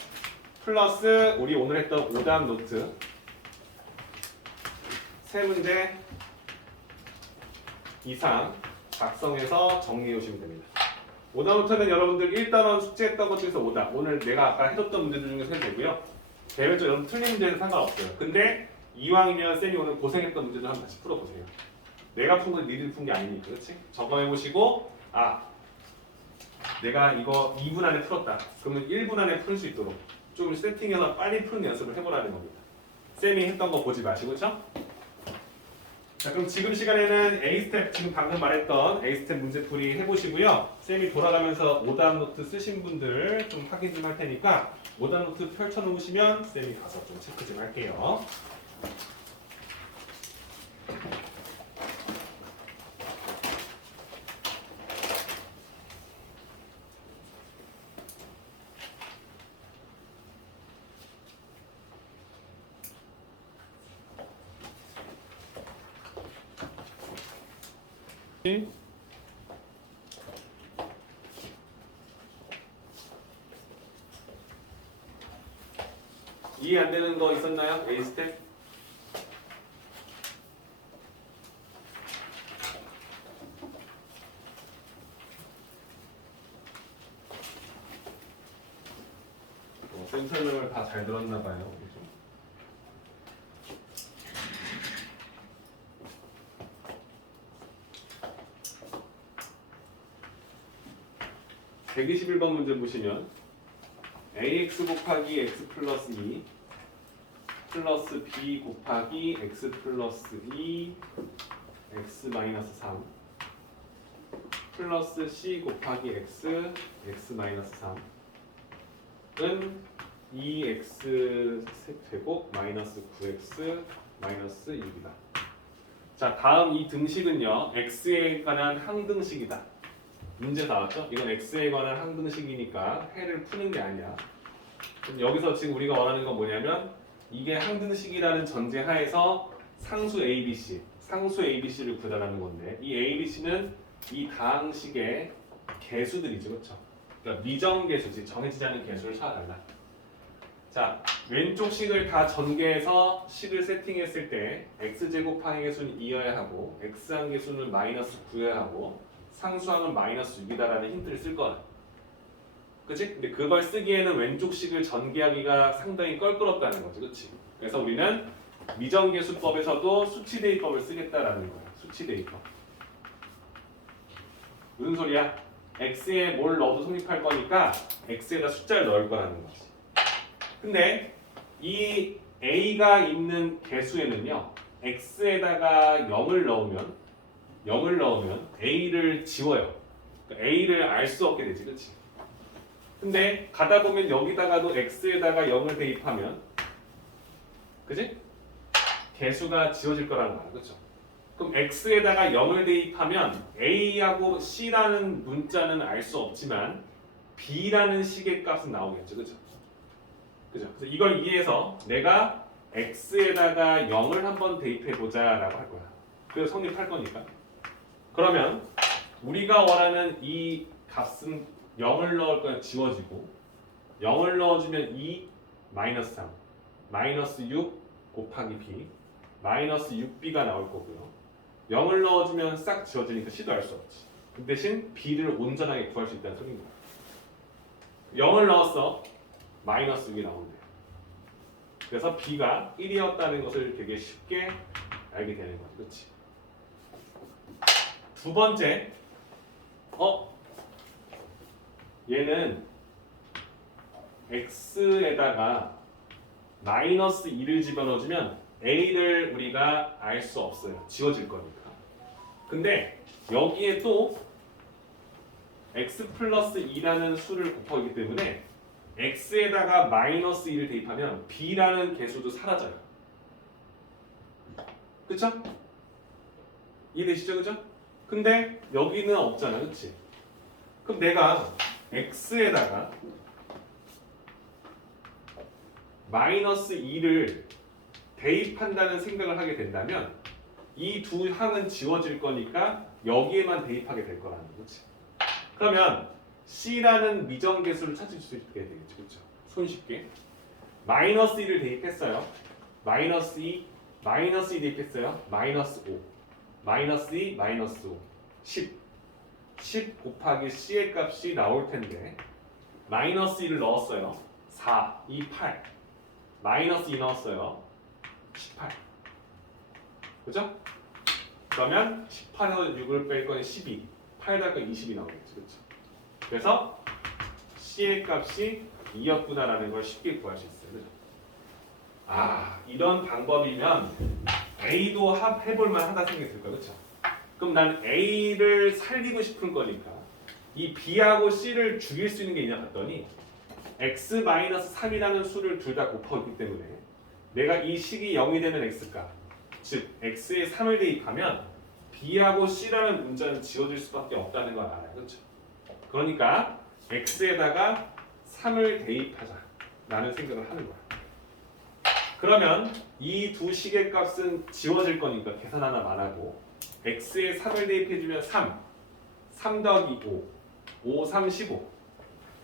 플러스 우리 오늘 했던 오답 노트 세 문제 이상 작성해서 정리해 오시면 됩니다. 오답 노트는 여러분들 1단원 숙제했던 것 중에서 오답 오늘 내가 아까 해줬던 문제들 중에서 해도 되고요. 대외적으로 여러분 틀린 문제는 상관없어요. 근데 이왕이면 쌤이 오늘 고생했던 문제들 한번 다시 풀어보세요. 내가 푼 건 니들 푼 게 아니니까 그렇지? 적어해보시고 내가 이거 2분 안에 풀었다. 그러면 1분 안에 풀 수 있도록 좀 세팅해서 빨리 푸는 연습을 해보라는 겁니다. 쌤이 했던 거 보지 마시고 그렇죠? 자 그럼 지금 시간에는 A스텝 지금 방금 말했던 A스텝 문제풀이 해보시고요. 쌤이 돌아가면서 오답 노트 쓰신 분들 좀 확인 좀 할 테니까 오답 노트 펼쳐놓으시면 쌤이 가서 좀 체크 좀 할게요. 이해 안 되는 거 있었나요? A 스텝? 쌤 설명을 다 잘 들었나 봐요. 121번 문제 보시면 ax 곱하기 x 플러스 2 플러스 b 곱하기 x 플러스 2 x 마이너스 3 플러스 c 곱하기 x x 마이너스 3은 2x 제곱 마이너스 9x 마이너스 6이다. 자 다음 이 등식은요 x에 관한 항등식이다. 문제 나왔죠? 이건 x에 관한 항등식이니까 해를 푸는 게 아니야. 그럼 여기서 지금 우리가 원하는 건 뭐냐면 이게 항등식이라는 전제 하에서 상수 ABC, 상수 ABC를 구달하는 건데 이 ABC는 이 다항식의 개수들이죠, 그렇죠? 그러니까 미정개수지 정해지지 않은 개수를 찾아달라. 자 왼쪽 식을 다 전개해서 식을 세팅했을 때 x제곱 항의 개수는 2여야 하고 x항 개수는 마이너스 9여야 하고 상수항은 마이너스 6이다라는 힌트를 쓸 거야. 그치? 근데 그걸 쓰기에는 왼쪽 식을 전개하기가 상당히 껄끄럽다는 거지. 그치? 그래서 우리는 미정계수법에서도 수치대입법을 쓰겠다라는 거야. 수치대입법. 무슨 소리야? x에 뭘 넣어도 성립할 거니까 x에다 숫자를 넣을 거라는 거지. 근데 이 a가 있는 개수에는요, x에다가 0을 넣으면 a를 지워요. 그러니까 a를 알 수 없게 되지, 그렇지? 근데 가다 보면 여기다가도 x에다가 0을 대입하면, 그지? 개수가 지워질 거라는 거야, 그렇죠? 그럼 x에다가 0을 대입하면 a하고 c라는 문자는 알 수 없지만 b라는 식의 값은 나오겠죠, 그렇죠? 그죠? 그래서 이걸 이해해서 내가 x에다가 0을 한번 대입해 보자라고 할 거야. 그래서 성립할 거니까. 그러면 우리가 원하는 이 값은 0을 넣을 거야 지워지고 0을 넣어주면 2 마이너스 3 마이너스 6 곱하기 b 마이너스 6b가 나올 거고요. 0을 넣어주면 싹 지워지니까 c도 알 수 없지. 그 대신 b를 온전하게 구할 수 있다는 소리인 거야. 0을 넣었어. 마이너스 6이 나온대요. 그래서 b가 1이었다는 것을 되게 쉽게 알게 되는 거지. 그렇지? 두 번째, 얘는 x에다가 마이너스 2를 집어넣어주면 a를 우리가 알 수 없어요. 지워질 거니까. 근데 여기에 또 x 플러스 2라는 수를 곱하기 때문에 x에다가 마이너스 2를 대입하면 b라는 개수도 사라져요. 그쵸? 이해되시죠? 그죠? 근데 여기는 없잖아. 그치? 그럼 내가 x에다가 마이너스 2를 대입한다는 생각을 하게 된다면 이 두 항은 지워질 거니까 여기에만 대입하게 될 거라는 거지. 그러면 c라는 미정계수를 찾을 수 있게 되겠죠. 그렇죠? 손쉽게 마이너스 2를 대입했어요. 마이너스 2 마이너스 2 대입했어요. 마이너스 5 마이너스 2 마이너스 5 10 곱하기 c의 값이 나올 텐데 마이너스 2를 넣었어요. 4 2 8 마이너스 2 넣었어요. 18 그죠? 그러면 18에서 6을 뺄 거니 12 8 더할 거 20이 나오겠죠. 그렇죠? 그래서 c의 값이 2였구나라는 걸 쉽게 구할 수 있어요. 그죠? 이런 방법이면 a도 해볼 만하다 생각이 들 거예요. 그렇죠? 그럼 난 a를 살리고 싶은 거니까 이 b하고 c를 죽일 수 있는 게 있냐 봤더니 x-3이라는 수를 둘 다 곱하기 때문에 내가 이 식이 0이 되는 x값 즉 x에 3을 대입하면 b하고 c라는 문자는 지워질 수밖에 없다는 걸 알아요. 그렇죠? 그러니까 x에다가 3을 대입하자라는 생각을 하는 거야. 그러면 이 두 식의 값은 지워질 거니까 계산 하나만 하고 x에 3을 대입해주면 3 더하기 5 3, 15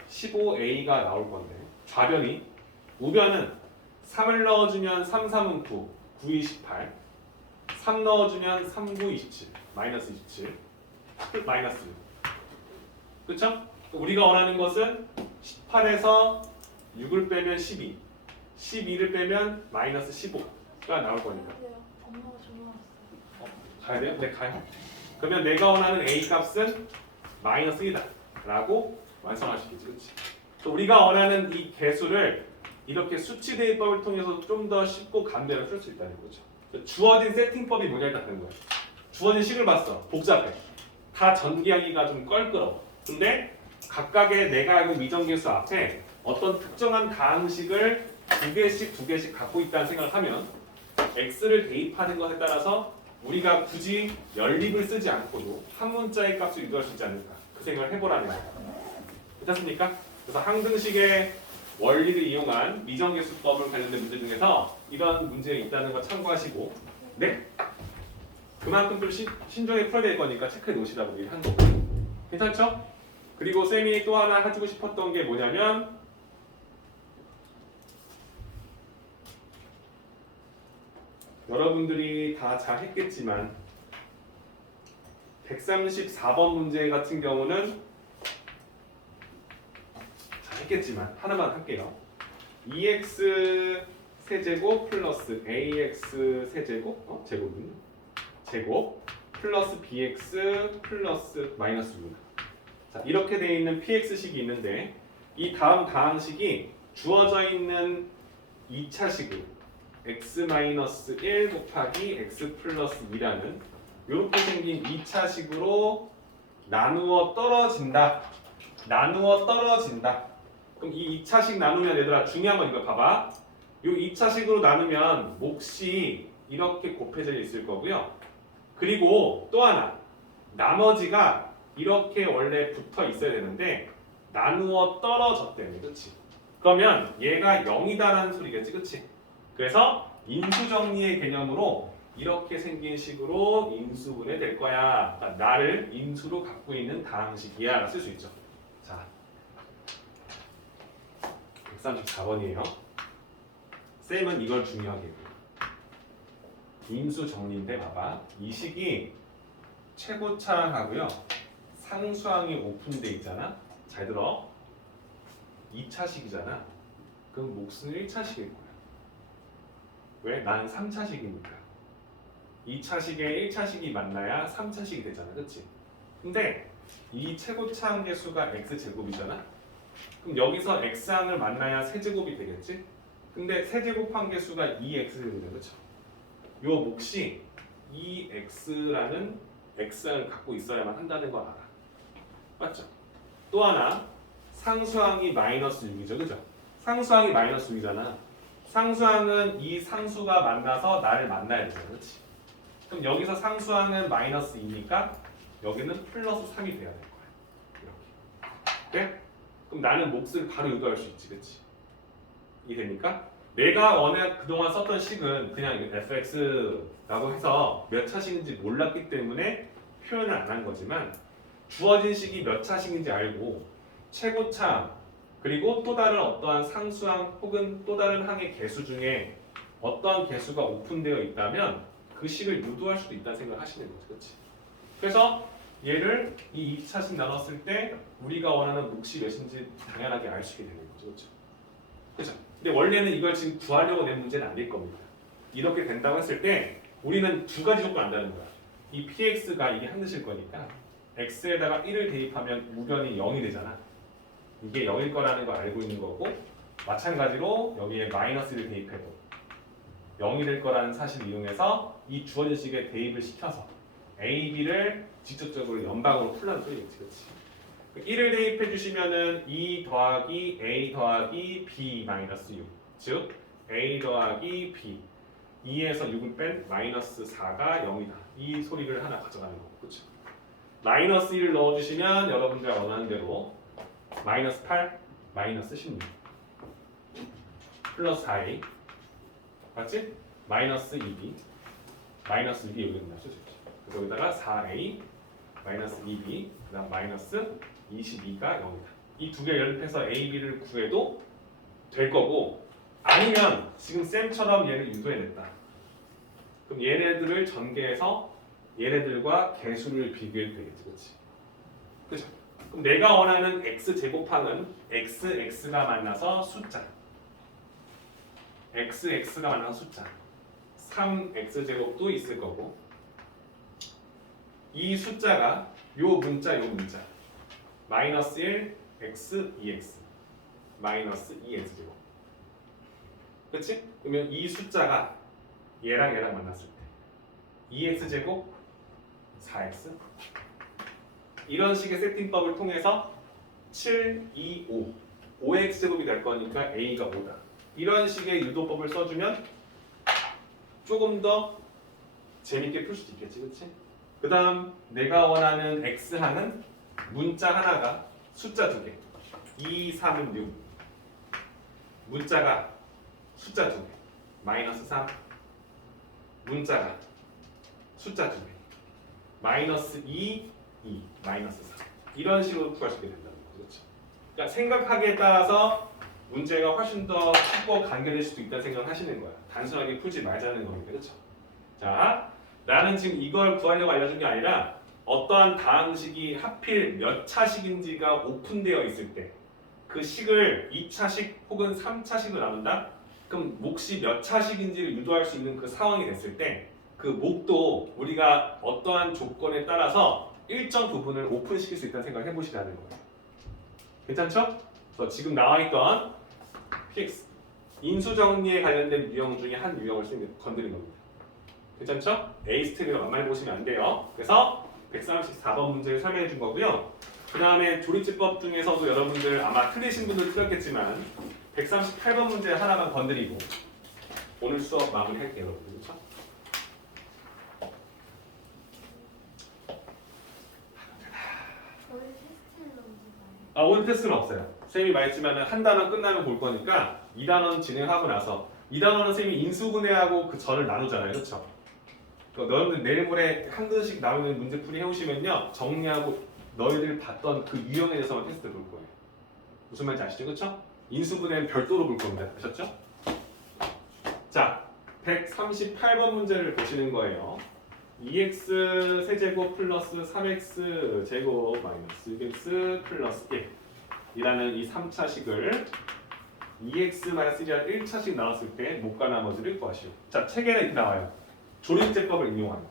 15a가 나올 건데 좌변이 우변은 3을 넣어주면 3, 3은 9 9, 2, 18 3 넣어주면 3, 9, 27 마이너스 27 마이너스 6 그쵸? 우리가 원하는 것은 18에서 6을 빼면 12 12를 빼면 마이너스 15가 나올 거니까 엄마가 전화 왔어요. 가야 돼요? 네 가요. 그러면 내가 원하는 a 값은 마이너스 1이다 라고 완성할 수 있겠지. 그치? 또 우리가 원하는 이 개수를 이렇게 수치 대입법을 통해서 좀 더 쉽고 감대로 풀 수 있다는 거죠. 주어진 세팅법이 뭐냐에 따른 거야. 주어진 식을 봤어. 복잡해. 다 전개하기가 좀 껄끄러워. 근데 각각의 내가 알고 미정계수 앞에 어떤 특정한 다항식을 두 개씩 갖고 있다는 생각을 하면 x를 대입하는 것에 따라서 우리가 굳이 연립을 쓰지 않고도 한 문자의 값을 유도할 수 있지 않을까. 그 생각을 해보라는 거예요. 괜찮습니까? 그래서 항등식의 원리를 이용한 미정계수법을 관련된 문제 중에서 이런 문제가 있다는 거 참고하시고 네? 그만큼 좀 신중하게 풀어야 될 거니까 체크해 놓으시라고 미리 한 거고 괜찮죠? 그리고 쌤이 또 하나 해주고 싶었던 게 뭐냐면 여러분들이 다 잘 했겠지만 134번 문제 같은 경우는 잘 했겠지만 하나만 할게요. 2x 세제곱 플러스 ax 세제곱 제곱은 제곱 플러스 bx 플러스 마이너스 6. 자, 이렇게 되어 있는 px식이 있는데 이 다음 다항식이 주어져 있는 2차식으로 x-1 곱하기 x 플러스 2라는 이렇게 생긴 2차식으로 나누어 떨어진다. 나누어 떨어진다. 그럼 이 2차식 나누면 얘들아 중요한 건 이거 봐봐. 이 2차식으로 나누면 몫이 이렇게 곱해져 있을 거고요. 그리고 또 하나 나머지가 이렇게 원래 붙어 있어야 되는데 나누어 떨어졌대요. 그렇지? 그러면 얘가 0이다라는 소리겠지. 그렇지? 그래서 인수정리의 개념으로 이렇게 생긴 식으로 인수분해 될 거야. 그러니까 나를 인수로 갖고 있는 다항식이야. 쓸 수 있죠. 자, 134번이에요. 쌤은 이걸 중요하게 해요. 인수 정리인데 봐봐. 이 식이 최고차항하고요. 상수항이 오픈돼 있잖아. 잘 들어. 2차식이잖아. 그럼 몫은 1차식일 거야. 왜? 나는 3차식이니까. 2차식에 1차식이 만나야 3차식이 되잖아. 그치? 근데 이 최고차항 개수가 x제곱이잖아. 그럼 여기서 x항을 만나야 세제곱이 되겠지? 근데 세제곱한 개수가 2x제곱이잖아. 그쵸? 요 몫이 2x라는 x항을 갖고 있어야만 한다는 거 알아. 맞죠? 또 하나 상수항이 마이너스 6이죠. 그죠? 상수항이 마이너스 6이잖아. 상수항은 이 상수가 만나서 나를 만나야 되잖아. 그렇지? 그럼 여기서 상수항은 마이너스 2니까 여기는 플러스 3이 돼야 될 거야. 이렇게. 그래? 그럼 나는 몫을 바로 유도할 수 있지. 그렇지? 이해되니까? 내가 그동안 썼던 식은 그냥 fx라고 해서 몇 차식인지 몰랐기 때문에 표현을 안 한 거지만 주어진 식이 몇 차식인지 알고 최고차 그리고 또 다른 어떠한 상수항 혹은 또 다른 항의 개수 중에 어떠한 개수가 오픈되어 있다면 그 식을 유도할 수도 있다는 생각을 하시는 거죠. 그렇지? 그래서 얘를 이 2차식 나눴을 때 우리가 원하는 몫이 몇인지 당연하게 알 수 있게 되는 거죠. 그렇죠? 그렇죠? 근데 원래는 이걸 지금 구하려고 낸 문제는 아닐 겁니다. 이렇게 된다고 했을 때 우리는 두 가지 조건 안다는 거야. 이 px가 이게 한 뜻일 거니까 x에다가 1을 대입하면 우변이 0이 되잖아. 이게 0일 거라는 거 알고 있는 거고 마찬가지로 여기에 마이너스를 대입해도 0이 될 거라는 사실을 이용해서 이 주어진 식에 대입을 시켜서 a, b를 직접적으로 연방으로 풀라는 소리겠지. 그렇지? 1을 대입해 주시면은 2 더하기 a 더하기 b 마이너스 6 즉 a 더하기 b 2에서 6을 뺀 마이너스 4가 0이다. 이 소리를 하나 가져가는 거고. 그렇죠? 마이너스 1을 넣어주시면 여러분들 원하는 대로 마이너스 8, 마이너스 16 플러스 4a 맞지? 마이너스 2b 마이너스 2b 여기 있나? 그래서 여기다가 4a 마이너스 2b 그 다음 마이너스 22가 0이다. 이 두 개 연립해서 a, b를 구해도 될 거고 아니면 지금 쌤처럼 얘를 유도해냈다. 그럼 얘네들을 전개해서 얘네들과 개수를 비교해도 되겠지. 그렇지? 그죠? 그럼 내가 원하는 x 제곱항은 x, x가 만나서 숫자 x, x가 만나서 숫자 3x 제곱도 있을 거고 이 숫자가 요 문자 마이너스 1 x 2x 마이너스 2x 제곱 그렇지? 그러면 이 숫자가 얘랑 만났을 때 2x 제곱 4x 이런 식의 세팅법을 통해서 7, 2, 5 5x 제곱이 될 거니까 a가 5다. 이런 식의 유도법을 써주면 조금 더 재밌게 풀 수도 있겠지. 그렇지? 그 다음 내가 원하는 x항은 문자 하나가 숫자 2개 2, 3은 6 문자가 숫자 2개 마이너스 3 문자가 숫자 2개 마이너스 2, 2 마이너스 3 이런 식으로 구할 수 있게 된다는 거죠. 그렇죠? 그러니까 생각하기에 따라서 문제가 훨씬 더 쉽고 간결될 수도 있다는 생각을 하시는 거야. 단순하게 풀지 말자는 겁니다. 그렇죠? 자, 나는 지금 이걸 구하려고 알려준 게 아니라 어떠한 다항식이 하필 몇 차식인지가 오픈되어 있을 때 그 식을 2차식 혹은 3차식으로 나눈다? 그럼 몫이 몇 차식인지를 유도할 수 있는 그 상황이 됐을 때 그 몫도 우리가 어떠한 조건에 따라서 일정 부분을 오픈시킬 수 있다는 생각을 해보시라는 거예요. 괜찮죠? 그래서 지금 나와있던 PX 인수정리에 관련된 유형 중에 한 유형을 건드린 겁니다. 괜찮죠? A 스텝이라고 만만히 보시면 안 돼요. 그래서 134번 문제를 설명해 준 거고요. 그 다음에 조립지법 중에서도 여러분들 아마 틀리신 분들 틀렸겠지만 138번 문제 하나만 건드리고 오늘 수업 마무리할게요, 여러분들. 그렇죠? 오늘 테스트는 언제가요? 아, 오늘 테스트는 없어요. 쌤이 말했지만 한 단원 끝나면 볼 거니까 2단원 진행하고 나서 2단원은 쌤이 인수분해하고 그 절을 나누잖아요. 그렇죠? 너희들 내일 모레 한 근씩 나오는 문제풀이 해오시면요. 정리하고 너희들 봤던 그 유형에 대해서만 테스트 볼 거예요. 무슨 말인지 아시죠? 그렇죠? 인수분해는 별도로 볼 겁니다. 아셨죠? 자, 138번 문제를 보시는 거예요. 2x 세제곱 플러스 3x 제곱 마이너스 6x 플러스 1 이라는 이 3차식을 2x 마이너스 1이라는 1차식 나눴을 때 못과 나머지를 구하시오. 자, 책에는 이렇게 나와요. 조립제법을 이용하는.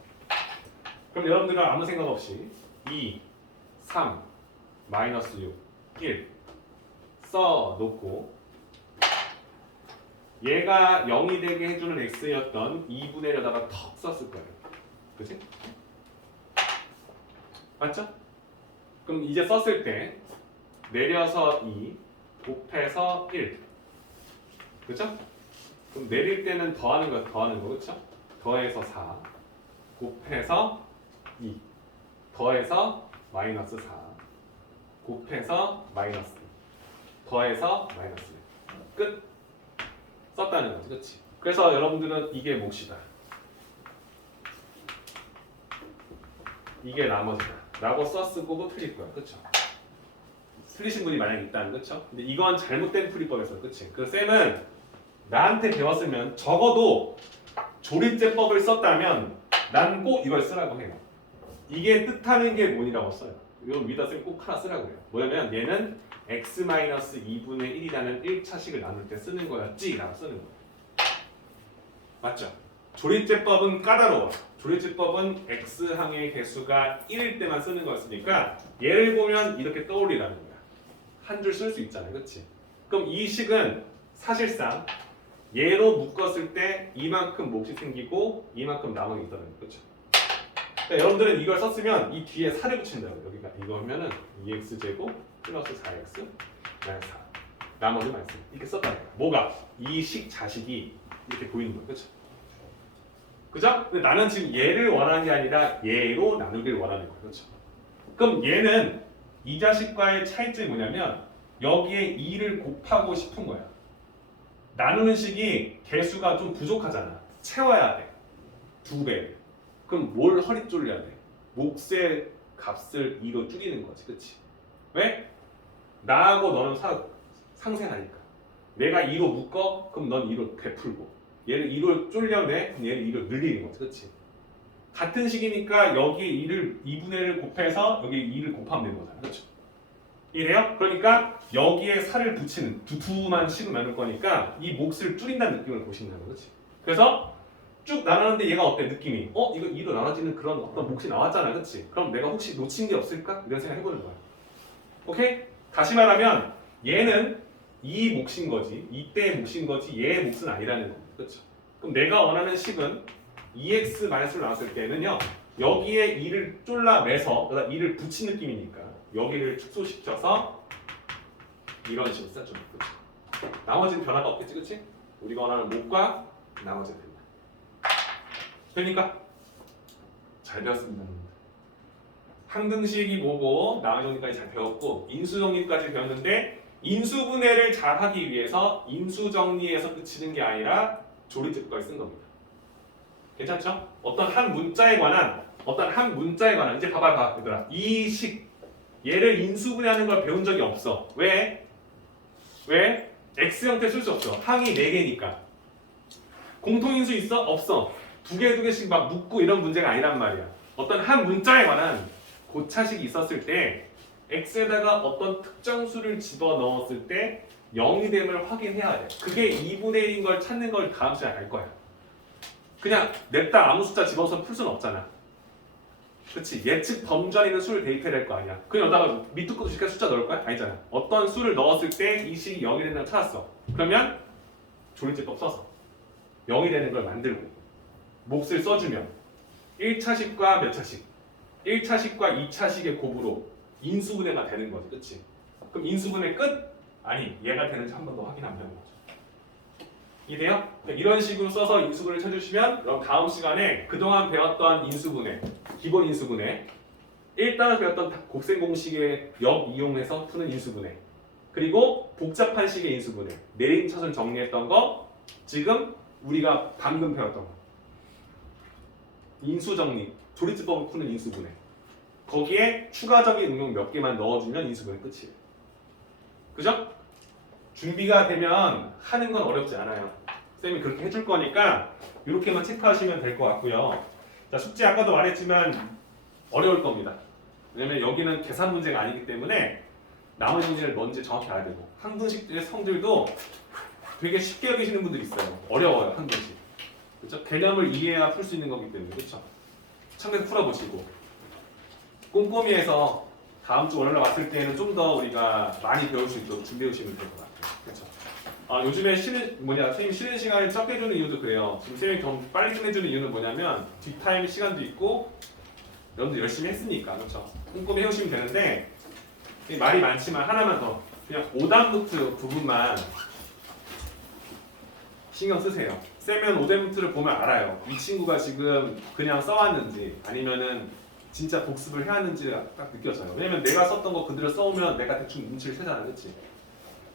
그럼 여러분들은 아무 생각 없이 2, 3, 마이너스 6, 1 써놓고 얘가 0이 되게 해주는 x였던 2분의 1에다가 턱 썼을 거예요. 그치? 맞죠? 그럼 이제 썼을 때 내려서 2 곱해서 1 그쵸? 그럼 내릴 때는 더하는 거 그쵸? 더해서 4 곱해서 2 더해서 마이너스 4 곱해서 마이너스 더해서 마이너스 끝 썼다는 거지 그치? 그래서 여러분들은 이게 몫이다 이게 나머지다 라고 써쓰고도 틀릴 거야 그쵸? 틀리신 분이 만약에 있다는 그쵸? 근데 이건 잘못된 풀이법에서 그치? 그 쌤은 나한테 배웠으면 적어도 조립제법을 썼다면 난 꼭 이걸 쓰라고 해요. 이게 뜻하는 게 뭐니라고 써요. 이거 위에다 쌤 꼭 하나 쓰라고 해요. 뭐냐면 얘는 x-2분의 1이라는 1차식을 나눌 때 쓰는 거였지 라고 쓰는 거예요. 맞죠? 조립제법은 까다로워. 조립제법은 x항의 개수가 1일 때만 쓰는 거였으니까 얘를 보면 이렇게 떠올리라는 거야. 한 줄 쓸 수 있잖아요. 그치? 그럼 이 식은 사실상 얘로 묶었을 때 이만큼 몫이 생기고 이만큼 나머지 있다는 거죠. 그렇죠? 그러니까 여러분들은 이걸 썼으면 이 뒤에 4를 붙인다고요. 여기가 이거 하면은 2x 제곱 플러스 4x 마이너스 4 나머지 말씀 이렇게 썼다는 거야. 뭐가? 이 식 자식이 이렇게 보이는 거예요. 그렇죠? 그죠? 근데 나는 지금 얘를 원하는 게 아니라 얘로 나누기를 원하는 거예요. 그렇죠? 그럼 얘는 이 자식과의 차이점이 뭐냐면 여기에 2를 곱하고 싶은 거야. 나누는 식이 개수가 좀 부족하잖아. 채워야 돼. 2배. 그럼 뭘 허리 쫄려야 돼? 몫의 값을 2로 줄이는 거지. 그치? 왜? 나하고 너는 상생하니까. 내가 2로 묶어? 그럼 넌 2로 베풀고. 얘를 2로 쫄려내? 그럼 얘를 2로 늘리는 거지. 그치? 같은 식이니까 여기에 2분의 1을 곱해서 여기에 2를 곱하면 되는 거잖아. 그렇죠? 이래요? 그러니까 여기에 살을 붙이는 두만 식을 나눌 거니까 이 몫을 줄인다는 느낌을 보신다는 거지. 그래서 쭉 나누는데 얘가 어때 느낌이? 이거 2로 나눠지는 그런 어떤 몫이 나왔잖아. 그치? 그럼 내가 혹시 놓친 게 없을까? 이런 생각 해보는 거야. 오케이? 다시 말하면 얘는 이 몫인 거지. 이때의 몫인 거지 얘의 몫은 아니라는 겁니다. 그렇죠? 그럼 내가 원하는 식은 2x 마이너스를 나왔을 때는요. 여기에 2를 쫄라매서 2를 붙인 느낌이니까 여기를 축소시켜서 이런 식으로 써주는 거지. 나머지는 변화가 없겠지, 그치? 우리가 원하는 몫과 나머지는 된다. 되니까 잘 배웠습니다. 항등식이 뭐고 나머지까지 잘 배웠고 인수정리까지 배웠는데 인수분해를 잘 하기 위해서 인수정리에서 그치는 게 아니라 조립제법까지 쓴 겁니다. 괜찮죠? 어떤 한 문자에 관한 이제 봐봐 얘들아 이 식 얘를 인수분해하는 걸 배운 적이 없어. 왜? X 형태 쓸 수 없어. 항이 4개니까. 공통인수 있어? 없어. 두 개씩 막 묶고 이런 문제가 아니란 말이야. 어떤 한 문자에 관한 고차식이 있었을 때 X에다가 어떤 특정 수를 집어넣었을 때 0이 됨을 확인해야 돼. 그게 2분의 1인 걸 찾는 걸 다음 시간에 알 거야. 그냥 냅다 아무 숫자 집어서 풀 수는 없잖아. 그렇지. 예측 범주 안에 있는 수를 데이터를 할 거 아니야. 그냥 여기다가 밑도 끝도 이렇게 숫자 넣을 거야? 아니잖아. 어떤 수를 넣었을 때 이 식이 0이 된다는 걸 찾았어. 그러면 조리제법 써서 0이 되는 걸 만들고 몫을 써주면 1차식과 몇 차식? 1차식과 2차식의 곱으로 인수분해가 되는 거지. 그치? 그럼 인수분해 끝? 아니, 얘가 되는지 한 번 더 확인하면 되는 거죠. 이해돼요? 이런 식으로 써서 인수분해를 찾으시면 그럼 다음 시간에 그동안 배웠던 인수분해, 기본 인수분해, 1단을 배웠던 곱셈 공식의 역 이용해서 푸는 인수분해, 그리고 복잡한 식의 인수분해, 내림차순 정리했던 거, 지금 우리가 방금 배웠던 거, 인수정리, 조리제법을 푸는 인수분해, 거기에 추가적인 응용 몇 개만 넣어주면 인수분해 끝이에요. 그죠? 준비가 되면 하는 건 어렵지 않아요. 쌤이 그렇게 해줄 거니까 이렇게만 체크하시면 될 것 같고요. 자, 숙제 아까도 말했지만 어려울 겁니다. 왜냐면 여기는 계산 문제가 아니기 때문에 나머지 문제를 뭔지 정확히 알아야 되고 항등식의 성질도 되게 쉽게 여기시는 분들이 있어요. 어려워요, 항등식. 그렇죠? 개념을 이해해야 풀 수 있는 거기 때문에 그렇죠? 창에서 풀어보시고 꼼꼼히 해서 다음 주 월요일 왔을 때는 좀 더 우리가 많이 배울 수 있도록 준비해 오시면 될 것 같아요. 그렇죠? 요즘에 선생님 쉬는 시간을 적게 주는 이유도 그래요. 지금 선생님이 더 빨리 끝내주는 이유는 뭐냐면 뒷타임 시간도 있고 여러분들 열심히 했으니까 그렇죠? 꼼꼼히 해오시면 되는데 말이 많지만 하나만 더 그냥 오답노트 부분만 신경 쓰세요. 쌤은 오답노트를 보면 알아요. 이 친구가 지금 그냥 써왔는지 아니면은 진짜 복습을 해왔는지가 딱 느껴져요. 왜냐면 내가 썼던 거 그대로 써오면 내가 대충 문제를 세잖아, 그렇지?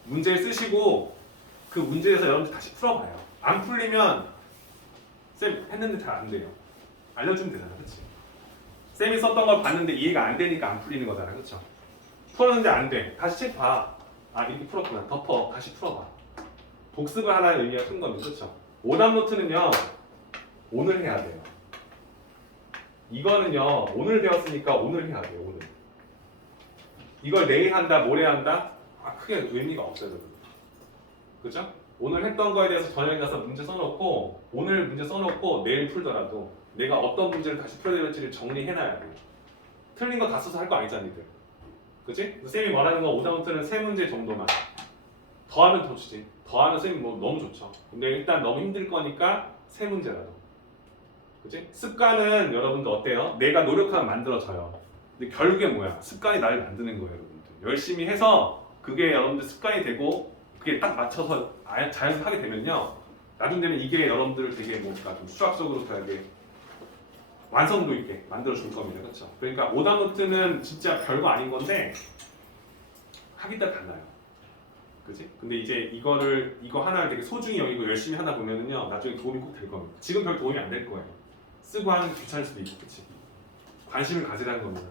문제를 쓰시고 그 문제에서 여러분들 다시 풀어봐요. 안 풀리면 쌤 했는데 잘 안 돼요. 알려주면 되잖아, 그렇지? 쌤이 썼던 걸 봤는데 이해가 안 되니까 안 풀리는 거잖아, 그렇죠? 풀었는데 안 돼. 다시 책 봐. 아 이렇게 풀었구나. 덮어. 다시 풀어봐. 복습을 하나의 의미가 큰 겁니다, 그렇죠? 오답 노트는요 오늘 해야 돼요. 이거는요 오늘 배웠으니까 오늘 해야 돼요. 오늘. 이걸 내일 한다, 모레 한다? 크게 의미가 없어요. 그죠? 오늘 했던 거에 대해서 저녁에 가서 문제 써놓고 오늘 문제 써놓고 내일 풀더라도 내가 어떤 문제를 다시 풀어야 될지를 정리해놔야 돼요. 틀린 거 다 써서 할 거 아니잖아, 니들. 그치? 쌤이 말하는 건 오답노트는 3문제 정도만. 더하면 더 주지. 더하면 쌤이 뭐 너무 좋죠. 근데 일단 너무 힘들 거니까 3문제라도. 그치? 습관은 여러분들 어때요? 내가 노력하면 만들어져요. 근데 결국에 뭐야? 습관이 나를 만드는 거예요, 여러분들. 열심히 해서 그게 여러분들 습관이 되고 그게 딱 맞춰서 자연스럽게 하게 되면요. 나중 되면 이게 여러분들을 되게 뭔가 좀 수학적으로 되게 완성도 있게 만들어 줄 겁니다. 그렇죠? 그러니까 오답노트는 진짜 별거 아닌 건데 하기 따라 달라요. 그치? 근데 이제 이거 하나를 되게 소중히 여기고 열심히 하다 보면은요. 나중에 도움이 꼭 될 겁니다. 지금 별 도움이 안 될 거예요. 쓰고 하는 게 귀찮을 수도 있고, 그치? 관심을 가지라는 겁니다.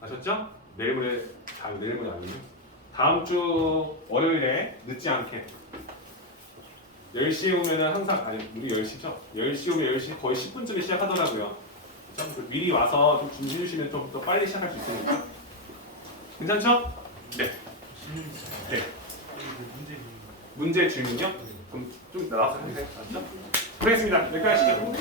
아셨죠? 내일 모레 아니면 다음 주 월요일에 늦지 않게 10시에 오면은 항상 아니 우리 10시죠? 10시 오면 10시 거의 10분쯤에 시작하더라고요. 그렇죠? 미리 와서 좀 준비해 주시면 좀 더 빨리 시작할 수 있으니까. 괜찮죠? 네. 네. 문제 문제 질문요? 그럼 좀 나와서 하세요. 알았죠? 그렇습니다. 여기까지 하시죠.